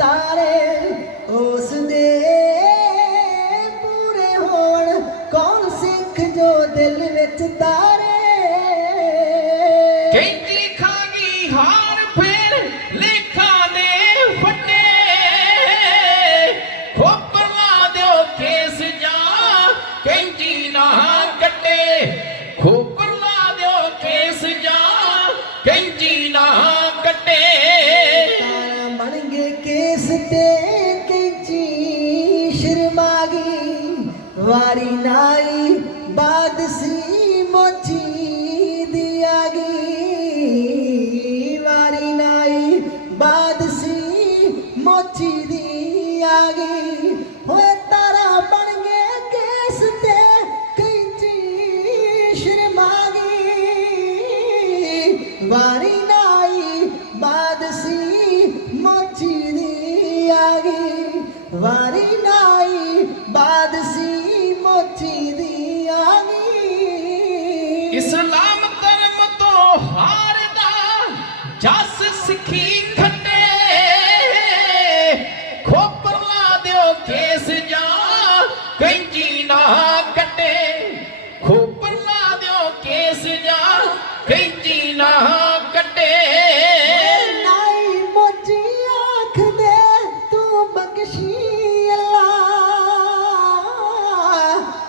ਤਾਰੇ ਉਸ ਦੇ ਪੂਰੇ ਹੋਣ ਕੌਣ ਸਿੱਖ ਜੋ ਦਿਲ ਵਿੱਚ ਤਾਰੇ ਕਹਿੰਦੀ ਖਾਗੀ ਹਾਰ ਫੇਰ ਲੇਖਾਂ ਦੇ ਫੱਟੇ ਖੋਪਰ ਲਾ ਦਿਓ ਕੇਸ ਜਾ ਕਹਿੰਦੀ ਨਾ ਕੱਟੇ ਖੋਪਰ ਲਾ ਦਿਓ ਕੇਸ ਜਾ ਕਹਿੰਦੀ ਨਾ ਕੱਟੇ ਤਾਰਾ ਬਣ ਗਏ ਕੇਸ ਤੇ ਕੈਂਚੀ ਸ਼ਰਮਾ ਗਈ ਵਾਰੀ ਨਾਈ ਬਾਦ ਸੀ ਮੋਚੀ ਦੀ ਆ ਗਈ ਵਾਰੀ ਨਾਈ ਬਾਦ ਸੀ ਮੋਚੀ ਦੀ ਆ ਗਈ ਹੋਏ ਤਾਰਾ ਬਣ ਗਏ ਕੇਸ ਤੇ ਕੈਂਚੀ ਸ਼ਰਮਾ ਗਈ ਵਾਰੀ ਨਾਈ ਬਾਦ ਸੀ ਮੋਚੀ ਦੀ ਆ ਗਈ ਵਾਰੀ ਨਾਈ ਬਾਦ ਸੀ ਮੋਚੀ ਦੀ ਆ ਗਈ ਇਸਲਾਮ ਧਰਮ ਤੋਂ ਹਾਰਦਾ ਜਸ ਸਿੱਖੀ ਖੱਟੇ ਖੋਪਰ ਲਾ ਦਿਓ ਕੇਸ ਜਾ ਕੈਂਚੀ ਨਾ ਕੱਟੇ ਖੋਪਰ ਲਾ ਦਿਓ ਕੇਸ ਜਾ ਕੈਂਚੀ ਨਾ ਕੱਟੇ ਨਾਈ ਮੋਚੀ ਆਖ ਦੇ ਤੂੰ ਬਖਸ਼ੀ ਅੱਲਾ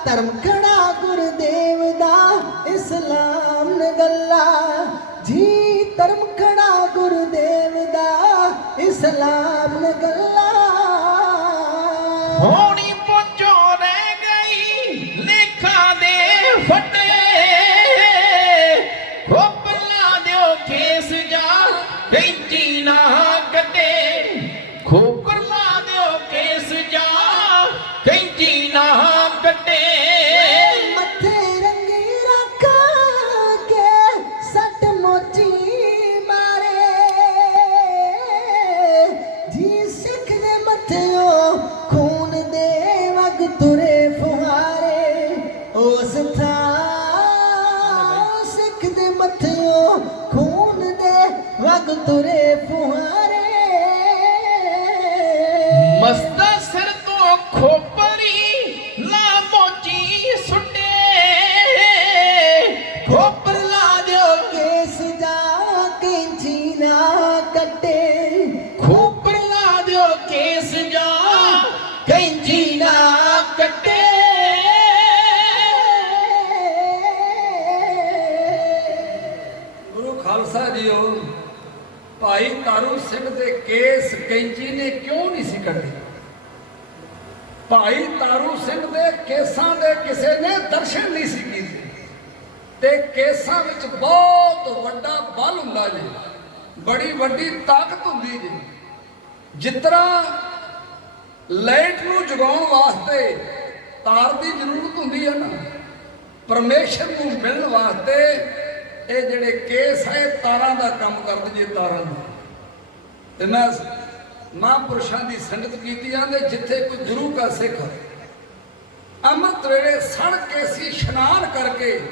ਧਰਮ ਖੜਾ ਗੁਰਦੇਵ ਦਾ ਇਸਲਾਮ ਨਗੱਲਾ ਜੀ ਧਰਮ ਖੜਾ ਗੁਰਦੇਵ ਦਾ ਇਸਲਾਮ ਨਗੱਲਾ ਹੋਣੀ ਪਹੁੰਚੋ ਰਹਿ ਗਈ ਲੇਖਾਂ ਦੇ ਫੱਟੇ ਖੋਪਰ ਲਾ ਦਿਓ ਕੇਸ ਜਾ ਕੈਂਚੀ ਨਾ ਕੱਟੇ ਖੋਪਰ ਲਾ ਦਿਓ ਕੇਸ ਜਾ ਕੈਂਚੀ ਨਾ ਕੱਟੇ ਮੱਥੇ ਰੰਗੀ ਰੱਖਾ ਕੇ ਸੱਟ ਮੋਚੀ ਮਾਰੇ ਜੀ ਸਿੱਖ ਦੇ ਮੱਥਿਓ ਖੂਨ ਦੇ ਵਗ ਤੁਰੇ ਫੁਹਾਰੇ ਉਸ ਥਾਂ ਸਿੱਖ ਦੇ ਮੱਥਿਓ ਖੂਨ ਦੇ ਵਗ ਤੁਰੇ ਫੁਹਾਰੇ ਮਸਤਾ ਸਿਰ ਤੋਂ ਖੋਪਰੀ ਲਾ ਮੋਚੀ ਸੁੱਟੇ ਖੋਪਰ ਲਾ ਦਿਓ ਕੇਸ ਜਾ ਕੈਂਚੀ ਨਾ ਕੱਟੇ ਖੋਪਰ ਲਾ ਦਿਓ ਕੇਸ ਜਾ ਕੈਂਚੀ ਨਾ ਕੱਟੇ ਗੁਰੂ ਖਾਲਸਾ ਜੀਓ ਭਾਈ ਤਾਰੂ ਸਿੰਘ ਦੇ ਕੇਸ ਕੈਂਚੀ ਨੇ ਕਿਉਂ ਨਹੀਂ ਸੀ ਕੱਢੇ ਭਾਈ ਤਾਰੂ ਸਿੰਘ ਦੇ ਕੇਸਾਂ ਦੇ ਕਿਸੇ ਨੇ ਦਰਸ਼ਨ ਨਹੀਂ ਸੀ ਕੀਤੇ ਤੇ ਕੇਸਾਂ ਵਿੱਚ ਬਹੁਤ ਵੱਡਾ ਬਲ ਹੁੰਦਾ ਜੀ ਬੜੀ ਵੱਡੀ ਤਾਕਤ ਹੁੰਦੀ ਜੀ ਜਿਸ ਤਰ੍ਹਾਂ ਲਾਈਟ ਨੂੰ ਜਗਾਉਣ ਵਾਸਤੇ ਤਾਰ ਦੀ ਜ਼ਰੂਰਤ ਹੁੰਦੀ ਹੈ ਨਾ ਪਰਮੇਸ਼ਰ ਨੂੰ ਮਿਲਣ ਵਾਸਤੇ ਇਹ ਜਿਹੜੇ ਕੇਸ ਹੈ ਤਾਰਾਂ ਦਾ ਕੰਮ ਕਰਦੇ ਜੇ ਤਾਰਾਂ ਦਾ ਤੇ ਮੈਂ ਮਹਾਂਪੁਰਸ਼ਾਂ ਦੀ ਸੰਗਤ ਕੀਤੀ ਜਾਂਦੇ ਜਿੱਥੇ ਕੋਈ ਗੁਰੂ ਕਾ ਸਿੱਖ ਅੰਮ੍ਰਿਤ ਵੇਲੇ ਸੜ ਕੇ ਸੀ ਇਸ਼ਨਾਨ ਕਰਕੇ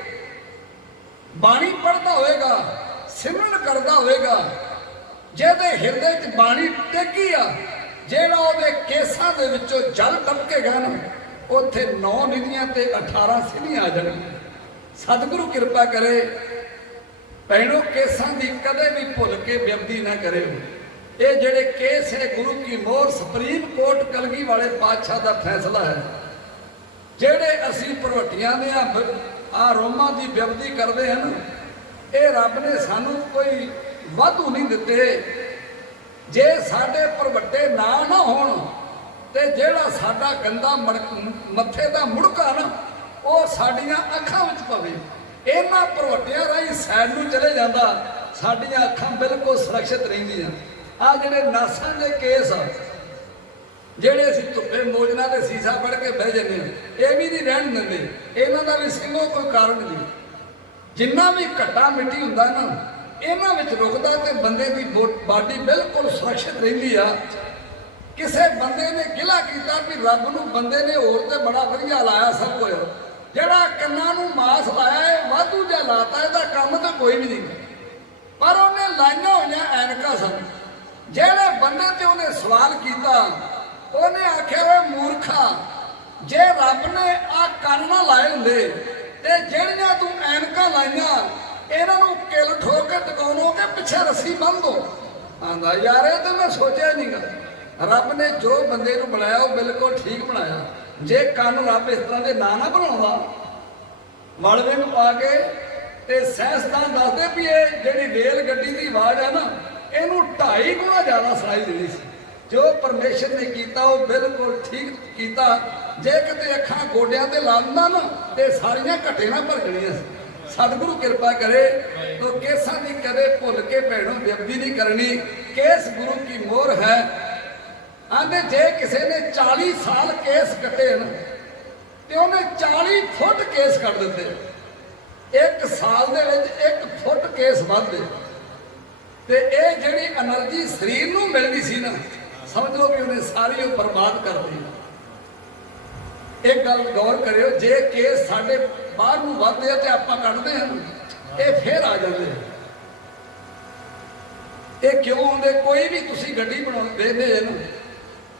ਬਾਣੀ ਪੜ੍ਹਦਾ ਹੋਵੇਗਾ ਸਿਮਰਨ ਕਰਦਾ ਹੋਵੇਗਾ ਜਿਹਦੇ ਹਿਰਦੇ 'ਚ ਬਾਣੀ ਟੇਕੀ ਆ ਜਿਹੜਾ ਉਹਦੇ ਕੇਸਾਂ ਦੇ ਵਿੱਚੋਂ ਜਲ ਟਪਕੇਗਾ ਨਾ ਉੱਥੇ 9 ਨਿਧੀਆਂ ਤੇ 18 ਸਿੱਧੀਆਂ ਆ ਜਾਣਗੀਆਂ ਸਤਿਗੁਰੂ ਕਿਰਪਾ ਕਰੇ ਭੈਣੋ ਕੇਸਾਂ ਦੀ ਕਦੇ ਵੀ ਭੁੱਲ ਕੇ ਬੇਅਦਬੀ ਨਾ ਕਰਿਓ ਇਹ ਜਿਹੜੇ ਕੇਸ ਹੈ ਗੁਰੂ ਕੀ ਮੋਹਰ ਸੁਪਰੀਮ ਕੋਰਟ ਕਲਗੀ ਵਾਲੇ ਪਾਤਸ਼ਾਹ ਦਾ ਫੈਸਲਾ ਹੈ ਜਿਹੜੇ ਅਸੀਂ ਭਰਵੱਟੀਆਂ ਦੇ ਆ ਰੋਮਾਂ ਦੀ ਬੇਅਦਬੀ ਕਰਦੇ ਹਨ ਇਹ ਰੱਬ ਨੇ ਸਾਨੂੰ ਕੋਈ ਵਾਧੂ ਨਹੀਂ ਦਿੱਤੇ ਜੇ ਸਾਡੇ ਭਰਵੱਟੇ ਨਾ ਹੋਣ ਤੇ ਜਿਹੜਾ ਸਾਡਾ ਗੰਦਾ ਮੱਥੇ ਦਾ ਮੁੜਕਾ ਨਾ ਉਹ ਸਾਡੀਆਂ ਅੱਖਾਂ ਵਿੱਚ ਪਵੇ ਇਹਨਾਂ ਭਰਵੱਟਿਆਂ ਰਾਹੀਂ ਸਾਈਡ ਨੂੰ ਚਲੇ ਜਾਂਦਾ ਸਾਡੀਆਂ ਅੱਖਾਂ ਬਿਲਕੁਲ ਸੁਰੱਖਿਅਤ ਰਹਿੰਦੀਆਂ ਆ ਜਿਹੜੇ ਨਾਸਾਂ ਦੇ ਕੇਸ ਆ ਜਿਹੜੇ ਅਸੀਂ ਧੁੱਪੇ ਮੋਜਨਾ ਤੇ ਸੀਸਾ ਫੜ ਕੇ ਬਹਿ ਜਾਂਦੇ ਹਾਂ ਇਹ ਵੀ ਨਹੀਂ ਰਹਿਣ ਦਿੰਦੇ ਇਹਨਾਂ ਦਾ ਵੀ ਸਿੰਘੋ ਕੋਈ ਕਾਰਨ ਨਹੀਂ ਜਿੰਨਾ ਵੀ ਘੱਟਾ ਮਿੱਟੀ ਹੁੰਦਾ ਨਾ ਇਹਨਾਂ ਵਿੱਚ ਰੁਕਦਾ ਤੇ ਬੰਦੇ ਦੀ ਬਾਡੀ ਬਿਲਕੁਲ ਸੁਰੱਖਿਅਤ ਰਹਿੰਦੀ ਆ ਕਿਸੇ ਬੰਦੇ ਨੇ ਗਿਲਾ ਕੀਤਾ ਵੀ ਰੱਬ ਨੂੰ ਬੰਦੇ ਨੇ ਹੋਰ ਤੇ ਬੜਾ ਵਧੀਆ ਲਾਇਆ ਸਭ ਕੁਝ ਜਿਹੜਾ ਕੰਨਾਂ ਨੂੰ ਮਾਸ ਲਾਇਆ ਹੈ ਵਾਧੂ ਜਿਹਾ ਲਾਤਾ ਇਹਦਾ ਕੰਮ ਤਾਂ ਕੋਈ ਵੀ ਨਹੀਂ ਪਰ ਉਹਨੇ ਲਾਈਆਂ ਹੋਈਆਂ ਐਨਕਾਂ ਸਨ ਜਿਹੜੇ ਬੰਦੇ ਤੇ ਉਹਨੇ ਸਵਾਲ ਕੀਤਾ ਉਹਨੇ ਆਖਿਆ ਵੇ ਮੂਰਖਾ, ਜੇ ਰੱਬ ਨੇ ਆ ਕੰਨ ਨਾ ਲਾਏ ਹੁੰਦੇ ਤੇ ਜਿਹੜੀਆਂ ਤੂੰ ਐਨਕਾਂ ਲਾਈਆਂ ਇਹਨਾਂ ਨੂੰ ਕਿਲ ਠੋਕ ਕੇ ਟਿਕਾਉਣੋ ਕਿ ਪਿੱਛੇ ਰੱਸੀ ਬੰਨ੍ਹ ਦੋ। ਆਂਦਾ ਯਾਰ ਇਹ ਤੇ ਮੈਂ ਸੋਚਿਆ ਨਹੀਂਗਾ। ਰੱਬ ਨੇ ਜੋ ਬੰਦੇ ਨੂੰ ਬਣਾਇਆ ਉਹ ਬਿਲਕੁਲ ਠੀਕ ਬਣਾਇਆ। ਜੇ ਕੰਨ ਰੱਬ ਇਸ ਤਰ੍ਹਾਂ ਦੇ ਨਾ ਬਣਾਉਂਦਾ ਮਲਬੇ ਨੂੰ ਪਾ ਕੇ ਤੇ ਸਾਇੰਸਦਾਨ ਦੱਸਦੇ ਵੀ ਇਹ ਜਿਹੜੀ ਰੇਲ ਗੱਡੀ ਦੀ ਆਵਾਜ਼ ਆ ਨਾ ਇਹਨੂੰ 2.5 ਗੁਣਾ ਜ਼ਿਆਦਾ ਸੁਣਾਈ ਦਿੰਦੀ ਸੀ। ਜੋ ਪਰਮੇਸ਼ਰ ਨੇ ਕੀਤਾ ਉਹ ਬਿਲਕੁਲ ਠੀਕ ਕੀਤਾ। ਜੇ ਕਿਤੇ ਅੱਖਾਂ ਗੋਡਿਆਂ ਤੇ ਲਾ ਦਿੰਦਾ ਨਾ ਤੇ ਸਾਰੀਆਂ ਘੱਟੇ ਨਾ ਭਰ ਜਾਣੀਆਂ ਸੀ। ਸਤਿਗੁਰੂ ਕਿਰਪਾ ਕਰੇ ਤੋ ਕੇਸਾਂ ਦੀ ਕਦੇ ਭੁੱਲ ਕੇ ਭੈਣੋਂ ਬੇਅਦਬੀ ਨਹੀਂ ਕਰਨੀ। ਕੇਸ ਗੁਰੂ ਕੀ ਮੋਹਰ ਹੈ। ਆਂਦੇ ਜੇ ਕਿਸੇ ਨੇ 40 ਸਾਲ ਕੇਸ ਕੱਟੇ ਨਾ ਤੇ ਉਹਨੇ 40 ਫੁੱਟ ਕੇਸ ਕੱਟ ਦਿੱਤੇ। 1 ਸਾਲ ਦੇ ਵਿੱਚ 1 ਫੁੱਟ ਕੇਸ ਵੱਧਦੇ। ਤੇ ਇਹ ਜਿਹੜੀ એનર્ਜੀ ਸਰੀਰ ਨੂੰ ਮਿਲਦੀ ਸੀ ਨਾ ਸਮਝ ਲਓ ਕਿ ਉਹਨੇ ਸਾਰੀ ਉਹ ਬਰਬਾਦ ਕਰ ਦਿੱਤੀ। ਇੱਕ ਗੱਲ ਗੌਰ ਕਰਿਓ, ਜੇ ਕੇਸ ਸਾਡੇ ਬਾਹਰ ਨੂੰ ਵੱਧਦੇ ਆ ਤੇ ਆਪਾਂ ਕੱਢਦੇ ਹਾਂ ਇਹ ਫੇਰ ਆ ਜਾਂਦੇ। ਇਹ ਕਿਉਂ ਹੁੰਦੇ? ਕੋਈ ਵੀ ਤੁਸੀਂ ਗੱਡੀ ਬਣਾਉਂਦੇ ਨੇ ਨਾ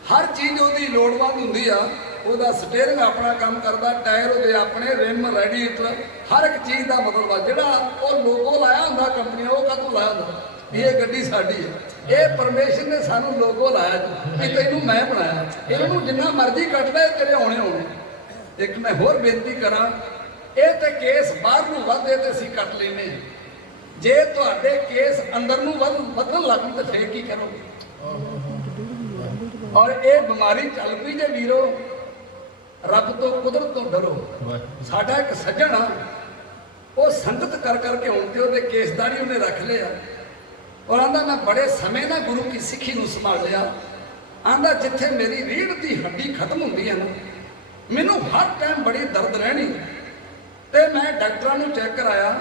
ਹਰ ਚੀਜ਼ ਉਹਦੀ ਲੋੜਵੰਦ ਹੁੰਦੀ ਆ। ਉਹਦਾ ਸਟੀਅਰਿੰਗ ਆਪਣਾ ਕੰਮ ਕਰਦਾ, ਟਾਇਰ ਉਹਦੇ ਆਪਣੇ, ਰਿਮ, ਰੈਡੀਏਟਰ, ਹਰ ਇੱਕ ਚੀਜ਼ ਦਾ ਮਤਲਬ ਆ। ਜਿਹੜਾ ਉਹ ਲੋਗੋ ਲਾਇਆ ਹੁੰਦਾ ਕੰਪਨੀ ਉਹ ਕਾਹਤੋਂ ਲਾਇਆ ਹੁੰਦਾ ਵੀ ਇਹ ਗੱਡੀ ਸਾਡੀ ਹੈ। ਇਹ ਪਰਮੇਸ਼ਰ ਨੇ ਸਾਨੂੰ ਲੋਗੋ ਲਾਇਆ ਕਿ ਤੈਨੂੰ ਮੈਂ ਬਣਾਇਆ। ਇਹਨੂੰ ਜਿੰਨਾ ਮਰਜ਼ੀ ਕੱਟਦਾ ਤੇਰੇ ਆਉਣੇ ਆਉਣੇ। ਇੱਕ ਮੈਂ ਹੋਰ ਬੇਨਤੀ ਕਰਾਂ, ਇਹ ਤੇ ਕੇਸ ਬਾਹਰ ਨੂੰ ਵੱਧਦੇ ਤੇ ਅਸੀਂ ਕੱਟ ਲੈਨੇ। ਜੇ ਤੁਹਾਡੇ ਕੇਸ ਅੰਦਰ ਨੂੰ ਵਧਣ ਲੱਗ ਪਏ ਤੇ ਫੇਰ ਕੀ ਕਰੋਗੇ? ਔਰ ਇਹ ਬਿਮਾਰੀ ਚੱਲ ਪਈ ਜੇ ਵੀਰੋ, ਰੱਬ ਤੋਂ ਕੁਦਰਤ ਤੋਂ ਡਰੋ। ਸਾਡਾ ਇੱਕ ਸੱਜਣ ਆ ਉਹ ਸੰਗਤ ਕਰ ਕਰਕੇ ਹੁਣ ਤੇ ਉਹਦੇ ਕੇਸਦਾਰੀ ਉਹਨੇ ਰੱਖ ਲਿਆ। ਔਰ ਆਂਦਾ ਮੈਂ ਬੜੇ ਸਮੇਂ ਨਾਲ ਗੁਰੂ ਕੀ ਸਿੱਖੀ ਨੂੰ ਸੰਭਾਲ ਲਿਆ। ਆਂਦਾ ਜਿੱਥੇ ਮੇਰੀ ਰੀੜ੍ਹ ਦੀ ਹੱਡੀ ਖਤਮ ਹੁੰਦੀ ਹੈ ਨਾ ਮੈਨੂੰ ਹਰ ਟਾਈਮ ਬੜੀ ਦਰਦ ਰਹਿਣੀ। ਤੇ ਮੈਂ ਡਾਕਟਰਾਂ ਨੂੰ ਚੈੱਕ ਕਰਾਇਆ।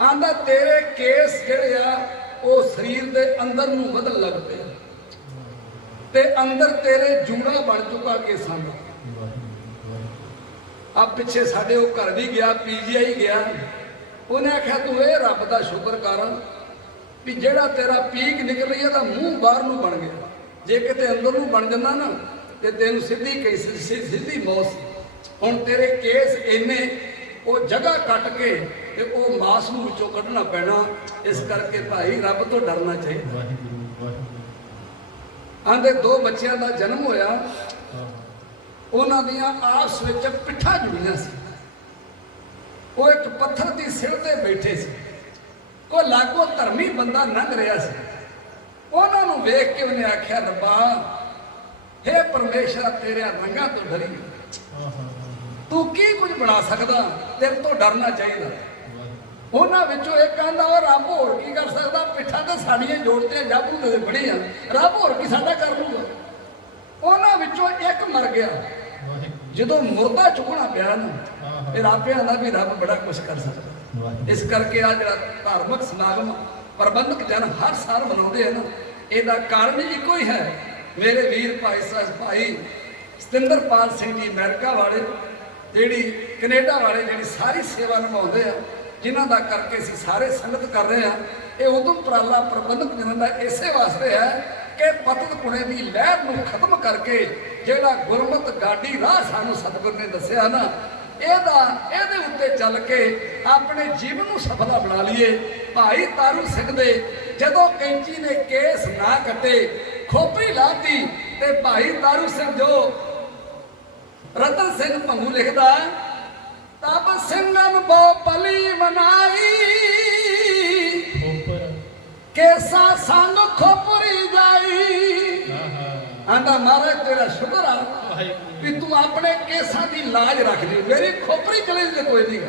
ਆਂਦਾ ਤੇਰੇ ਕੇਸ ਜਿਹੜੇ ਆ ਉਹ ਸਰੀਰ ਦੇ ਅੰਦਰ ਨੂੰ ਵਧਣ ਲੱਗ ਪਏ ਤੇ ਅੰਦਰ ਤੇਰੇ ਜੂੜਾ ਬਣ ਚੁੱਕਾ ਕੇਸਾਂ ਦਾ। ਆ ਪਿੱਛੇ ਸਾਡੇ ਉਹ ਘਰ ਵੀ ਗਿਆ, PGI ਗਿਆ। ਉਹਨੇ ਆਖਿਆ ਤੂੰ ਇਹ ਰੱਬ ਦਾ ਸ਼ੁਕਰ ਕਰ ਵੀ ਜਿਹੜਾ ਤੇਰਾ ਪੀਕ ਨਿਕਲ ਰਹੀ ਹੈ ਤਾਂ ਮੂੰਹ ਬਾਹਰ ਨੂੰ ਬਣ ਗਿਆ। ਜੇ ਕਿਤੇ ਅੰਦਰ ਨੂੰ ਬਣ ਜਾਂਦਾ ਨਾ ਤੇ ਤੈਨੂੰ ਸਿੱਧੀ ਮੌਤ। ਹੁਣ ਤੇਰੇ ਕੇਸ ਇੰਨੇ ਉਹ ਜਗ੍ਹਾ ਕੱਟ ਕੇ ਤੇ ਉਹ ਮਾਸ ਨੂੰ ਵਿੱਚੋਂ ਕੱਢਣਾ ਪੈਣਾ। ਇਸ ਕਰਕੇ ਭਾਈ ਰੱਬ ਤੋਂ ਡਰਨਾ ਚਾਹੀਦਾ। ਆਂਦੇ 2 ਬੱਚਿਆਂ ਦਾ ਜਨਮ ਹੋਇਆ। ਉਹਨਾਂ ਦੀਆਂ ਆਪਸ ਵਿੱਚ ਪਿੱਠਾਂ ਜੁੜੀਆਂ ਸੀ। ਉਹ ਇੱਕ ਪੱਥਰ ਦੀ ਸਿਰ ਤੇ ਬੈਠੇ ਸੀ। ਕੋ ਲਾਗੋ ਧਰਮੀ ਬੰਦਾ ਲੰਘ ਰਿਹਾ ਸੀ। ਉਹਨਾਂ ਨੂੰ ਵੇਖ ਕੇ ਉਹਨੇ ਆਖਿਆ ਰੱਬਾ ਹੇ ਪਰਮੇਸ਼ਰ ਤੇਰੇ ਰੰਗਾਂ ਤੋਂ ਡਰੀ ਤੂੰ ਕੀ ਕੁਝ ਬਣਾ ਸਕਦਾ, ਤੇਰੇ ਤੋਂ ਡਰਨਾ ਚਾਹੀਦਾ। ਉਹਨਾਂ ਵਿੱਚੋਂ ਇੱਕ ਆਂਦਾ ਉਹ ਰੱਬ ਹੋਰ ਕੀ ਕਰ ਸਕਦਾ, ਪਿੱਠਾਂ ਤੇ ਸਾਡੀਆਂ ਜੋੜਤੇ ਜਾਬੂ ਤੇ ਬੜੀ ਆ, ਰੱਬ ਹੋਰ ਕੀ ਸਾਡਾ ਕਰ ਲੂਗਾ। ਉਹਨਾਂ ਵਿੱਚੋਂ ਇੱਕ ਮਰ ਗਿਆ। ਜਦੋਂ ਮੁਰਦਾ ਚੁੱਕਣਾ ਪਿਆ ਨਾ ਫਿਰ ਆਪੇ ਆਂਦਾ ਵੀ ਰੱਬ ਬੜਾ ਕੁਝ ਕਰ ਸਕਦਾ। ਇਸ ਕਰਕੇ ਆ ਜਿਹੜਾ ਧਾਰਮਿਕ ਸਮਾਗਮ ਪ੍ਰਬੰਧਕ ਜਨ ਹਰ ਸਾਲ ਮਨਾਉਂਦੇ ਹਨ ਇਹਦਾ ਕਾਰਨ ਇੱਕੋ ਹੀ ਹੈ। ਮੇਰੇ ਵੀਰ ਭਾਈ ਸਤਿੰਦਰਪਾਲ ਸਿੰਘ ਜੀ ਅਮਰੀਕਾ ਵਾਲੇ, ਜਿਹੜੀ ਕੈਨੇਡਾ ਵਾਲੇ, ਜਿਹੜੀ ਸਾਰੀ ਸੇਵਾ ਨਿਭਾਉਂਦੇ ਆ, ਜਿਨ੍ਹਾਂ ਦਾ ਕਰਕੇ ਅਸੀਂ ਸਾਰੇ ਸੰਗਤ ਕਰ ਰਹੇ ਆ। ਇਹ ਉਦੋਂ ਉਪਰਾਲਾ ਪ੍ਰਬੰਧਕ ਜਨਾਂ ਦਾ ਇਸੇ ਵਾਸਤੇ ਹੈ ਕਿ ਪਤਨ ਪੁਣੇ ਦੀ ਲਹਿਰ ਨੂੰ ਖਤਮ ਕਰਕੇ ਜਿਹੜਾ ਗੁਰਮਤ ਗਾਡੀ ਰਾਹ ਸਾਨੂੰ ਸਤਿਗੁਰ ਨੇ ਦੱਸਿਆ ਨਾ ਇਹਦੇ ਉੱਤੇ ਚੱਲ ਕੇ ਆਪਣੇ ਜੀਵਨ ਨੂੰ ਸਫਲਾ ਬਣਾ ਲਈਏ। ਭਾਈ ਤਾਰੂ ਸਿੰਘ ਦੇ ਜਦੋਂ ਕੈਂਚੀ ਨੇ ਕੇਸ ਨਾ ਕੱਟੇ ਖੋਪਰੀ ਲਾਤੀ ਤੇ ਭਾਈ ਤਾਰੂ ਸਿੰਘ ਜੋ ਰਤਨ ਸਿੰਘ ਭੰਗੂ ਲਿਖਦਾ ਤਬ ਸਿੰਘਨ ਬੋ ਪਲੀ ਮਨਾਈ ਕੇਸਾ ਸੰਗ ਖੋਪਰੀ ਜਾਈ। ਆਂਦਾ ਮਹਾਰਾਜ ਤੇਰਾ ਸ਼ੁਕਰ ਆ ਵੀ ਤੂੰ ਆਪਣੇ ਕੇਸਾਂ ਦੀ ਲਾਜ ਰੱਖ ਲਈ। ਮੇਰੀ ਖੋਪਰੀ ਚਲੇ ਤੇ ਕੋਈ ਨਹੀਂ,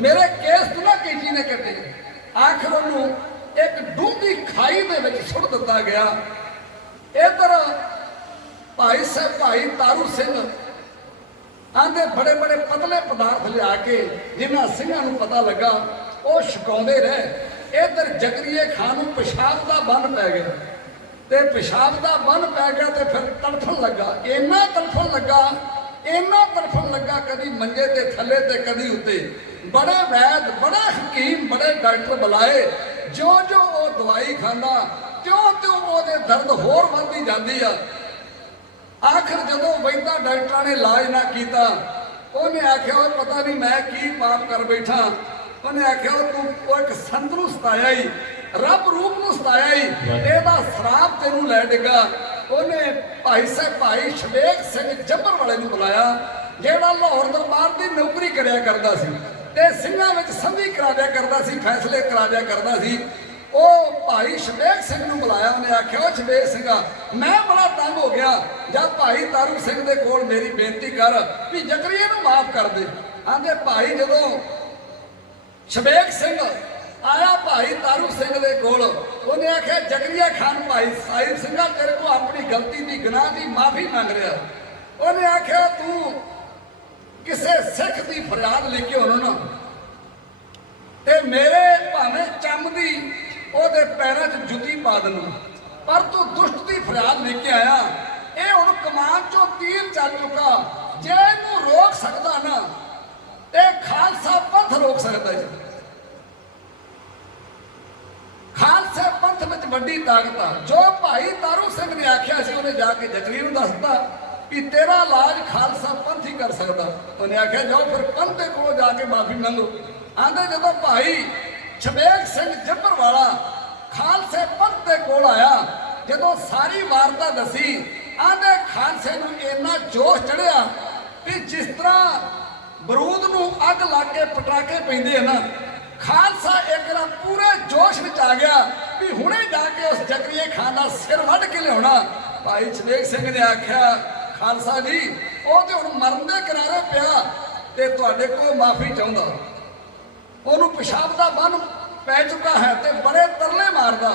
ਮੇਰੇ ਕੇਸ ਤੂੰ ਨਾ ਕੈਂਚੀ ਨੇ ਕੱਟੇ। ਆਖਰ ਉਹਨੂੰ ਇੱਕ ਡੂੰਘੀ ਖਾਈ ਦੇ ਵਿੱਚ ਸੁੱਟ ਦਿੱਤਾ ਗਿਆ। ਇਧਰ ਭਾਈ ਤਾਰੂ ਸਿੰਘ ਆਂਦੇ ਬੜੇ ਬੜੇ ਪਤਲੇ ਪਦਾਰਥ ਲਿਆ ਕੇ ਜਿਨ੍ਹਾਂ ਸਿੰਘਾਂ ਨੂੰ ਪਤਾ ਲੱਗਾ ਉਹ ਛਕਾਉਂਦੇ ਰਹੇ। ਇਧਰ ਜਗਰੀਏ ਖਾਨ ਨੂੰ ਪਿਸ਼ਾਬ ਦਾ ਬੰਨ ਪੈ ਗਿਆ ਤੇ ਪਿਸ਼ਾਬ ਦਾ ਬੰਨ ਪੈ ਗਿਆ ਤੇ ਫਿਰ ਤੜਫਣ ਲੱਗਾ। ਇੰਨਾ ਤੜਫਣ ਲੱਗਾ ਕਦੀ ਮੰਜੇ ਤੇ ਥੱਲੇ ਤੇ ਕਦੀ ਉੱਤੇ। ਬੜੇ ਵੈਦ, ਬੜੇ ਹਕੀਮ, ਬੜੇ ਡਾਕਟਰ ਬੁਲਾਏ। ਜੋ ਉਹ ਦਵਾਈ ਖਾਂਦਾ ਤਿਉਂ ਉਹਦੇ ਦਰਦ ਹੋਰ ਵੱਧਦੀ ਜਾਂਦੀ ਆ। ਆਖਰ ਜਦੋਂ ਵੈਦਾਂ ਡਾਕਟਰਾਂ ਨੇ ਇਲਾਜ ਨਾ ਕੀਤਾ, ਉਹਨੇ ਆਖਿਆ ਉਹ ਪਤਾ ਨਹੀਂ ਮੈਂ ਕੀ ਪਾਪ ਕਰ ਬੈਠਾ। ਉਹਨੇ ਆਖਿਆ ਤੂੰ ਉਹ ਇੱਕ ਸੰਤ ਨੂੰ ਸਤਾਇਆ ਹੀ, ਰੱਬ ਰੂਪ ਨੂੰ ਸਤਾਇਆ ਹੀ, ਇਹਦਾ ਸ਼ਰਾਪ ਤੈਨੂੰ ਲੈ ਡਿੱਗਾ। ਉਹਨੇ ਭਾਈ ਸ਼ਵੇਕ ਸਿੰਘ ਜੱਬਰ ਵਾਲੇ ਨੂੰ ਬੁਲਾਇਆ, ਜਿਹੜਾ ਲਾਹੌਰ ਦਰਬਾਰ ਦੀ ਨੌਕਰੀ ਕਰਿਆ ਕਰਦਾ ਸੀ ਤੇ ਸਿੰਘਾਂ ਵਿੱਚ ਸੰਧੀ ਕਰਾ ਦਿਆ ਕਰਦਾ ਸੀ, ਫੈਸਲੇ ਕਰਾ ਦਿਆ ਕਰਦਾ ਸੀ। ਉਹ ਭਾਈ ਸ਼ਵੇਕ ਸਿੰਘ ਨੂੰ ਬੁਲਾਇਆ। ਉਹਨੇ ਆਖਿਆ ਉਹ ਸ਼ਵੇਕ ਸਿੰਘਾ, ਮੈਂ ਬੜਾ ਤੰਗ ਹੋ ਗਿਆ, ਜਦ ਭਾਈ ਤਾਰੂ ਸਿੰਘ ਦੇ ਕੋਲ ਮੇਰੀ ਬੇਨਤੀ ਕਰ ਵੀ ਜ਼ਕਰੀਆ ਨੂੰ ਮਾਫ ਕਰ ਦੇ। ਆਂਦੇ ਭਾਈ ਜਦੋਂ ਸ਼ਵੇਕ ਸਿੰਘ ਆਇਆ ਭਾਈ ਤਾਰੂ ਸਿੰਘ ਦੇ ਕੋਲ, ਉਹਨੇ ਆਖਿਆ ਜ਼ਕਰੀਆ ਖਾਨ ਭਾਈ ਸਾਹਿਬ ਸਿੰਘਾ ਤੇਰੇ ਕੋਲ ਆਪਣੀ ਗਲਤੀ ਦੀ ਗੁਨਾਹ ਦੀ ਮਾਫੀ ਮੰਗ ਰਿਹਾ। ਉਹਨੇ ਆਖਿਆ ਤੂੰ ਕਿਸੇ ਸਿੱਖ ਦੀ ਫਰਿਆਦ ਲੈ ਕੇ ਆਉਣਾ ਨਾ, ਤੇ ਮੇਰੇ ਭਾਵੇਂ ਚੰਮ ਦੀ ਉਹਦੇ ਪੈਰਾਂ 'ਚ ਜੁੱਤੀ ਪਾ ਦੇਣਾ, ਪਰ ਤੂੰ ਦੁਸ਼ਟ ਦੀ ਫਰਿਆਦ ਲੈ ਕੇ ਆਇਆ। ਇਹ ਹੁਣ ਕਮਾਨ 'ਚੋਂ ਤੀਰ ਚੱਲ ਚੁੱਕਾ, ਜੇ ਇਹਨੂੰ ਰੋਕ ਸਕਦਾ ਨਾ ਤੇ ਖਾਲਸਾ ਪੰਥ ਰੋਕ ਸਕਦਾ ਜੀ। ਖਾਲਸੇ ਪੰਥ ਵਿੱਚ ਵੱਡੀ ਤਾਕਤ ਆ। ਜੋ ਭਾਈ ਤਾਰੂ ਸਿੰਘ ਨੇ ਆਖਿਆ ਸੀ, ਉਹਨੇ ਜਾ ਕੇ ਜ਼ਕਰੀਆ ਨੂੰ ਦੱਸਤਾ ਵੀ ਤੇਰਾ ਇਲਾਜ ਖਾਲਸਾ ਪੰਥ ਹੀ ਕਰ ਸਕਦਾ। ਉਹਨੇ ਆਖਿਆ ਜਾਓ ਫਿਰ ਪੰਥ ਦੇ ਕੋਲ ਜਾ ਕੇ ਮਾਫੀ ਮੰਗੋ। ਆਂਦੇ ਜਦੋਂ ਭਾਈ ਸ਼ਵੇਕ ਸਿੰਘ ਜੱਬਰ ਵਾਲਾ ਖਾਲਸੇ ਪੰਥ ਦੇ ਕੋਲ ਆਇਆ, ਜਦੋਂ ਸਾਰੀ ਵਾਰਤਾ ਦੱਸੀ, ਆਂਦੇ ਖਾਲਸੇ ਨੂੰ ਇੰਨਾ ਜੋਸ਼ ਚੜਿਆ ਵੀ ਜਿਸ ਤਰ੍ਹਾਂ ਬਰੂਦ ਨੂੰ ਅੱਗ ਲਾ ਕੇ ਪਟਾਕੇ ਪੈਂਦੇ ਆ ਨਾ, ਖਾਲਸਾ ਇੱਕ ਵਾਰ ਪੂਰੇ ਜੋਸ਼ ਵਿੱਚ ਆ ਗਿਆ ਵੀ ਹੁਣੇ ਜਾ ਕੇ ਉਸ ਜ਼ਕਰੀਆ ਖਾਨ ਦਾ ਸਿਰ ਵੱਢ ਕੇ ਲਿਆਉਣਾ। ਭਾਈ ਸ਼ਵੇਕ ਸਿੰਘ ਨੇ ਆਖਿਆ ਖਾਲਸਾ ਜੀ ਉਹ ਤੇ ਹੁਣ ਮਰਨ ਦੇ ਕਿਨਾਰੇ ਪਿਆ ਤੇ ਤੁਹਾਡੇ ਕੋਲ ਮਾਫੀ ਚਾਹੁੰਦਾ। ਉਹਨੂੰ ਪਿਸ਼ਾਬ ਦਾ ਬੰਨ ਪੈ ਚੁੱਕਾ ਹੈ ਤੇ ਬੜੇ ਤਰਲੇ ਮਾਰਦਾ।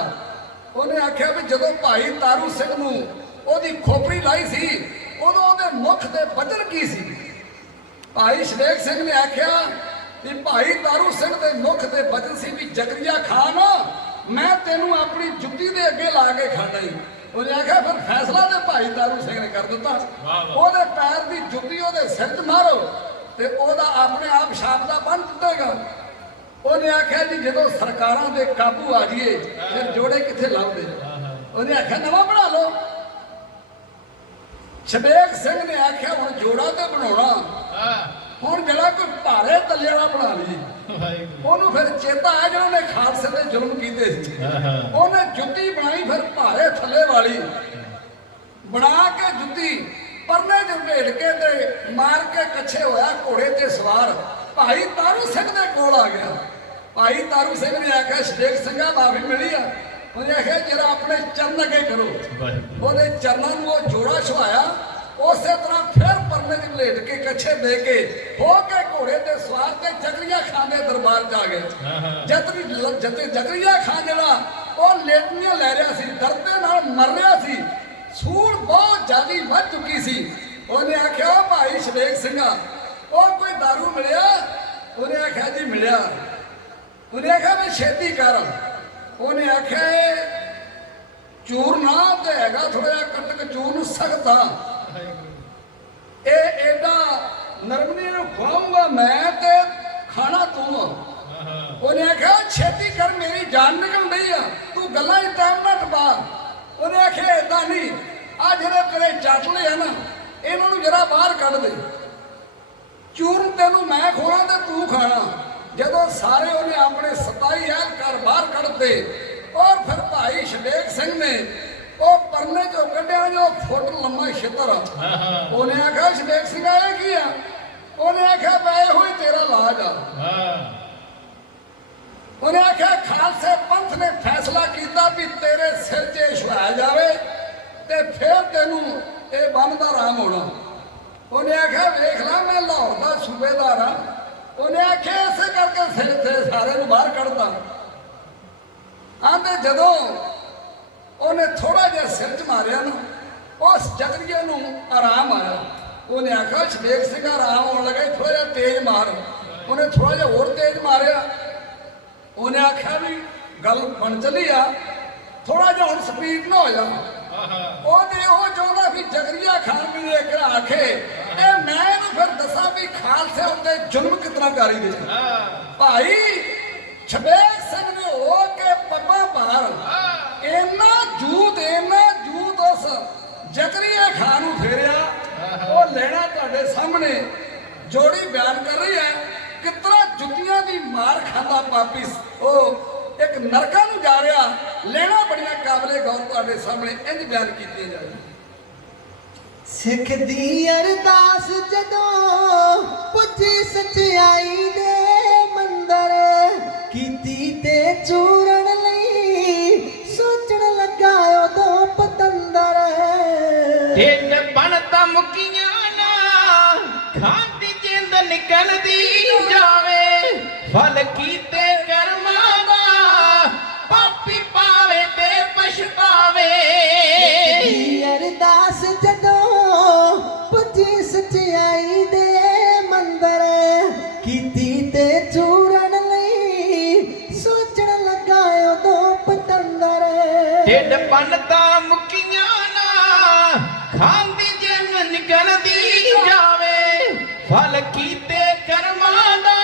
ਉਹਨੇ ਆਖਿਆ ਵੀ ਜਦੋਂ ਭਾਈ ਤਾਰੂ ਸਿੰਘ ਨੂੰ ਉਹਦੀ ਖੋਪੜੀ ਲਾਈ ਸੀ, ਉਦੋਂ ਉਹਦੇ ਮੁਖ ਤੇ ਵਜਨ ਕੀ ਸੀ? ਭਾਈ ਸ਼ਵੇਕ ਸਿੰਘ ਨੇ ਆਖਿਆ ਵੀ ਭਾਈ ਤਾਰੂ ਸਿੰਘ ਦੇ ਮੁਖ ਤੇ ਵਜਨ ਸੀ ਵੀ ਜ਼ਕਰੀਆ ਖਾਨ ਮੈਂ ਤੈਨੂੰ ਆਪਣੀ ਜੁੱਤੀ ਦੇ ਅੱਗੇ ਲਾ ਕੇ ਖਾਣਾ ਹੀ। ਉਹਨੇ ਆਖਿਆ ਫਿਰ ਫੈਸਲਾ ਤੇ ਭਾਈ ਤਾਰੂ ਸਿੰਘ ਨੇ ਕਰ ਦਿੱਤਾ, ਉਹਦੇ ਪੈਰ ਦੀ ਜੁੱਤੀ ਉਹਦੇ ਸਿਰ 'ਚ ਮਾਰੋ ਤੇ ਉਹਦਾ ਆਪਣੇ ਆਪ ਛਾਪ ਦਾ ਬੰਨ ਟੁੱਟੇਗਾ। ਉਹਨੇ ਆਖਿਆ ਜੀ ਜਦੋਂ ਸਰਕਾਰਾਂ ਦੇ ਕਾਬੂ ਆ ਜਾਈਏ ਫਿਰ ਜੋੜੇ ਕਿੱਥੇ ਲੱਭਦੇ? ਉਹਨੇ ਆਖਿਆ ਨਵਾਂ ਬਣਾ ਲਓ। ਸ਼ਵੇਕ ਸਿੰਘ ਨੇ ਆਖਿਆ ਹੁਣ ਜੋੜਾ ਤੇ ਬਣਾਉਣਾ, ਹੁਣ ਜਿਹੜਾ ਕੋਈ ਭਾਰੇ ਤੱਲੇ ਵਾਲਾ ਬਣਾ ਲਈ। ਉਹਨੂੰ ਫਿਰ ਚੇਤਾ ਆਇਆ ਜਦੋਂ ਉਹਨੇ ਖਾਲਸੇ ਤੇ ਜ਼ੁਲਮ ਕੀਤੇ ਸੀ। ਉਹਨੇ ਜੁੱਤੀ ਬਣਾਈ ਫਿਰ ਭਾਰੇ ਥੱਲੇ ਵਾਲੀ ਬਣਾ ਕੇ ਜੁੱਤੀ ਪਰਨੇ 'ਚ ਢੇੜ ਕੇ ਤੇ ਮਾਰ ਕੇ ਕੱਛੇ ਹੋਇਆ ਘੋੜੇ ਤੇ ਸਵਾਰ ਭਾਈ ਤਾਰੂ ਸਿੰਘ ਦੇ ਕੋਲ ਆ ਗਿਆ। ਭਾਈ ਤਾਰੂ ਸਿੰਘ ਨੇ ਆਖਿਆ ਸ਼ਵੇਕ ਸਿੰਘਾ ਮਾਫੀ ਮਿਲੀ ਆ। ਉਹਨੇ ਆਖਿਆ ਜਿਹੜਾ ਆਪਣੇ ਚਰਨ ਅੱਗੇ ਕਰੋ। ਉਹਦੇ ਚਰਨਾਂ ਨੂੰ ਉਹ ਜੋੜਾ ਛੁਆਇਆ, ਉਸੇ ਤਰ੍ਹਾਂ ਫਿਰ ਪਰਨੇ 'ਚ ਲੇਟ ਕੇ ਕੱਛੇ ਦੇ ਕੇ ਹੋ ਕੇ ਘੋੜੇ ਤੇ ਸਵਾਰ ਤੇ ਜ਼ਕਰੀਆ ਖਾਨ ਦੇ ਦਰਬਾਰ 'ਚ ਆ ਗਏ। ਜਦ ਜ਼ਕਰੀਆ ਖਾਨ ਜਿਹੜਾ ਉਹ ਲੇਟਣੀਆਂ ਲੈ ਰਿਹਾ ਸੀ, ਦਰਦ ਦੇ ਨਾਲ ਮਰ ਰਿਹਾ ਸੀ, ਸੂੜ ਬਹੁਤ ਜ਼ਿਆਦੀ ਵੱਧ ਚੁੱਕੀ ਸੀ। ਉਹਨੇ ਆਖਿਆ ਉਹ ਭਾਈ ਸ਼ਵੇਕ ਸਿੰਘਾ ਉਹ ਕੋਈ ਦਾਰੂ ਮਿਲਿਆ? ਉਹਨੇ ਆਖਿਆ ਜੀ ਮਿਲਿਆ। ਉਹਨੇ ਆਖਿਆ ਮੈਂ ਛੇਤੀ ਕਰ। ਉਹਨੇ ਆਖਿਆ ਚੂਰਨਾ ਤੇ ਹੈਗਾ ਥੋੜਾ ਜਿਹਾ ਕਟਕ ਚੂਰ ਨੂੰ ਸਖਤ ਆ, ਇਹ ਏਡਾ ਨਰਮਨੀ ਨੂੰ ਖਵਾਉਂਗਾ ਮੈਂ ਤੇ ਖਾਣਾ ਤੂੰ ਆ। ਉਹਨੇ ਆਖਿਆ ਛੇਤੀ ਕਰ ਮੇਰੀ ਜਾਨ ਨਿਕਲ ਰਹੀ ਆ, ਤੂੰ ਗੱਲਾਂ ਹੀ ਟਾਈਮ ਨਾ ਟਪਾ। ਉਹਨੇ ਆਖਿਆ ਏਦਾਂ ਨਹੀਂ, ਆ ਜਿਹੜੇ ਤੇਰੇ ਚਾਟਲੇ ਆ ਨਾ ਇਹਨਾਂ ਨੂੰ ਜਰਾ ਬਾਹਰ ਕੱਢ ਦੇ, ਚੂਰਨ ਤੈਨੂੰ ਮੈਂ ਖੋਣਾ ਤੇ ਤੂੰ ਖਾਣਾ। ਜਦੋਂ ਸਾਰੇ ਉਹਨੇ ਆਪਣੇ 27 ਐਲਕਾਰ ਬਾਹਰ ਕੱਢਦੇ ਔਰ ਫਿਰ ਭਾਈ ਸ਼ਵੇਕ ਸਿੰਘ ਨੇ ਉਹ ਪਰਨੇ ਚੋਂ ਕੱਢਿਆ ਜੋ ਫੁੱਟ ਲੰਮਾ ਛਿੱਤਰ। ਉਹਨੇ ਆਖਿਆ ਸ਼ਵੇਕ ਸਿੰਘ ਆਇਆ ਕੀ ਆ? ਉਹਨੇ ਆਖਿਆ ਬੈ ਹੋਈ ਤੇਰਾ ਇਲਾਜ ਆ। ਉਹਨੇ ਆਖਿਆ ਖਾਲਸੇ ਪੰਥ ਨੇ ਫੈਸਲਾ ਕੀਤਾ ਵੀ ਤੇਰੇ ਸਿਰ 'ਚ ਛੁਆਇਆ ਜਾਵੇ ਤੇ ਫਿਰ ਤੈਨੂੰ ਇਹ ਬੰਨ ਦਾ ਆਰਾਮ ਹੋਣਾ। ਉਹਨੇ ਆਖਿਆ ਵੇਖ ਲਾ ਮੈਂ ਲਾਹੌਰ ਦਾ ਸੂਬੇਦਾਰ ਆ। ਉਹਨੇ ਆਖਿਆ ਇਸੇ ਕਰਕੇ ਸਿਰ ਤੇ ਸਾਰੇ ਨੂੰ ਬਾਹਰ ਕੱਢਦਾ। ਆਂਦੇ ਜਦੋਂ ਉਹਨੇ ਥੋੜਾ ਜਿਹਾ ਸਿਰ 'ਚ ਮਾਰਿਆ ਨਾ ਉਸ ਜ਼ਕਰੀਆ ਨੂੰ ਆਰਾਮ ਆਇਆ। ਉਹਨੇ ਆਖਿਆ ਸ਼ਵੇਕ ਸਿੰਘ ਆਰਾਮ ਹੋਣ ਲੱਗਾ, ਥੋੜਾ ਜਿਹਾ ਤੇਜ਼ ਮਾਰ। ਉਹਨੇ ਥੋੜਾ ਜਿਹਾ ਹੋਰ ਤੇਜ਼ ਮਾਰਿਆ। ਉਹਨੇ ਆਖਿਆ ਵੀ ਗੱਲ ਬਣ ਚੱਲੀ ਆ, ਥੋੜਾ ਜਿਹਾ ਹੁਣ ਸਪੀਡ ਨਾ ਹੋ ਜਾ। ਉਹਨੇ ਉਹ ਚਾਹੁੰਦਾ ਵੀ ਜ਼ਕਰੀਆ ਖਾਨ ਵੀ ਇੱਕ ਆਖੇ ਇਹ ਮੈਂ ਇਹਨੂੰ ਫਿਰ ਦੱਸਾਂ ਵੀ ਖਾਲਸੇ ਉੱਤੇ ਜ਼ੁਲਮ ਕਿਤਨਾ ਕਰੀ ਦੇ। ਭਾਈ ਸ਼ਵੇਕ ਸਿੰਘ ਨੇ ਹੋ ਕੇ ਪੱਬਾਂ ਭਾਰ ਇੰਨਾ ਸਾਹਮਣੇ ਜੋੜੀ ਬਿਆਨ ਕਰ ਰਹੀ ਹੈ ਕਿਸ ਤਰ੍ਹਾਂ ਜੁੱਤੀਆਂ ਦੀ ਮਾਰ ਖਾਂਦਾ ਪਾਪੀ ਉਹ ਇੱਕ ਨਰਕਾਂ ਨੂੰ ਜਾ ਰਿਹਾ। ਲੈਣਾ ਬੜੀਆਂ ਕਾਬਲੇ ਗੌਰ ਤੁਹਾਡੇ ਸਾਹਮਣੇ ਇੰਜ ਬਿਆਨ ਕੀਤੀਆਂ ਜਾ ਰਹੀਆਂ। ਸਿੱਖ ਦੀ ਅਰਦਾਸ ਜਦੋਂ ਪੁੱਜੀ ਸਚਾਈ ਦੇ ਮੰਦਰ, ਕੀਤੀ ਤੇ ਚੂਰਨ ਲਈ ਸੋਚਣ ਲੱਗਾ ਉਦੋਂ ਪਤੰਦਰ। ਢਿੱਡ ਬਣਦਾ ਮੁਕੀਆਂ ਨਾ ਖਾਂਦੀ ਜਿੰਦ ਨਿਕਲਦੀ ਜਾਵੇ, ਫਲ ਕੀਤੇ ਕਰਮਾਂ ਦਾ ਪਾਪੀ ਪਾਵੇ ਤੇ ਪਛਤਾਵੇ। ਦੀ ਅਰਦਾਸ ਜਦੋਂ ਪੁੱਜੀ ਸਚਾਈ ਦੇ ਮੰਦਰ, ਕੀਤੀ ਤੇ ਚੂਰਨ ਲਈ ਸੋਚਣ ਲੱਗਾ ਉਦੋਂ ਪਤੰਦਰ। ਢਿੱਡ ਬਣਦਾ ਮੁਕੀਆਂ ਨਾ ਖਾਂਦੀ ਜਿੰਦ ਨਿਕਲਦੀ ਜਾਵੇ, ਫਲ ਕੀਤੇ ਕਰਮਾਂ ਦਾ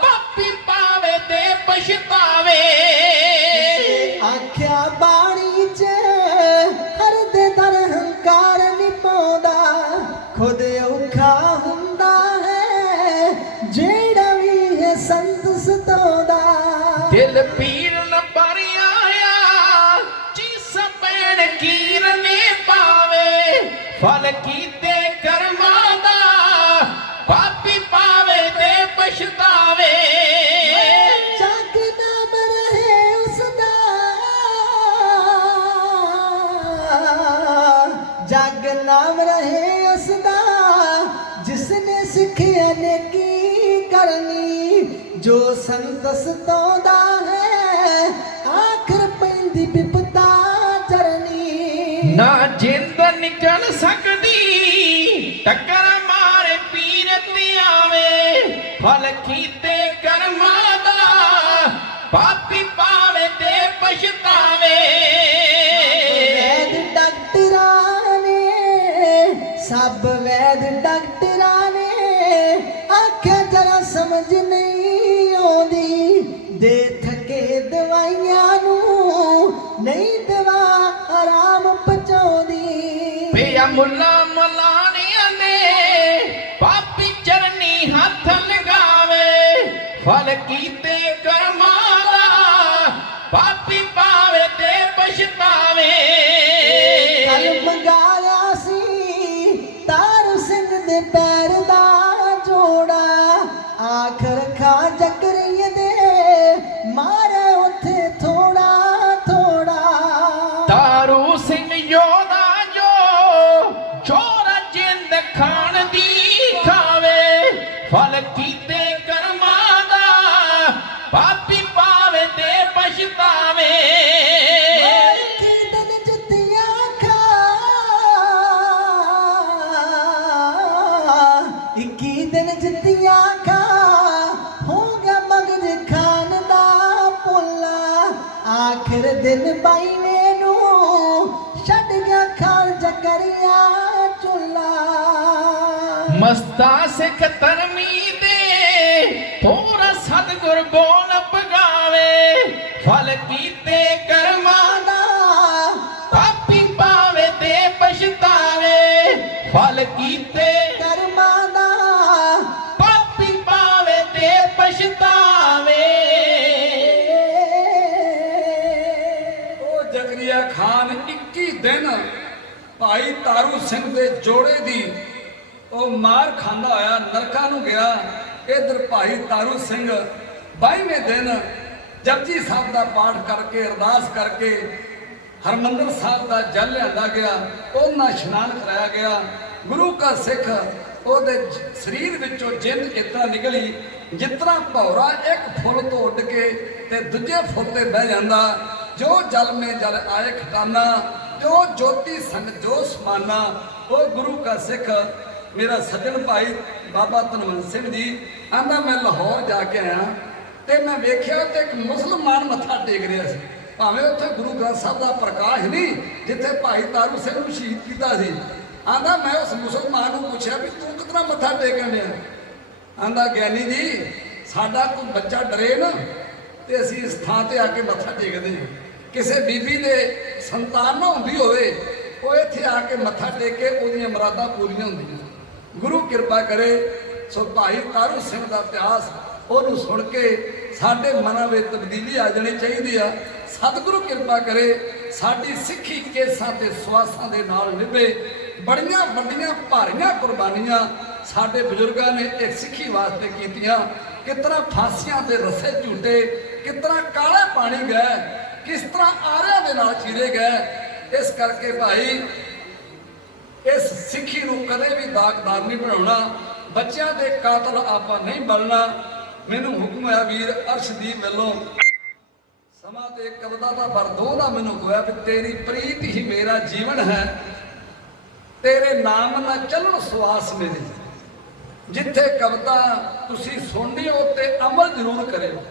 ਪਾਪੀ ਪਾਵੇ ਤੇ ਪਛਤਾਵੇ। ਆਖਿਆ ਬਾਣੀ ਚ ਹਰ ਦੇ ਦਰ ਹੰਕਾਰ ਨਹੀਂ ਪਾਉਂਦਾ, ਖੁਦ ਔਖਾ ਹੁੰਦਾ ਹੈ ਜਿਹੜਾ ਵੀ ਹੈ ਸੰਤ ਸਤਾਉਂਦਾ। ਦਿਲ ਪੀਰ ਨ ਭਰਿਆ ਆ ਚੀਸ ਪੈਣ ਕੀਰਨੇ ਪਾਵੇ, ਫਲ ਕੀਤੇ ਕਰਮਾਂ ਦਾ ਪਾਪੀ ਪਾਵੇ ਤੇ ਪਛਤਾਵੇ। ਜਗ ਨਾਮ ਰਹੇ ਉਸਦਾ, ਜਗ ਨਾਮ ਰਹੇ ਉਸਦਾ, ਜਿਸਨੇ ਸਿੱਖਿਆ ਨੇਕੀ ਕਰਨੀ, ਜੋ ਸੰਤ ਸਤਾਉਂਦਾ ਹੈ ਆਖਰ ਪੈਂਦੀ ਬਿਪਤਾ ਚਰਨੀ। ਨਾ ਜਿੰਦ ਨਿਕਲ ਸਕਦੀ ਟੱਕਰ ਮਾਰੇ ਪੀਰ ਤੇ ਆਵੇ, ਫਲ ਕੀਤੇ ਕਰਮਾਂ ਦਾ ਪਾਪੀ ਪਾਵੇ ਤੇ ਪਛਤਾਵੇ। ਵੈਦ ਡਾਕਟਰਾਂ ਨੇ, ਸਭ ਵੈਦ ਡਾਕਟਰਾਂ ਨੇ ਆਖਿਆ ਜਰਾ ਸਮਝ ਨਹੀਂ ਆਉਂਦੀ, ਦੇ ਥਕੇ ਦਵਾਈਆਂ ਨੂੰ ਨਹੀਂ ਦਵਾ ਆਰਾਮ ਪਹੁੰਚਾਉਂਦੀ। ਪਿਆ ਮੁੱਲਾ ਮਲਾਣਿਆਂ ਨੇ ਪਾਪੀ ਚਰਨੀ ਹੱਥ ਲਗਾਵੇ, ਫਲ ਕੀਤੇ ਕਰਮਾਂ ਦਾ ਪਾਪੀ ਪਾਵੇ ਤੇ ਪਛਤਾਵੇ। ਕੱਲ ਮੰਗਾਇਆ ਸੀ ਤਾਰੂ ਸਿੰਘ ਦੇ ਪੈਰ ਦਾ ਜੋੜਾ, ਆਖਰ ਖਾ ਜਕਰੀਏ ਦੇ ਮਾਰੇ ਉੱਥੇ ਥੋੜਾ ਥੋੜਾ। ਤਾਰੂ ਸਿੰਘ ਯੋਧਾ ਜੋ ਚੋਰਾ ਜਿੰਦ ਖਾਣ ਦੀ ਖਾਵੇ, ਫਲ ਕੀਤੇ ਕਰਮਾਂ ਦਾ ਪਾਪੀ ਪਾਵੇ ਤੇ ਪਛਤਾਵੇ। ਇੱਕੀ ਦਿਨ ਜੁੱਤੀਆਂ ਖਾ, 21 ਦਿਨ ਜੁੱਤੀਆਂ ਖਾ, ਹੋ ਗਿਆ ਮਗਜ ਖਾਨ ਦਾ ਪੁੱਲਾ, ਆਖਿਰ ਦਿਨ ਬਾਈਵੇਂ ਨੂੰ ਛੱਡ ਗਿਆ ਖਾਨ ਜਕਰੀਆ ਚੁੱਲਾ। ਮਸਤਾ ਸਿੱਖ ਧਰਮੀ ਦੇ ਪੂਰਾ ਸਤਿਗੁਰ ਬੋਲ ਪਗਾਵੇ, ਫਲ ਕੀਤੇ ਕਰਮਾਂ ਦਾ ਪਾਪੀ ਪਾਵੇ ਤੇ ਪਛਤਾਵੇ। ਫਲ ਕੀਤੇ ਕਰਮਾਂ ਦਾ ਪਾਪੀ ਪਾਵੇ ਤੇ ਪਛਤਾਵੇ। ਉਹ ਜ਼ਕਰੀਆ ਖਾਨ 21 ਦਿਨ ਭਾਈ ਤਾਰੂ ਸਿੰਘ ਦੇ ਜੋੜੇ ਦੀ ਉਹ ਮਾਰ ਖਾਂਦਾ ਹੋਇਆ ਨਰਕਾਂ ਨੂੰ ਗਿਆ। ਇਧਰ ਭਾਈ ਤਾਰੂ ਸਿੰਘ 22ਵੇਂ ਦਿਨ ਜਪਜੀ ਸਾਹਿਬ ਦਾ ਪਾਠ ਕਰਕੇ ਅਰਦਾਸ ਕਰਕੇ ਹਰਮੰਦਰ ਸਾਹਿਬ ਦਾ ਜਲ ਲਿਆਂਦਾ ਗਿਆ, ਉਹਨਾਂ ਇਸ਼ਨਾਨ ਕਰਾਇਆ ਗਿਆ। ਗੁਰੂ ਕਾ ਸਿੱਖ ਉਹਦੇ ਸਰੀਰ ਵਿੱਚੋਂ ਜਿੰਦ ਇਤਨਾ ਨਿਕਲੀ ਜਿਤਨਾ ਭੌਰਾ ਇੱਕ ਫੁੱਲ ਤੋਂ ਉੱਡ ਕੇ ਤੇ ਦੂਜੇ ਫੁੱਲ ਤੇ ਬਹਿ ਜਾਂਦਾ। ਜੋ ਜਲ ਮੇ ਜਲ ਆਏ ਖਟਾਨਾ, ਜੋ ਜੋਤੀ ਸੰਗ ਜੋ ਸਮਾਨਾ। ਉਹ ਗੁਰੂ ਕਾ ਸਿੱਖ ਮੇਰਾ ਸੱਜਣ ਭਾਈ ਬਾਬਾ ਧਨਵੰਤ ਸਿੰਘ ਜੀ ਆਂਦਾ ਮੈਂ ਲਾਹੌਰ ਜਾ ਕੇ ਆਇਆ ਤੇ ਮੈਂ ਵੇਖਿਆ ਤੇ ਇੱਕ ਮੁਸਲਮਾਨ ਮੱਥਾ ਟੇਕ ਰਿਹਾ ਸੀ। ਭਾਵੇਂ ਉੱਥੇ ਗੁਰੂ ਗ੍ਰੰਥ ਸਾਹਿਬ ਦਾ ਪ੍ਰਕਾਸ਼ ਨਹੀਂ ਜਿੱਥੇ ਭਾਈ ਤਾਰੂ ਸਿੰਘ ਨੂੰ ਸ਼ਹੀਦ ਕੀਤਾ ਸੀ। ਆਂਦਾ ਮੈਂ ਉਸ ਮੁਸਲਮਾਨ ਨੂੰ ਪੁੱਛਿਆ ਵੀ ਤੂੰ ਕਿਤਨਾ ਮੱਥਾ ਟੇਕਣ ਡਿਆ? ਆਂਦਾ ਗਿਆਨੀ ਜੀ ਸਾਡਾ ਕੋਈ ਬੱਚਾ ਡਰੇ ਨਾ ਤੇ ਅਸੀਂ ਇਸ ਥਾਂ ਤੇ ਆ ਕੇ ਮੱਥਾ ਟੇਕਦੇ ਹਾਂ। ਕਿਸੇ ਬੀਬੀ ਦੇ ਸੰਤਾਨ ਨਾ ਹੁੰਦੀ ਹੋਵੇ ਉਹ ਇੱਥੇ ਆ ਕੇ ਮੱਥਾ ਟੇਕ ਕੇ ਉਹਦੀਆਂ ਮੁਰਾਦਾਂ ਪੂਰੀਆਂ ਹੁੰਦੀਆਂ। ਗੁਰੂ ਕਿਰਪਾ ਕਰੇ। ਸੋ ਭਾਈ ਤਾਰੂ ਸਿੰਘ ਦਾ ਇਤਿਹਾਸ ਉਹਨੂੰ ਸੁਣ ਕੇ ਸਾਡੇ ਮਨਾਂ ਵਿੱਚ ਤਬਦੀਲੀ ਆ ਜਾਣੀ ਚਾਹੀਦੀ ਆ। ਸਤਿਗੁਰੂ ਕਿਰਪਾ ਕਰੇ ਸਾਡੀ ਸਿੱਖੀ ਕੇਸਾਂ ਤੇ ਸਵਾਸਾਂ ਦੇ ਨਾਲ ਨਿਭੇ। ਬੜੀਆਂ ਵੱਡੀਆਂ ਭਾਰੀਆਂ ਕੁਰਬਾਨੀਆਂ ਸਾਡੇ ਬਜ਼ੁਰਗਾਂ ਨੇ ਇੱਕ ਸਿੱਖੀ ਵਾਸਤੇ ਕੀਤੀਆਂ। ਕਿਸ ਤਰ੍ਹਾਂ ਫਾਂਸੀਆਂ ਦੇ ਰੱਸੇ ਝੂਟੇ, ਕਿਸ ਤਰ੍ਹਾਂ ਕਾਲੇ ਪਾਣੀ ਗਏ, ਕਿਸ ਤਰ੍ਹਾਂ ਆਰਿਆਂ ਦੇ ਨਾਲ ਚੀਰੇ ਗਏ। ਇਸ ਕਰਕੇ ਭਾਈ ਇਸ ਸਿੱਖੀ ਨੂੰ ਕਦੇ ਵੀ ਦਾਗਦਾਰ ਨਹੀਂ ਬਣਾਉਣਾ। ਬੱਚਿਆਂ ਦੇ ਕਾਤਲ ਆਪਾਂ ਨਹੀਂ ਬਣਨਾ। ਮੈਨੂੰ ਹੁਕਮ ਹੋਇਆ ਵੀਰ ਅਰਸ਼ਦੀਪ ਵੱਲੋਂ ਸਮਾਂ ਤੇ ਕਵਿਤਾ ਦਾ ਵਰਦੋਂ ਦਾ ਮੈਨੂੰ ਹੋਇਆ ਵੀ ਤੇਰੀ ਪ੍ਰੀਤ ਹੀ ਮੇਰਾ ਜੀਵਨ ਹੈ, ਤੇਰੇ ਨਾਮ ਨਾਲ ਚੱਲਣ ਸਵਾਸ ਮੇਰੇ। ਜਿੱਥੇ ਕਵਿਤਾ ਤੁਸੀਂ ਸੁਣਨੀ ਹੋ ਤੇ ਅਮਲ ਜ਼ਰੂਰ ਕਰਿਓ।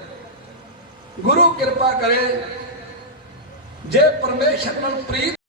ਗੁਰੂ ਕਿਰਪਾ ਕਰੇ ਜੇ ਪਰਮੇਸ਼ਰ ਨਾਲ ਪ੍ਰੀਤ